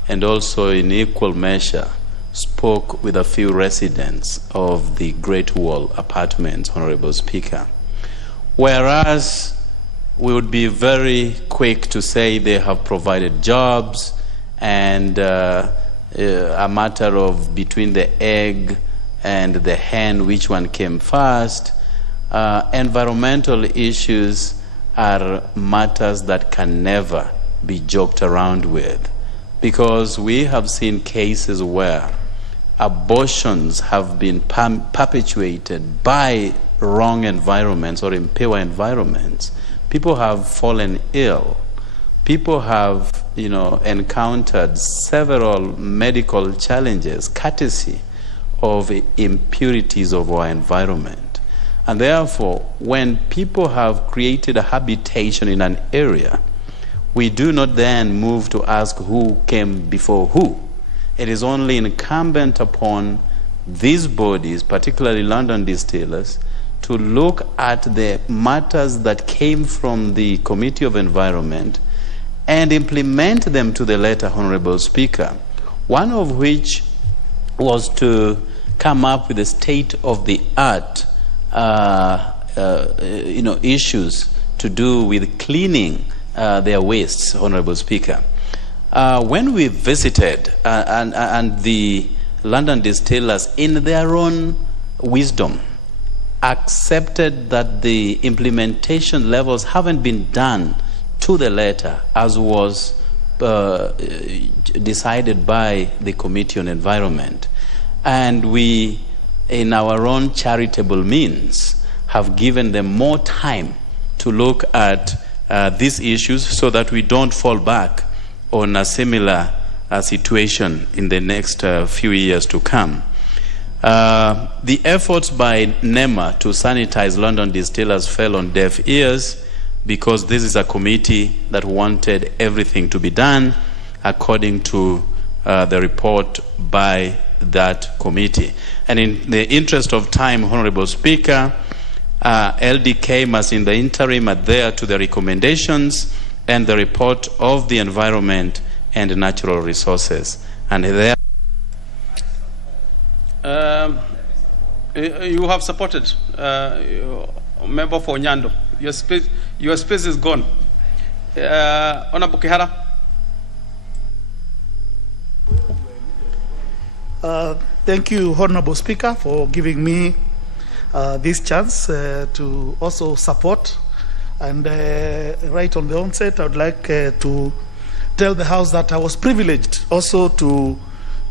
and also in equal measure spoke with a few residents of the Great Wall Apartments, Honorable Speaker. Whereas we would be very quick to say they have provided jobs and a matter of between the egg and the hen, which one came first, environmental issues are matters that can never be joked around with, because we have seen cases where abortions have been perpetuated by wrong environments or impure environments. People have fallen ill. People have, encountered several medical challenges courtesy of impurities of our environment. And therefore, when people have created a habitation in an area, we do not then move to ask who came before who. It is only incumbent upon these bodies, particularly London Distillers, to look at the matters that came from the Committee of Environment and implement them to the letter, Honorable Speaker, one of which was to come up with a state-of-the-art issues to do with cleaning their wastes, Honorable Speaker. When we visited and the London Distillers, in their own wisdom, accepted that the implementation levels haven't been done to the letter as was decided by the Committee on Environment. And we, in our own charitable means, have given them more time to look at these issues so that we don't fall back on a similar situation in the next few years to come. The efforts by NEMA to sanitize London Distillers fell on deaf ears, because this is a committee that wanted everything to be done according to the report by that committee. And in the interest of time, Honorable Speaker, LDK must in the interim adhere to the recommendations and the report of the Environment and Natural Resources. And there you have supported Member for Nyando. Your space is gone. Honorable Kihara. Thank you, Honorable Speaker, for giving me this chance to also support. And right on the onset, I would like to tell the House that I was privileged also to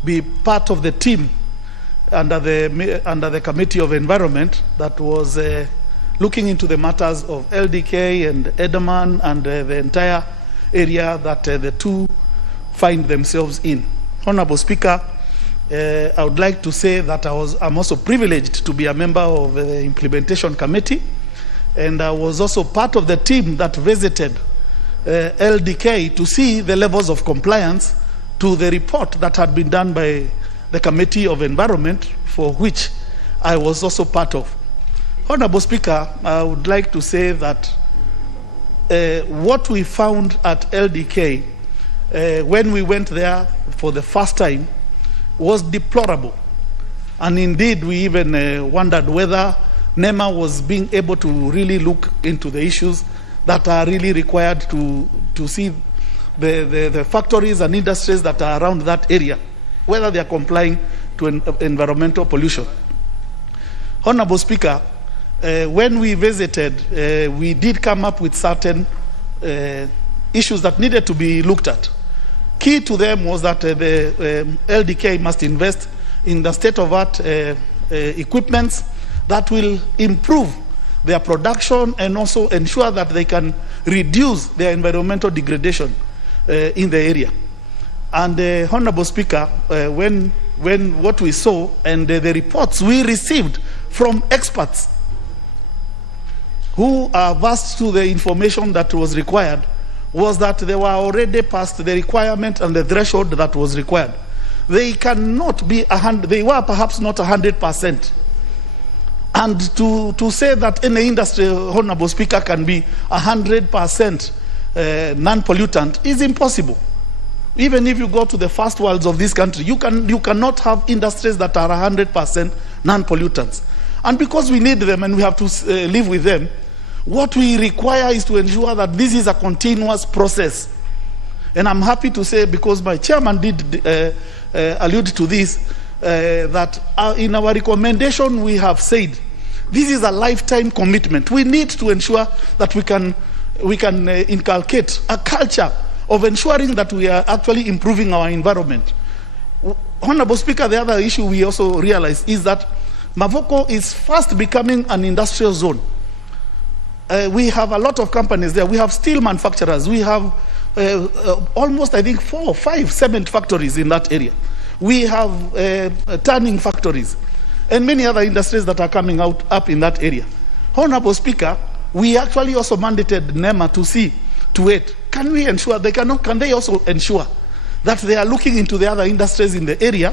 be part of the team under the Committee of Environment that was looking into the matters of LDK and Edelman and the entire area that the two find themselves in. Honorable Speaker, I would like to say that I'm also privileged to be a member of the Implementation Committee, and I was also part of the team that visited LDK to see the levels of compliance to the report that had been done by the Committee of Environment, for which I was also part of. Honorable Speaker, I would like to say that what we found at LDK when we went there for the first time was deplorable. And indeed, we even wondered whether NEMA was being able to really look into the issues that are really required to see the factories and industries that are around that area, whether they are complying to environmental pollution. Honorable Speaker, when we visited, we did come up with certain issues that needed to be looked at. Key to them was that the LDK must invest in the state-of-art equipments that will improve their production and also ensure that they can reduce their environmental degradation in the area. And Honorable Speaker, when what we saw and the reports we received from experts who are versed to the information that was required, was that they were already past the requirement and the threshold that was required. They cannot be 100, they were perhaps not 100%. And to say that any industry, Honorable Speaker, can be 100% non-pollutant is impossible. Even if you go to the first worlds of this country, you cannot have industries that are 100% non-pollutants. And because we need them and we have to live with them, what we require is to ensure that this is a continuous process. And I'm happy to say, because my chairman did allude to this, that in our recommendation we have said this is a lifetime commitment. We need to ensure that we can inculcate a culture of ensuring that we are actually improving our environment. Honorable Speaker, the other issue we also realize is that Mavoko is fast becoming an industrial zone. We have a lot of companies there. We have steel manufacturers. We have almost, I think, 4 or 5 cement factories in that area. We have tanning factories and many other industries that are coming up in that area. Honorable Speaker, we actually also mandated NEMA to see to it. Can we ensure can they also ensure that they are looking into the other industries in the area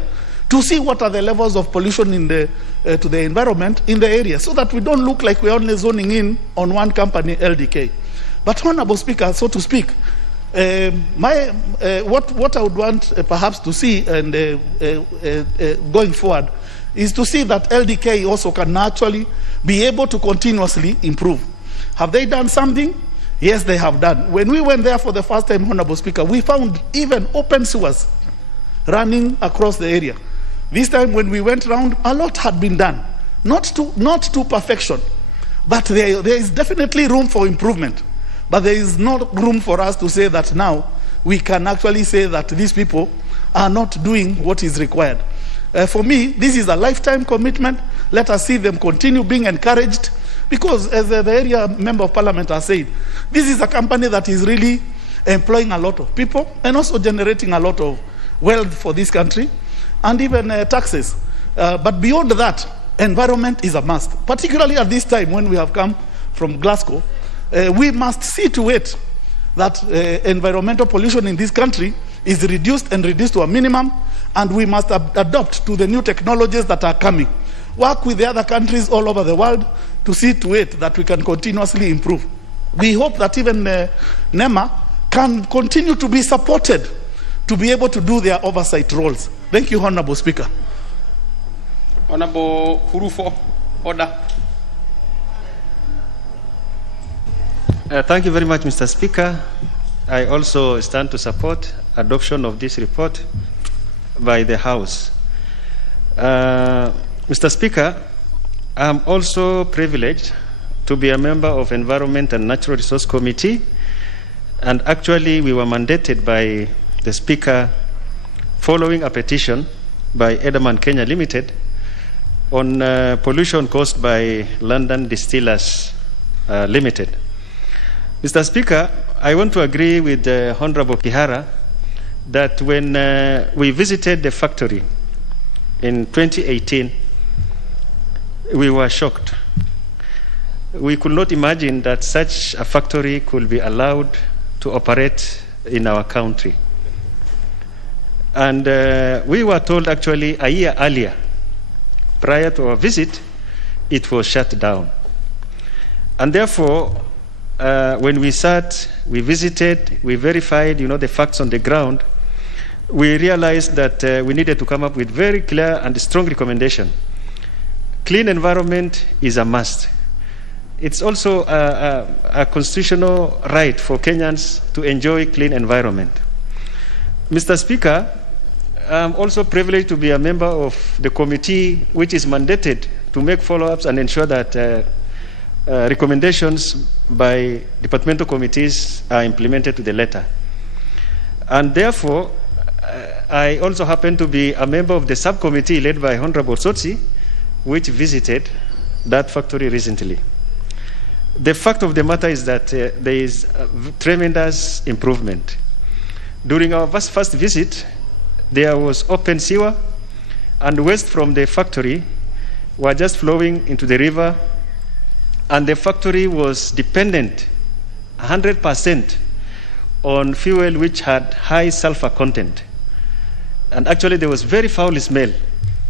to see what are the levels of pollution in the to the environment in the area, so that we don't look like we're only zoning in on one company, LDK. But Honorable Speaker, so to speak, what I would want perhaps to see and going forward is to see that LDK also can actually be able to continuously improve. Have they done something? Yes, they have done. When we went there for the first time, Honorable Speaker, we found even open sewers running across the area. This time when we went around, a lot had been done. Not to perfection, but there is definitely room for improvement. But there is no room for us to say that now we can actually say that these people are not doing what is required. For me, this is a lifetime commitment. Let us see them continue being encouraged, because as the area member of parliament has said, this is a company that is really employing a lot of people and also generating a lot of wealth for this country and even taxes. But beyond that, environment is a must, particularly at this time when we have come from Glasgow. We must see to it that environmental pollution in this country is reduced to a minimum, and we must adopt to the new technologies that are coming. Work with the other countries all over the world to see to it that we can continuously improve. We hope that even NEMA can continue to be supported to be able to do their oversight roles. Thank you, Honorable Speaker. Honorable Hurufo, order. Thank you very much, Mr. Speaker. I also stand to support adoption of this report by the House. Mr. Speaker, I'm also privileged to be a member of Environment and Natural Resource Committee, and actually we were mandated by the Speaker following a petition by Edelman Kenya Limited on pollution caused by London Distillers Limited. Mr. Speaker, I want to agree with Honorable Kihara that when we visited the factory in 2018, we were shocked. We could not imagine that such a factory could be allowed to operate in our country. And we were told actually a year earlier, prior to our visit, it was shut down. And therefore, when we sat, we visited, we verified, the facts on the ground, we realized that we needed to come up with very clear and strong recommendation. Clean environment is a must. It's also a constitutional right for Kenyans to enjoy clean environment. Mr. Speaker, I'm also privileged to be a member of the committee which is mandated to make follow-ups and ensure that recommendations by departmental committees are implemented to the letter. And therefore, I also happen to be a member of the subcommittee led by Honorable Sotsi, which visited that factory recently. The fact of the matter is that there is tremendous improvement. During our first visit, there was open sewer, and waste from the factory were just flowing into the river, and the factory was dependent 100% on fuel which had high sulfur content. And actually there was very foul smell.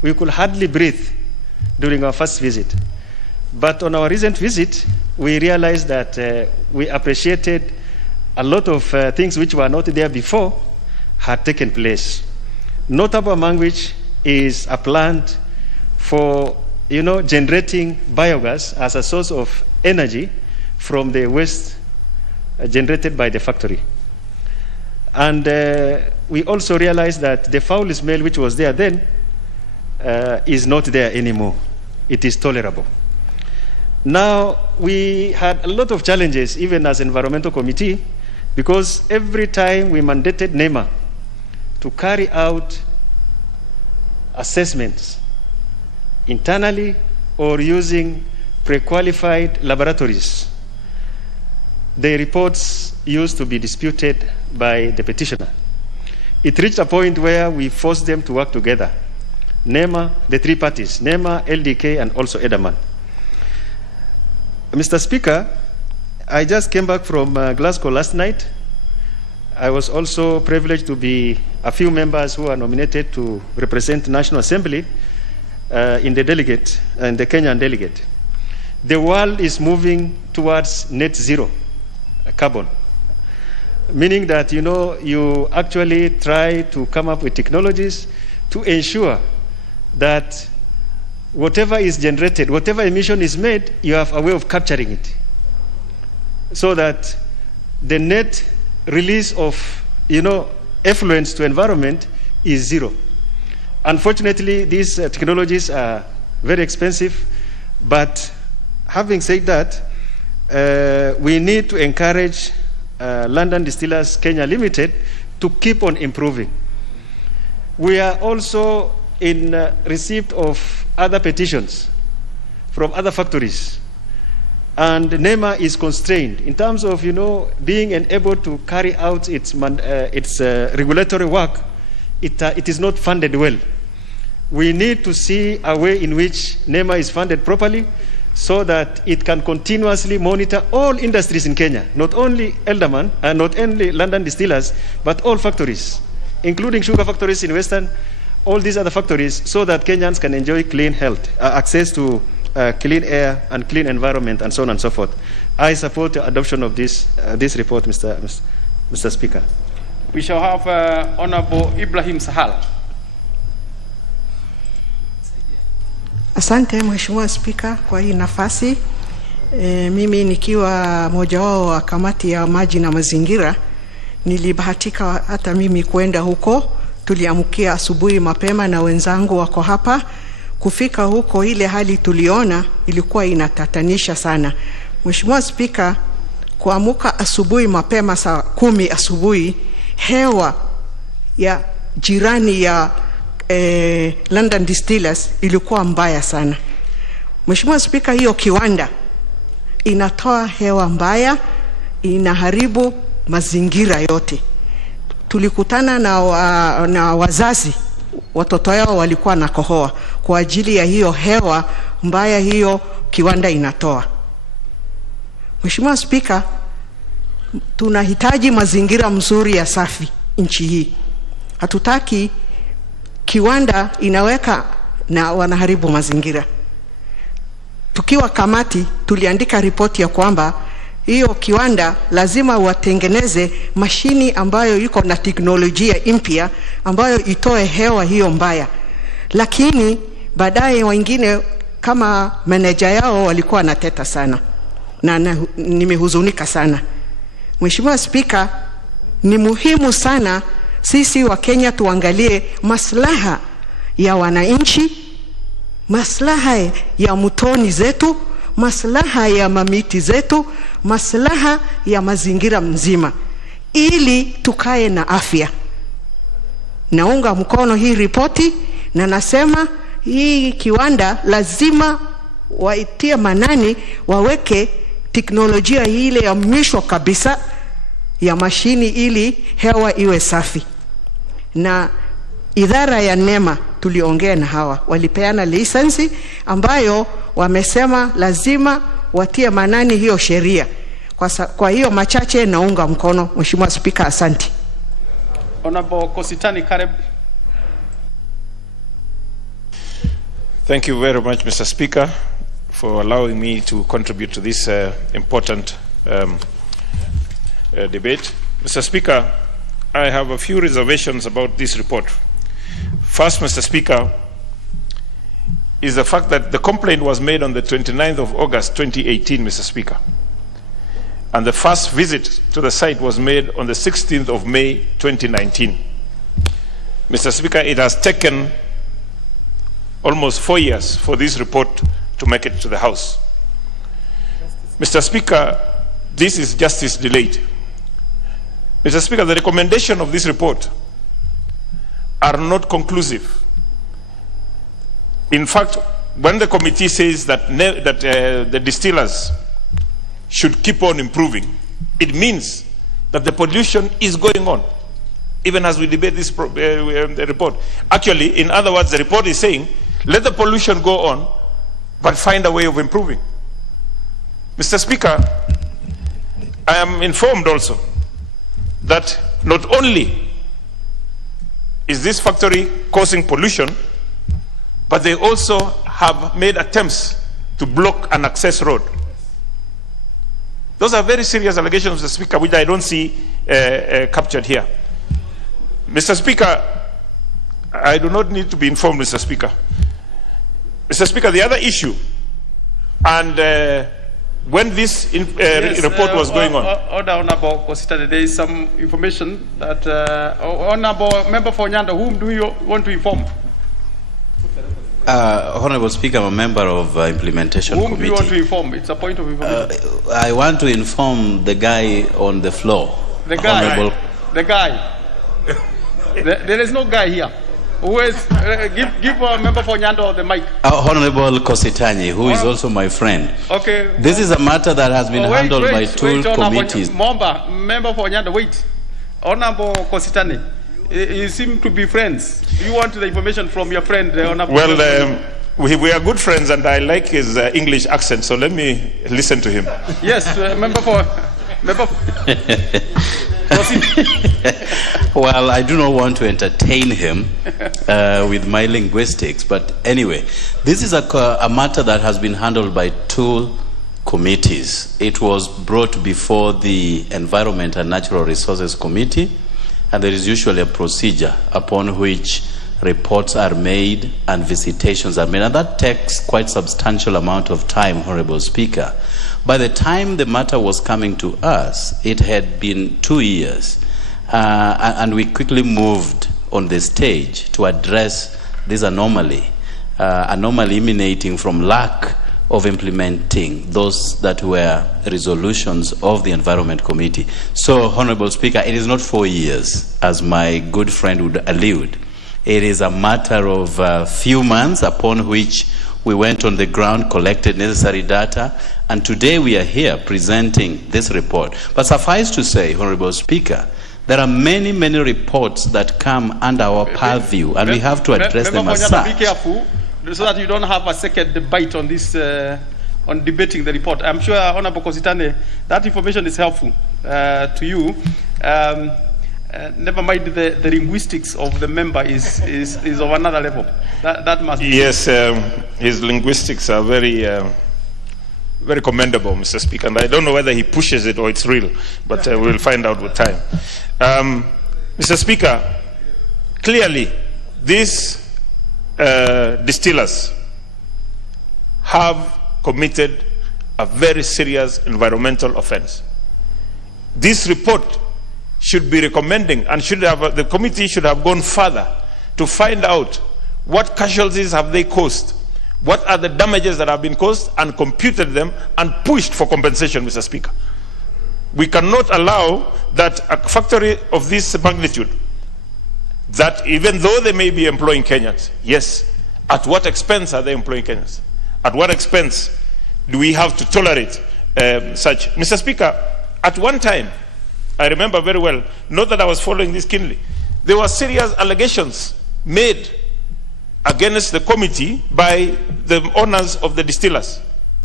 We could hardly breathe during our first visit. But on our recent visit, we realized that we appreciated a lot of things which were not there before had taken place. Notable among which is a plant for generating biogas as a source of energy from the waste generated by the factory. And we also realized that the foul smell which was there then is not there anymore. It is tolerable. Now, we had a lot of challenges, even as environmental committee, because every time we mandated NEMA to carry out assessments internally or using pre-qualified laboratories, the reports used to be disputed by the petitioner. It reached a point where we forced them to work together. NEMA, the three parties, NEMA, LDK, and also EDAMAN. Mr. Speaker, I just came back from Glasgow last night. I was also privileged to be a few members who are nominated to represent the National Assembly in the Kenyan delegate. The world is moving towards net zero carbon, meaning that you actually try to come up with technologies to ensure that whatever is generated, whatever emission is made, you have a way of capturing it, so that the net release of effluents to environment is zero. Unfortunately, these technologies are very expensive, but having said that, we need to encourage London Distillers Kenya Limited to keep on improving. We are also in receipt of other petitions from other factories, and NEMA is constrained in terms of being unable to carry out its regulatory work. It is not funded well. We need to see a way in which NEMA is funded properly, so that it can continuously monitor all industries in Kenya, not only Elderman and not only London Distillers, but all factories, including sugar factories in Western, all these other factories, so that Kenyans can enjoy clean health, access to clean air and clean environment, and so on and so forth. I support the adoption of this report, Mr. Speaker. We shall have Honorable Ibrahim Sahal. Asante Mheshimiwa Spika kwa hii nafasi. Mimi nikiwa moja wao wa kamati ya maji na mazingira, nilibahatika hata mimi kwenda huko. Tuliamkia asubuhi mapema na wenzangu wako hapa. Kufika huko, ile hali tuliona ilikuwa inatatanisha sana. Mheshimiwa Spika, kuamka asubuhi mapema saa 10 asubuhi, hewa ya jirani ya London Distillers ilikuwa mbaya sana. Mheshimiwa Spika, hiyo kiwanda inatoa hewa mbaya, inaharibu mazingira yote. Tulikutana na wazazi, watoto yao walikuwa na kohoa kwa ajili ya hiyo hewa mbaya hiyo kiwanda inatoa. Mheshimiwa Spika, tunahitaji mazingira mzuri ya safi nchi hii. Hatutaki kiwanda inaweka na wanaharibu mazingira. tukiwa kamati tuliandika ripoti ya kwamba hiyo kiwanda lazima watengeneze mashini ambayo iko na teknolojia mpya ambayo itoe hewa hiyo mbaya. Lakini baadaye wengine kama meneja yao walikuwa wanateta sana na nimehuzunika sana. Mheshimiwa Spika, ni muhimu sana sisi wa Kenya tuangalie maslaha ya wananchi, maslaha ya mtoni zetu, maslaha ya mamiti zetu, maslaha ya mazingira mzima, ili tukae na afya. Naunga mkono hii ripoti na nasema hii kiwanda lazima waitie manani, waweke teknolojia ile ya mwisho kabisa ya mashini ili hewa iwe safi. Na idara ya NEMA tuliongea na hawa, walipeana lisensi ambayo wamesema lazima watie manani hiyo sheria. Kwa hiyo machache naunga mkono. Mheshimiwa Spika, asante. Honorable Kositani Kareb. Thank you very much, Mr. Speaker, for allowing me to contribute to this important debate. Mr. Speaker, I have a few reservations about this report. First, Mr. Speaker, is the fact that the complaint was made on the 29th of August 2018, Mr. Speaker. And the first visit to the site was made on the 16th of May 2019. Mr. Speaker, it has taken almost 4 years for this report to make it to the House. Mr. Speaker, this is justice delayed. Mr. Speaker, the recommendation of this report are not conclusive. In fact, when the committee says that, the distillers should keep on improving, it means that the pollution is going on, even as we debate this the report. Actually, in other words, the report is saying, let the pollution go on, but find a way of improving. Mr. Speaker, I am informed also that not only is this factory causing pollution, but they also have made attempts to block an access road. Those are very serious allegations, Mr. Speaker, which I don't see captured here. Mr. Speaker, I do not need to be informed, Mr. Speaker. Mr. Speaker, the other issue, and when this report was going on. Honorable Kositani, there is some information that, Honorable Member for Nyanda, whom do you want to inform? Honorable Speaker, I'm a member of Implementation Committee. Whom do you want to inform? It's a point of information. I want to inform the guy on the floor. The guy. The guy. There is no guy here. Who is, give a member for Nyando the mic. Honorable Kositani, who is also my friend. Okay. This is a matter that has been handled by two committees. Member for Nyando, wait. Honorable Kositani, you seem to be friends. You want the information from your friend, Honorable? Well, we are good friends, and I like his English accent, so let me listen to him. Yes, member for. Well, I do not want to entertain him with my linguistics, but anyway, this is a matter that has been handled by two committees. It was brought before the Environment and Natural Resources Committee, and there is usually a procedure upon which reports are made and visitations are made, and that takes quite substantial amount of time, Honorable Speaker. By the time the matter was coming to us, it had been 2 years, and we quickly moved on the stage to address this anomaly emanating from lack of implementing those that were resolutions of the Environment Committee. So, Honorable Speaker, it is not 4 years, as my good friend would allude. It is a matter of a few months upon which we went on the ground, collected necessary data, and today we are here presenting this report. But suffice to say, Honorable Speaker, there are many, many reports that come under our purview, and we have to address them as such. Be careful, so that you don't have a second debate on this, on debating the report. I'm sure, Honorable Kositani, that information is helpful to you. Never mind the linguistics of the member is of another level. That must be. Yes, his linguistics are very very commendable, Mr. Speaker. And I don't know whether he pushes it or it's real, but we'll find out with time. Mr. Speaker, clearly these distillers have committed a very serious environmental offense. This report should be recommending and the committee should have gone further to find out what casualties have they caused, what are the damages that have been caused, and computed them and pushed for compensation, Mr. Speaker. We cannot allow that a factory of this magnitude, that even though they may be employing Kenyans, yes, at what expense are they employing Kenyans? At what expense do we have to tolerate such? Mr. Speaker, at one time, I remember very well, not that I was following this keenly, there were serious allegations made against the committee by the owners of the distillers.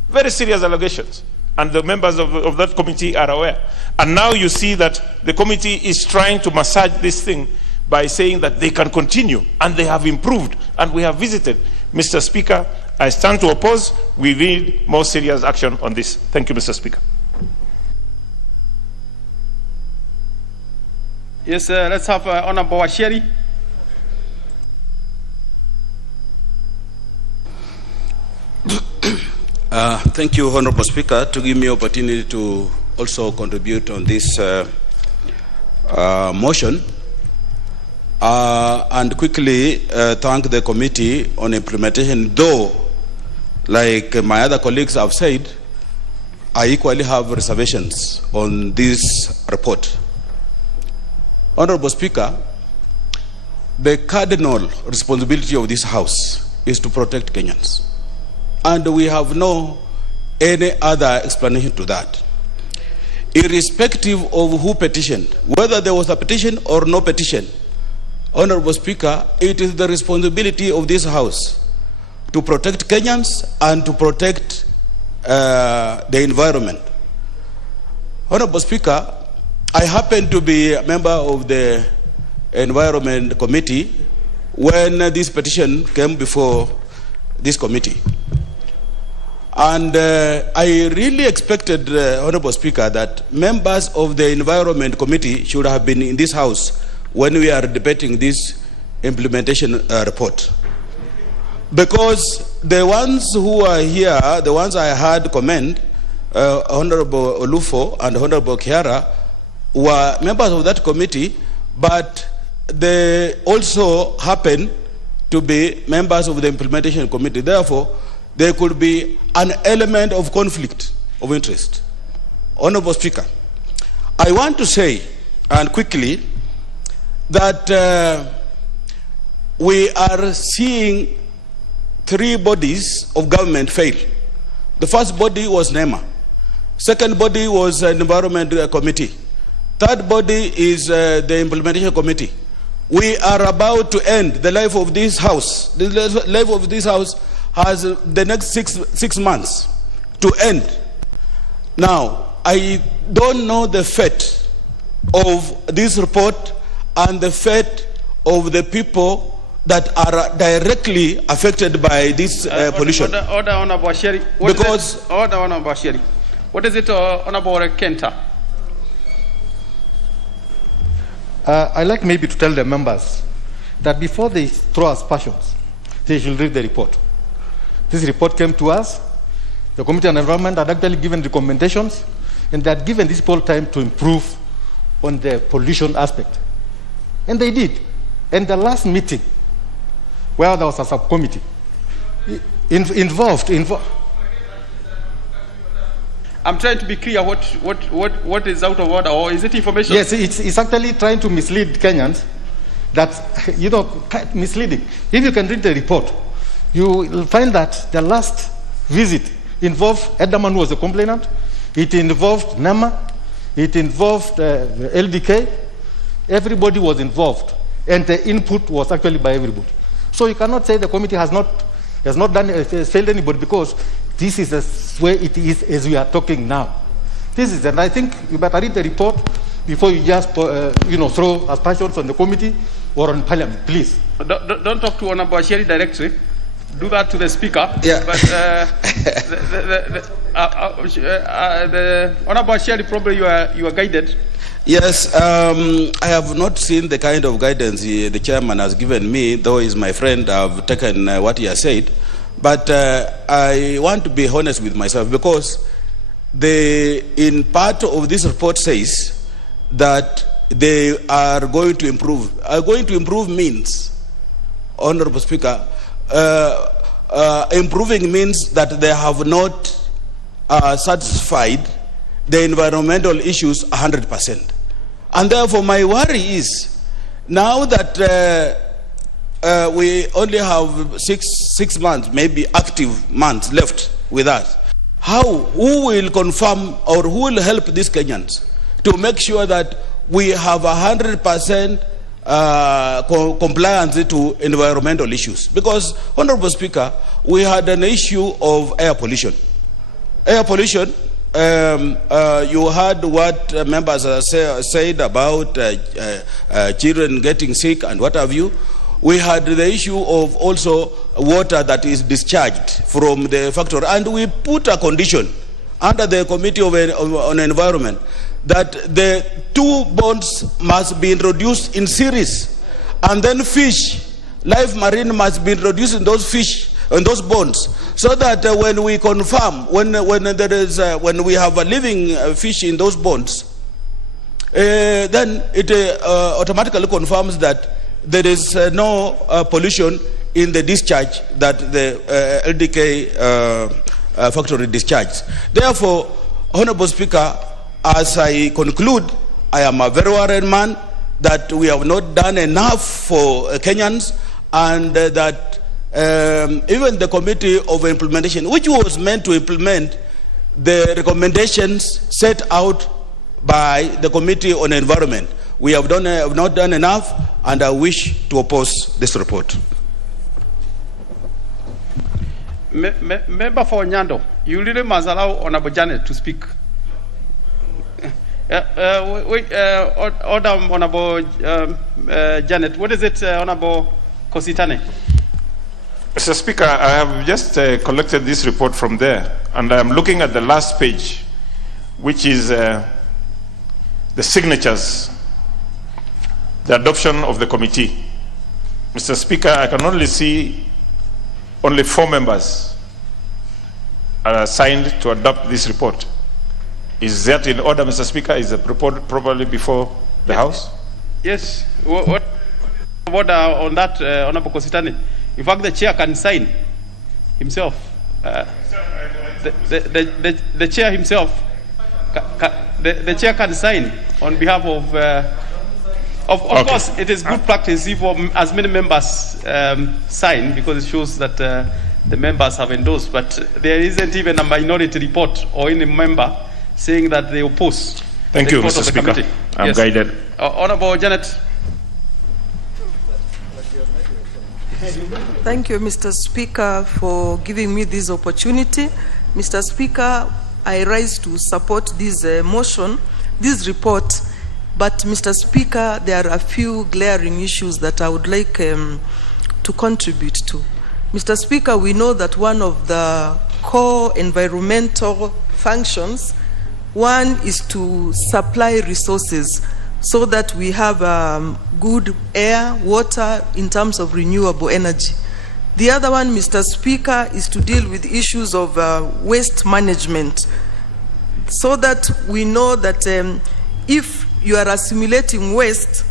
Very serious allegations. And the members of that committee are aware. And now you see that the committee is trying to massage this thing by saying that they can continue, and they have improved, and we have visited. Mr. Speaker, I stand to oppose. We need more serious action on this. Thank you, Mr. Speaker. Yes, let's have Honorable Washeri. Thank you, Honorable Speaker, to give me opportunity to also contribute on this motion. And quickly thank the committee on implementation, though, like my other colleagues have said, I equally have reservations on this report. Honorable Speaker, the cardinal responsibility of this House is to protect Kenyans. And we have no any other explanation to that. Irrespective of who petitioned, whether there was a petition or no petition, Honorable Speaker, it is the responsibility of this House to protect Kenyans and to protect the environment. Honorable Speaker, I happen to be a member of the Environment Committee when this petition came before this committee. And I really expected, Honorable Speaker, that members of the Environment Committee should have been in this House when we are debating this implementation report. Because the ones who are here, the ones I had comment, Honorable Olufo and Honorable Kiara, were members of that committee, but they also happen to be members of the implementation committee. Therefore, there could be an element of conflict of interest. Honorable Speaker, I want to say, and quickly, that we are seeing three bodies of government fail. The first body was NEMA. Second body was an environment committee. Third body is the implementation committee. We are about to end the life of this House. The life of this House has the next six months to end. Now, I don't know the fate of this report and the fate of the people that are directly affected by this pollution. Order, Honorable Washeri. Order, Honorable Washeri. What is it, Honorable Kenta? I like maybe to tell the members that before they throw aspersions, they should read the report. This report came to us. The Committee on Environment had actually given recommendations, and they had given this people time to improve on the pollution aspect. And they did. And the last meeting, where there was a subcommittee, involved. I'm trying to be clear what is out of order, or is it information? Yes, it's actually trying to mislead Kenyans. That's, misleading. If you can read the report, you will find that the last visit involved Edaman, who was the complainant. It involved NEMA. It involved LDK. Everybody was involved, and the input was actually by everybody. So you cannot say the committee has not failed anybody, because this is the way it is as we are talking now. This is, and I think you better read the report before you just throw aspersions on the committee or on Parliament, please. Don't talk to Honorable Washeri directly. do that to the speaker. Yeah. But the Honorable Chair, probably you are guided. Yes, I have not seen the kind of guidance the chairman has given me, though he's my friend. I've taken what he has said. But I want to be honest with myself, because in part of this report says that they are going to improve. Going to improve means, Honorable Speaker, improving means that they have not satisfied the environmental issues 100%. And therefore my worry is, now that we only have six months, maybe active months left with us, who will confirm or who will help these Kenyans to make sure that we have 100% compliance to environmental issues? Because, Honorable Speaker, we had an issue of air pollution. Air pollution, you heard what members said about children getting sick and what have you. We had the issue of also water that is discharged from the factory, and we put a condition under the Committee on Environment that the 2 bonds must be introduced in series, and then live marine must be introduced in those fish and those bonds, so that when we confirm, when we have a living fish in those bonds, then it automatically confirms that there is no pollution in the discharge that the LDK factory discharges. Therefore, Honorable Speaker, as I conclude, I am a very worried man that we have not done enough for Kenyans, and that even the Committee of Implementation, which was meant to implement the recommendations set out by the Committee on Environment, we have not done enough, and I wish to oppose this report. Member for Nyando, you really must allow Honorable Janet to speak. Honorable Janet, what is it, Honorable Kositane? Mr. Speaker, I have just collected this report from there, and I'm looking at the last page, which is the signatures, the adoption of the committee. Mr. Speaker, I can only see only 4 members are signed to adopt this report. Is that in order, Mr. Speaker? Is the report properly before the House? Yes. What on that, Honorable Kositane? In fact, the chair can sign himself. The chair himself, the chair can sign on behalf of okay. Course, it is good practice if as many members sign, because it shows that the members have endorsed. But there isn't even a minority report or any member saying that they oppose. Thank you, Mr. Speaker. I'm guided. Honorable Janet. Thank you, Mr. Speaker, for giving me this opportunity. Mr. Speaker, I rise to support this motion, this report. But, Mr. Speaker, there are a few glaring issues that I would like to contribute to. Mr. Speaker, we know that one of the core environmental functions, one is to supply resources so that we have good air, water in terms of renewable energy. The other one, Mr. Speaker, is to deal with issues of waste management, so that we know that if you are assimilating waste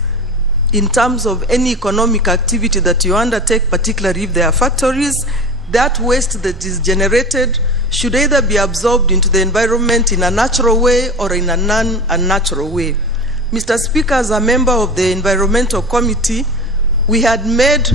in terms of any economic activity that you undertake, particularly if there are factories, that waste that is generated should either be absorbed into the environment in a natural way or in a non-unnatural way. Mr. Speaker, as a member of the Environmental Committee, we had made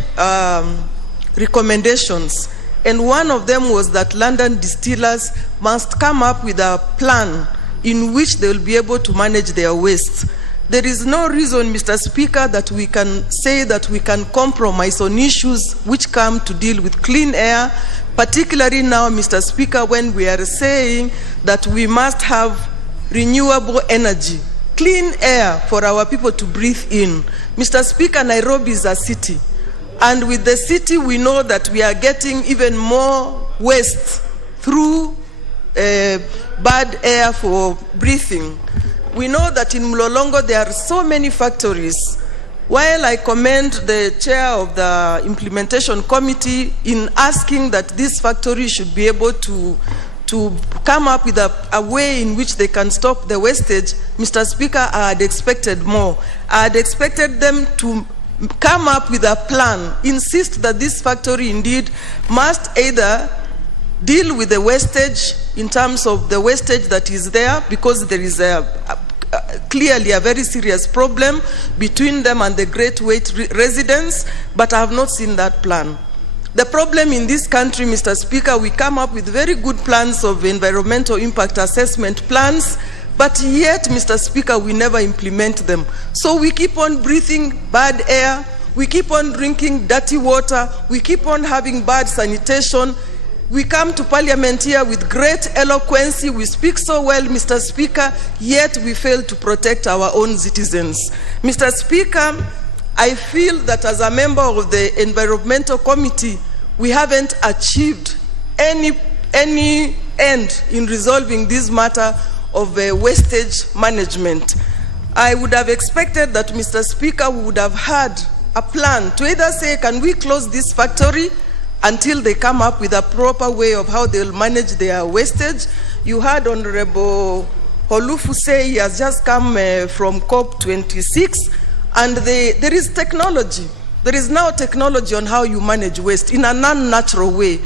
recommendations, and one of them was that London distillers must come up with a plan in which they will be able to manage their waste. There is no reason, Mr. Speaker, that we can say that we can compromise on issues which come to deal with clean air, particularly now, Mr. Speaker, when we are saying that we must have renewable energy, clean air for our people to breathe in. Mr. Speaker, Nairobi is a city. And with the city, we know that we are getting even more waste through bad air for breathing. We know that in Mlolongo there are so many factories. While I commend the chair of the implementation committee in asking that this factory should be able to come up with a way in which they can stop the wastage, Mr. Speaker, I had expected more. I had expected them to come up with a plan, insist that this factory indeed must either deal with the wastage in terms of the wastage that is there, because there is clearly a very serious problem between them and the Great Weight residents, but I have not seen that plan. The problem in this country, Mr. Speaker, we come up with very good plans of environmental impact assessment plans, but yet, Mr. Speaker, we never implement them. So we keep on breathing bad air, we keep on drinking dirty water, we keep on having bad sanitation. We come to Parliament here with great eloquence, we speak so well, Mr. Speaker, yet we fail to protect our own citizens. Mr. Speaker, I feel that as a member of the Environmental Committee, we haven't achieved any end in resolving this matter of wastage management. I would have expected that, Mr. Speaker, we would have had a plan to either say, can we close this factory until they come up with a proper way of how they'll manage their wastage. You heard Honorable Holufu say he has just come from COP26, and there is technology. There is now technology on how you manage waste in a non-natural way.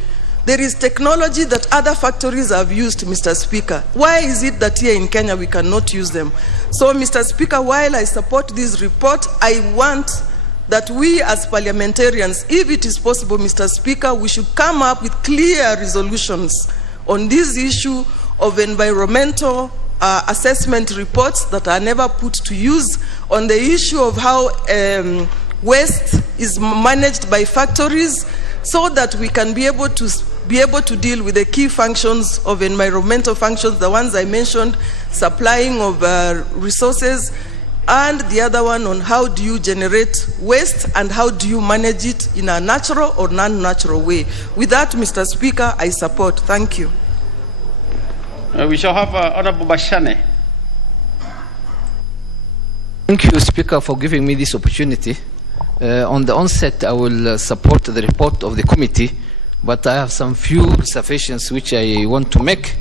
There is technology that other factories have used, Mr. Speaker. Why is it that here in Kenya we cannot use them? So, Mr. Speaker, while I support this report, I want that we as parliamentarians, if it is possible, Mr. Speaker, we should come up with clear resolutions on this issue of environmental assessment reports that are never put to use, on the issue of how waste is managed by factories, so that we can be able to deal with the key functions of environmental functions, the ones I mentioned, supplying of resources, and the other one on how do you generate waste and how do you manage it in a natural or non-natural way. With that, Mr. Speaker, I support. Thank you. We shall have Honorable Bashane. Thank you, Speaker, for giving me this opportunity. On the onset, I will support the report of the committee, but I have some few reservations which I want to make.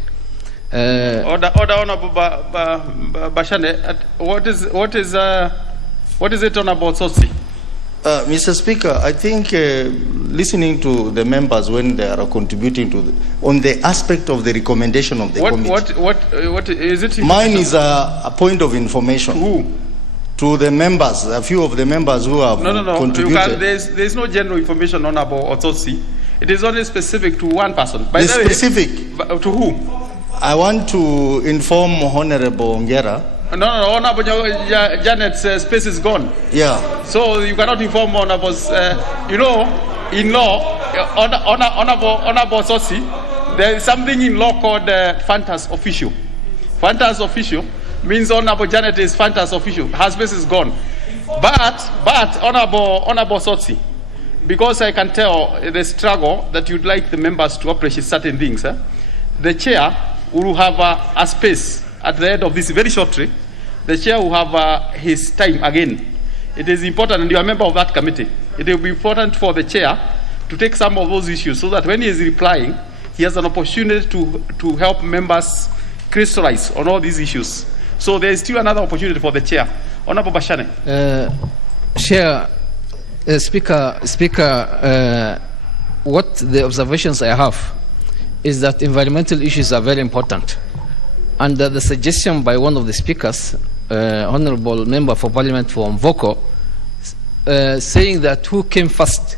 Order, Honorable Bashane. What is it on about Sotsi? Mr. Speaker, I think listening to the members when they are contributing to on the aspect of the recommendation of the committee. What is it? Mine is a point of information. Who? To the members, a few of the members who have contributed. There's no general information on about Ototsi. It is only specific to one person. By the specific way, to who? I want to inform Honorable Ongera. No, Honorable Janet's space is gone. Yeah. So you cannot inform Honorable. In law, Honorable Ototsi, there is something in law called Fantas official. Fantas official means Honorable Janet is Fantas official. Her space is gone. But Honorable Sotsi, because I can tell the struggle that you'd like the members to appreciate certain things, the chair will have a space at the end of this very shortly. The chair will have his time again. It is important, and you are a member of that committee. It will be important for the chair to take some of those issues so that when he is replying, he has an opportunity to help members crystallize on all these issues. So there is still another opportunity for the chair. Honorable Bashane. Chair, Speaker, what the observations I have is that environmental issues are very important. And the suggestion by one of the speakers, Honorable Member for Parliament for Mvoko, saying that who came first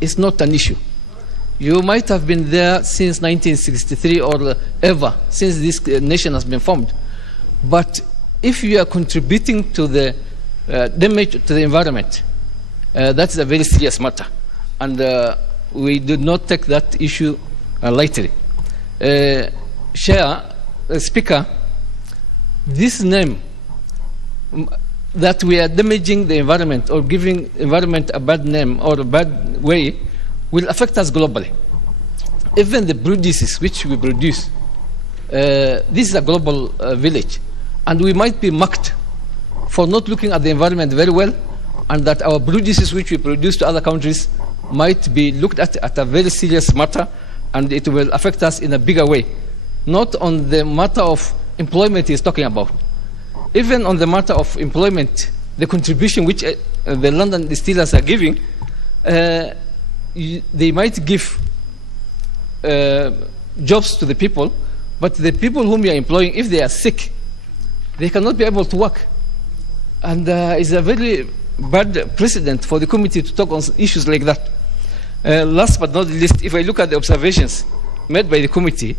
is not an issue. You might have been there since 1963 or ever, since this nation has been formed. But if you are contributing to the damage to the environment, that's a very serious matter. And we do not take that issue lightly. Speaker, this name, that we are damaging the environment or giving environment a bad name or a bad way will affect us globally. Even the produces which we produce, this is a global village, and we might be mocked for not looking at the environment very well, and that our produces which we produce to other countries might be looked at a very serious matter, and it will affect us in a bigger way. Not on the matter of employment he's talking about. Even on the matter of employment, the contribution which the London distillers are giving, they might give jobs to the people, but the people whom you are employing, if they are sick, they cannot be able to work. And it's a very bad precedent for the committee to talk on issues like that. Last but not least, if I look at the observations made by the committee,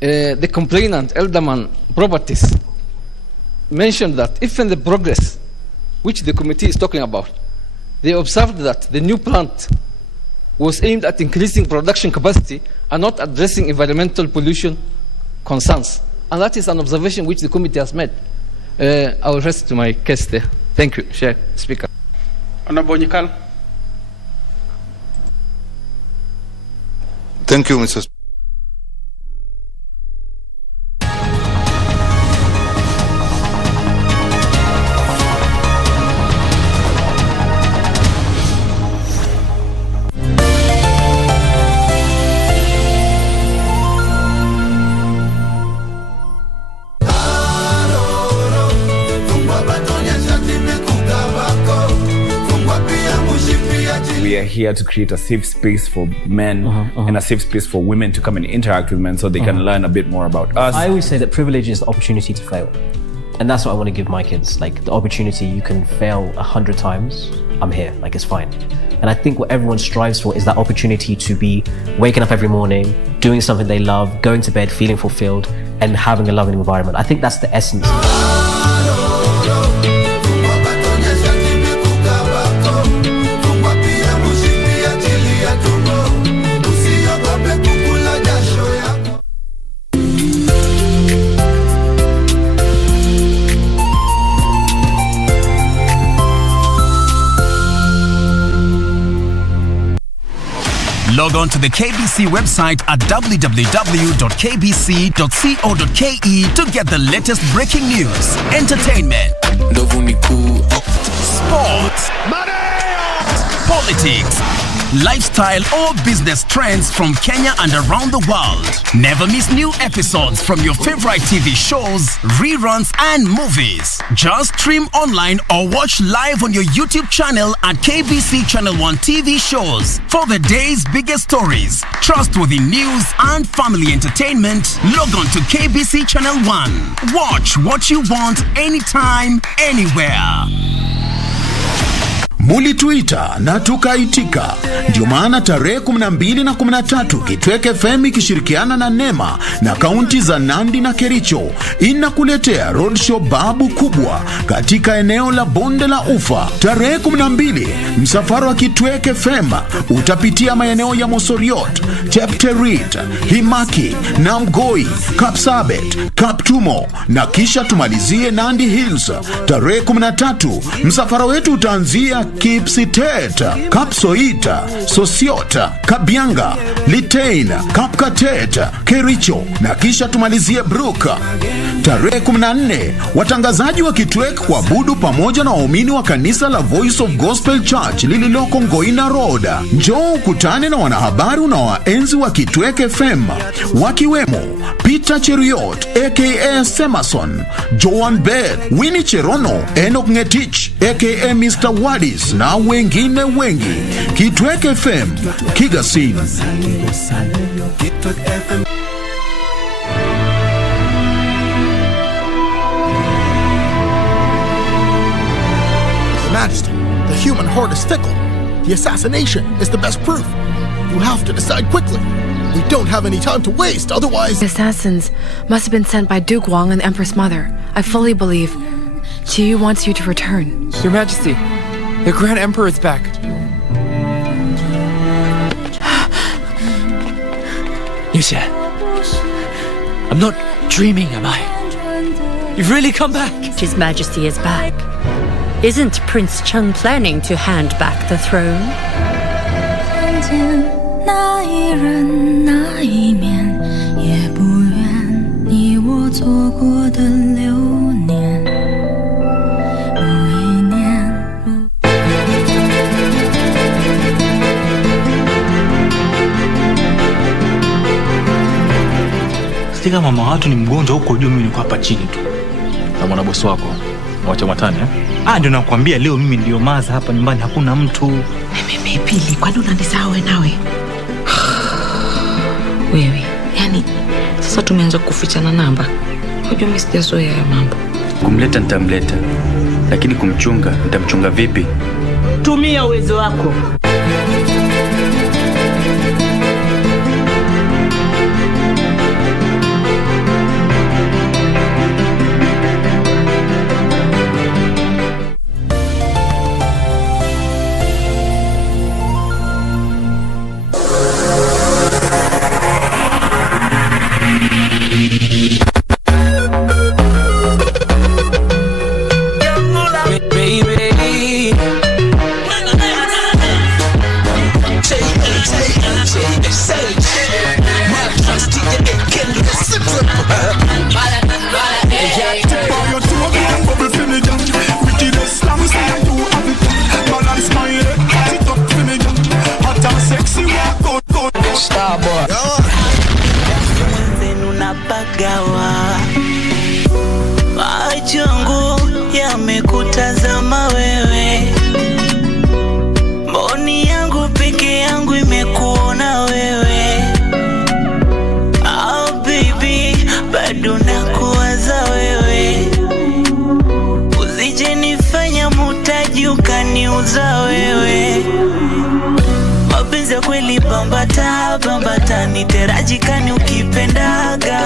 the complainant, Elderman Properties, mentioned that if in the progress which the committee is talking about, they observed that the new plant was aimed at increasing production capacity and not addressing environmental pollution concerns. And that is an observation which the committee has made. I will rest to my case there. Thank you, Chair, Speaker. Honorable Nyikal. Thank you, Mr. Speaker. We are here to create a safe space for men and a safe space for women to come and interact with men so they can learn a bit more about us. I always say that privilege is the opportunity to fail. And that's what I want to give my kids. Like the opportunity, you can fail 100 times, I'm here, like it's fine. And I think what everyone strives for is that opportunity to be waking up every morning, doing something they love, going to bed, feeling fulfilled, and having a loving environment. I think that's the essence. Log on to the KBC website at www.kbc.co.ke to get the latest breaking news, entertainment, sports, politics, lifestyle or business trends from Kenya and around the world. Never miss new episodes from your favorite TV shows, reruns and movies. Just stream online or watch live on your YouTube channel at KBC Channel 1 TV shows. For the day's biggest stories, trustworthy news and family entertainment, log on to KBC Channel 1. Watch what you want anytime, anywhere. Mulituita na tukaitika. Ndio maana tarehe 12 na 13 Kitweke FM ikishirikiana na NEMA na kaunti za Nandi na Kericho inakuletea roadshow babu kubwa katika eneo la Bonde la Ufa. Tarehe 12 msafara wa Kitweke FM utapitia maeneo ya Mosoriot, Chepterit, Himaki, Namgoi, Kapsabet, Kaptumo na kisha tumalizie Nandi Hills. Tarehe 13 msafara wetu utaanzia Kipsitet, Kapsoita, Sosiota, Kabianga, Litein, Kapkatet, Kericho na kisha tumalizie Bruka. Tarehe 14 watangazaji wa Kitwek kuabudu pamoja na waumini wa kanisa la Voice of Gospel Church lililoko Ngoina Road. Njoo ukutane na wanahabari na waenzi wa Kitwek FM wakiwemo Peter Cheriot aka Semason, Joan Bell, Winnie Cherono, Enoch Ngetich aka Mr. Wadis na wengine wengi. Kitwek FM, Kigasin. Majesty, the human heart is fickle. The assassination is the best proof. You have to decide quickly. We don't have any time to waste, otherwise... The assassins must have been sent by Duke Wang and the Empress Mother. I fully believe Qiyu wants you to return. Your Majesty, the Grand Emperor is back. Yuxia, I'm not dreaming, am I? You've really come back. His Majesty is back. Isn't Prince Cheng planning to hand back the throne? Stika mama watu ni mgonjwa huko juu, mimi niko hapa chini tu. Na mwana bosi wako mwacha matani ndio nakwambia leo mimi ndio maza hapa nyumbani, hakuna mtu. Mimi Pili, kwani unanisahau nawe? Wewe, yani sasa tumeanza kufichana namba. Unajua mimi sijazoea ya mambo. Kumleta nitamleta, lakini kumchunga nitamchunga vipi? Tumia uwezo wako. Yamekutazama wewe, mboni yangu peke yangu imekuona wewe. Oh baby, bado nakuwaza wewe, usije nifanya mutaji ukaniuza wewe. Mapenzi ya kweli bambata bambata, niterajikani ukipendaga.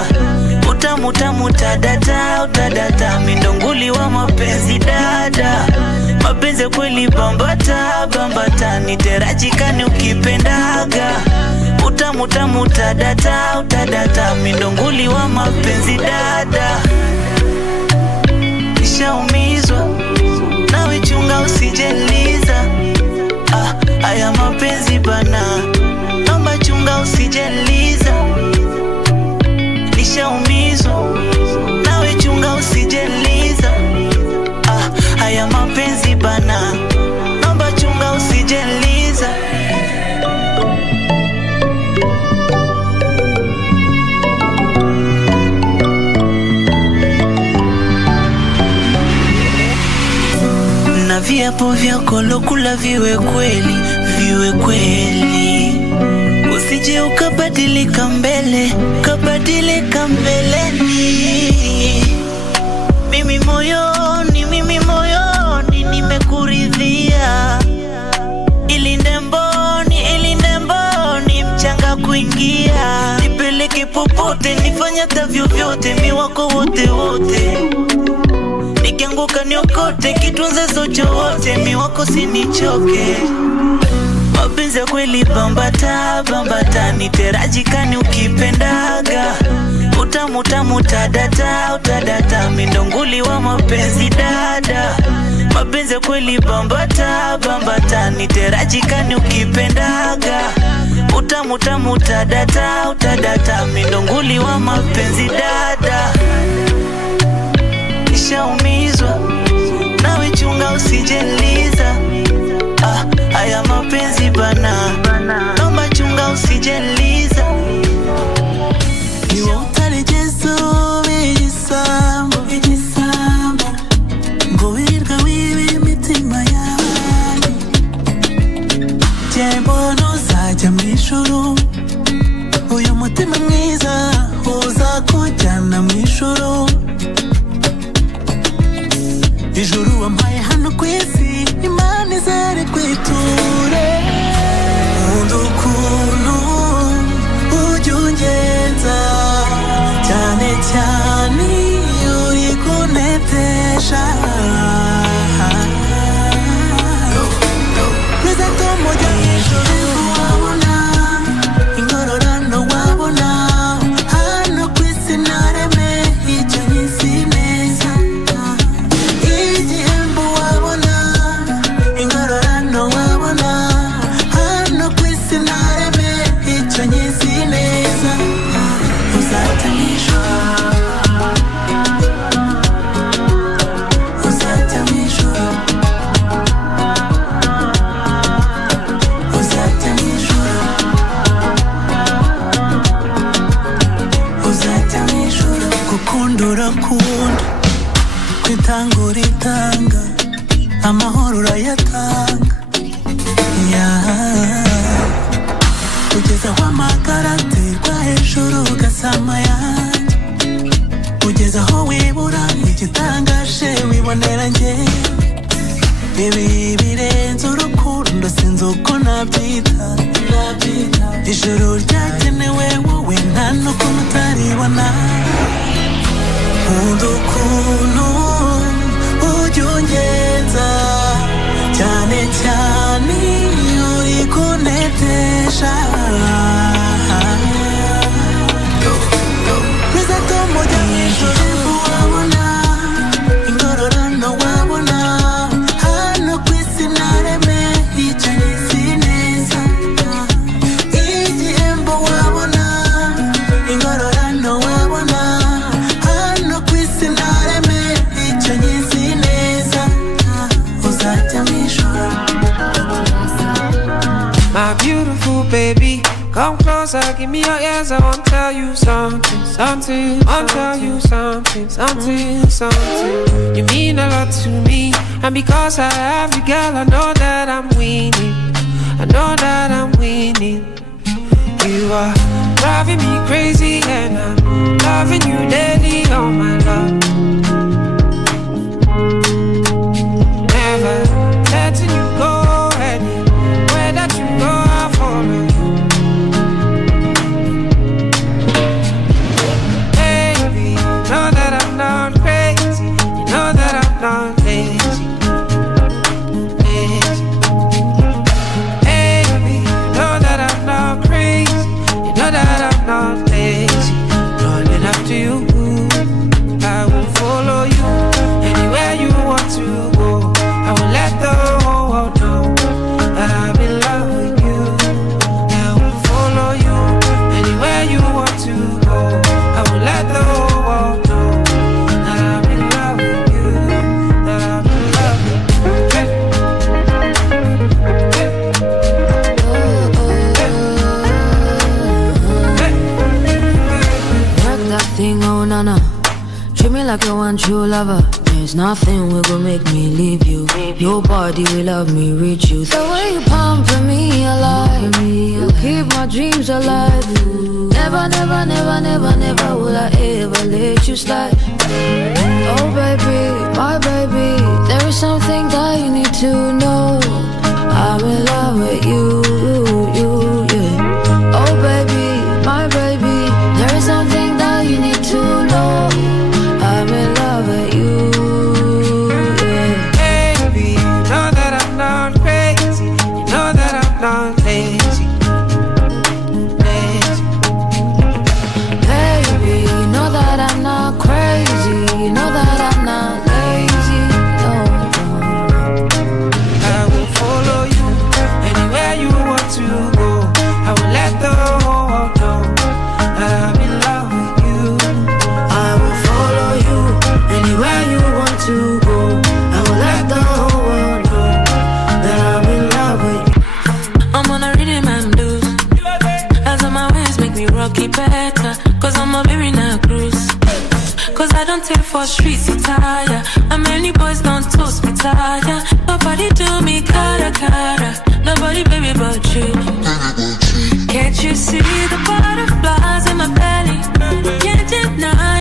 Utamu tamu tadata utadata, mindonguli wa mapenzi dada. Mapenzi ya kweli bambata bambata, niterajikani ukipendaga. Utamu tamu tadata utadata, mindonguli wa mapenzi dada. Nishaumizwa nawe, chunga usijeliza. Haya mapenzi bana, naomba chunga usijeliza. Nishaumizwa nawe, chunga usijeliza. Haya mapenzi bana, naomba chunga usijeliza. Na viapo vyako lokula viwe kweli, viwe kweli. Usije ukabadilika mbele, kabadilika mbeleni. Mimi moyoni nimekuridhia. Ilinde mboni mchanga kuingia. Nipeleke popote, nifanya tavyo vyote, mi wako wote wote. Nikianguka niokote, kitunze socho wote, mi wako sinichoke. Mapenzi ya kweli bambata bambata, niterajikani ukipendaga. Utamu tamu tadata utadata, mindonguli wa mapenzi dada. Mapenzi ya kweli bambata bambata, niterajikani ukipendaga. Utamu tamu tadata utadata, mindonguli wa mapenzi dada. Nishaumizwa nawe, chunga usijeliza. Haya mapenzi bana, naomba chunga usijeliza. Niwa utalejezo ijisambo ngowirirwa wibi mitima yawe. Jembono zaja mw'ijuru, uyu mutima mwiza uza kujyana mw'ijuru. Ijuru wampaye hano kwisi, imana izere kwiture. Nkunda ukuntu ujya ungenza, cyane cyane uri kunetesha. Neza tomoja mw'ijuru wabona, ingororano wabona. Hano kwisi nareme icyo nyisi neza. urakunda kwitanga uritanga amahoro urayatanga ugeze aho amagara aterwa hejuru ugasama yanjye ugeze aho wibura igitangaje wibonera njye ibi birenze urukundo sinzi uko nabyita ijoro ryagenewe wowe nta nuko mutaribona nkunda ukuntu ujya ungenza cyane cyane uri kunetesha bizatuma ujya mu ijoro wabona ingororano wabona hano ku isi nareme yicaye isi neza igihembo wabona ingororano wabona hano ku isi nareme yicaye isi neza uzajya mu ijoro. My beautiful baby, come closer, give me your ears. I want to tell you something. I'll tell you something. You mean a lot to me, and because I have you, girl, I know that I'm winning. You are driving me crazy, and I'm loving you daily, oh my love. Never letting you go. Like a one true lover, there's nothing will go make me leave you. Nobody will love me, reach you. The way you pumping me alive, you keep my dreams alive. Never, never, never, never, never will I ever let you slide. Oh baby, my baby, there is something that you need to know. I'm in love with you, yeah. Oh baby, my baby, there is something that you need to know. I'm in love with you, yeah. Baby, you know that I'm not crazy. You know that I'm not lazy. Baby, you know that I'm not crazy. You know that I'm not lazy, no. I will follow you anywhere you want to go. I will let the whole world know that I'm in love with you. I will follow you anywhere you want to go. I will let the whole world know that I'm in love with you. I'm on a rhythm and blues. As on my ways make me rocky better. Cause I'm a baby na cruise. Cause I don't take for streets to tire. And many boys don't toast me tire. Nobody do me cara cara. Nobody baby but you. Can't you see the butterflies in my belly?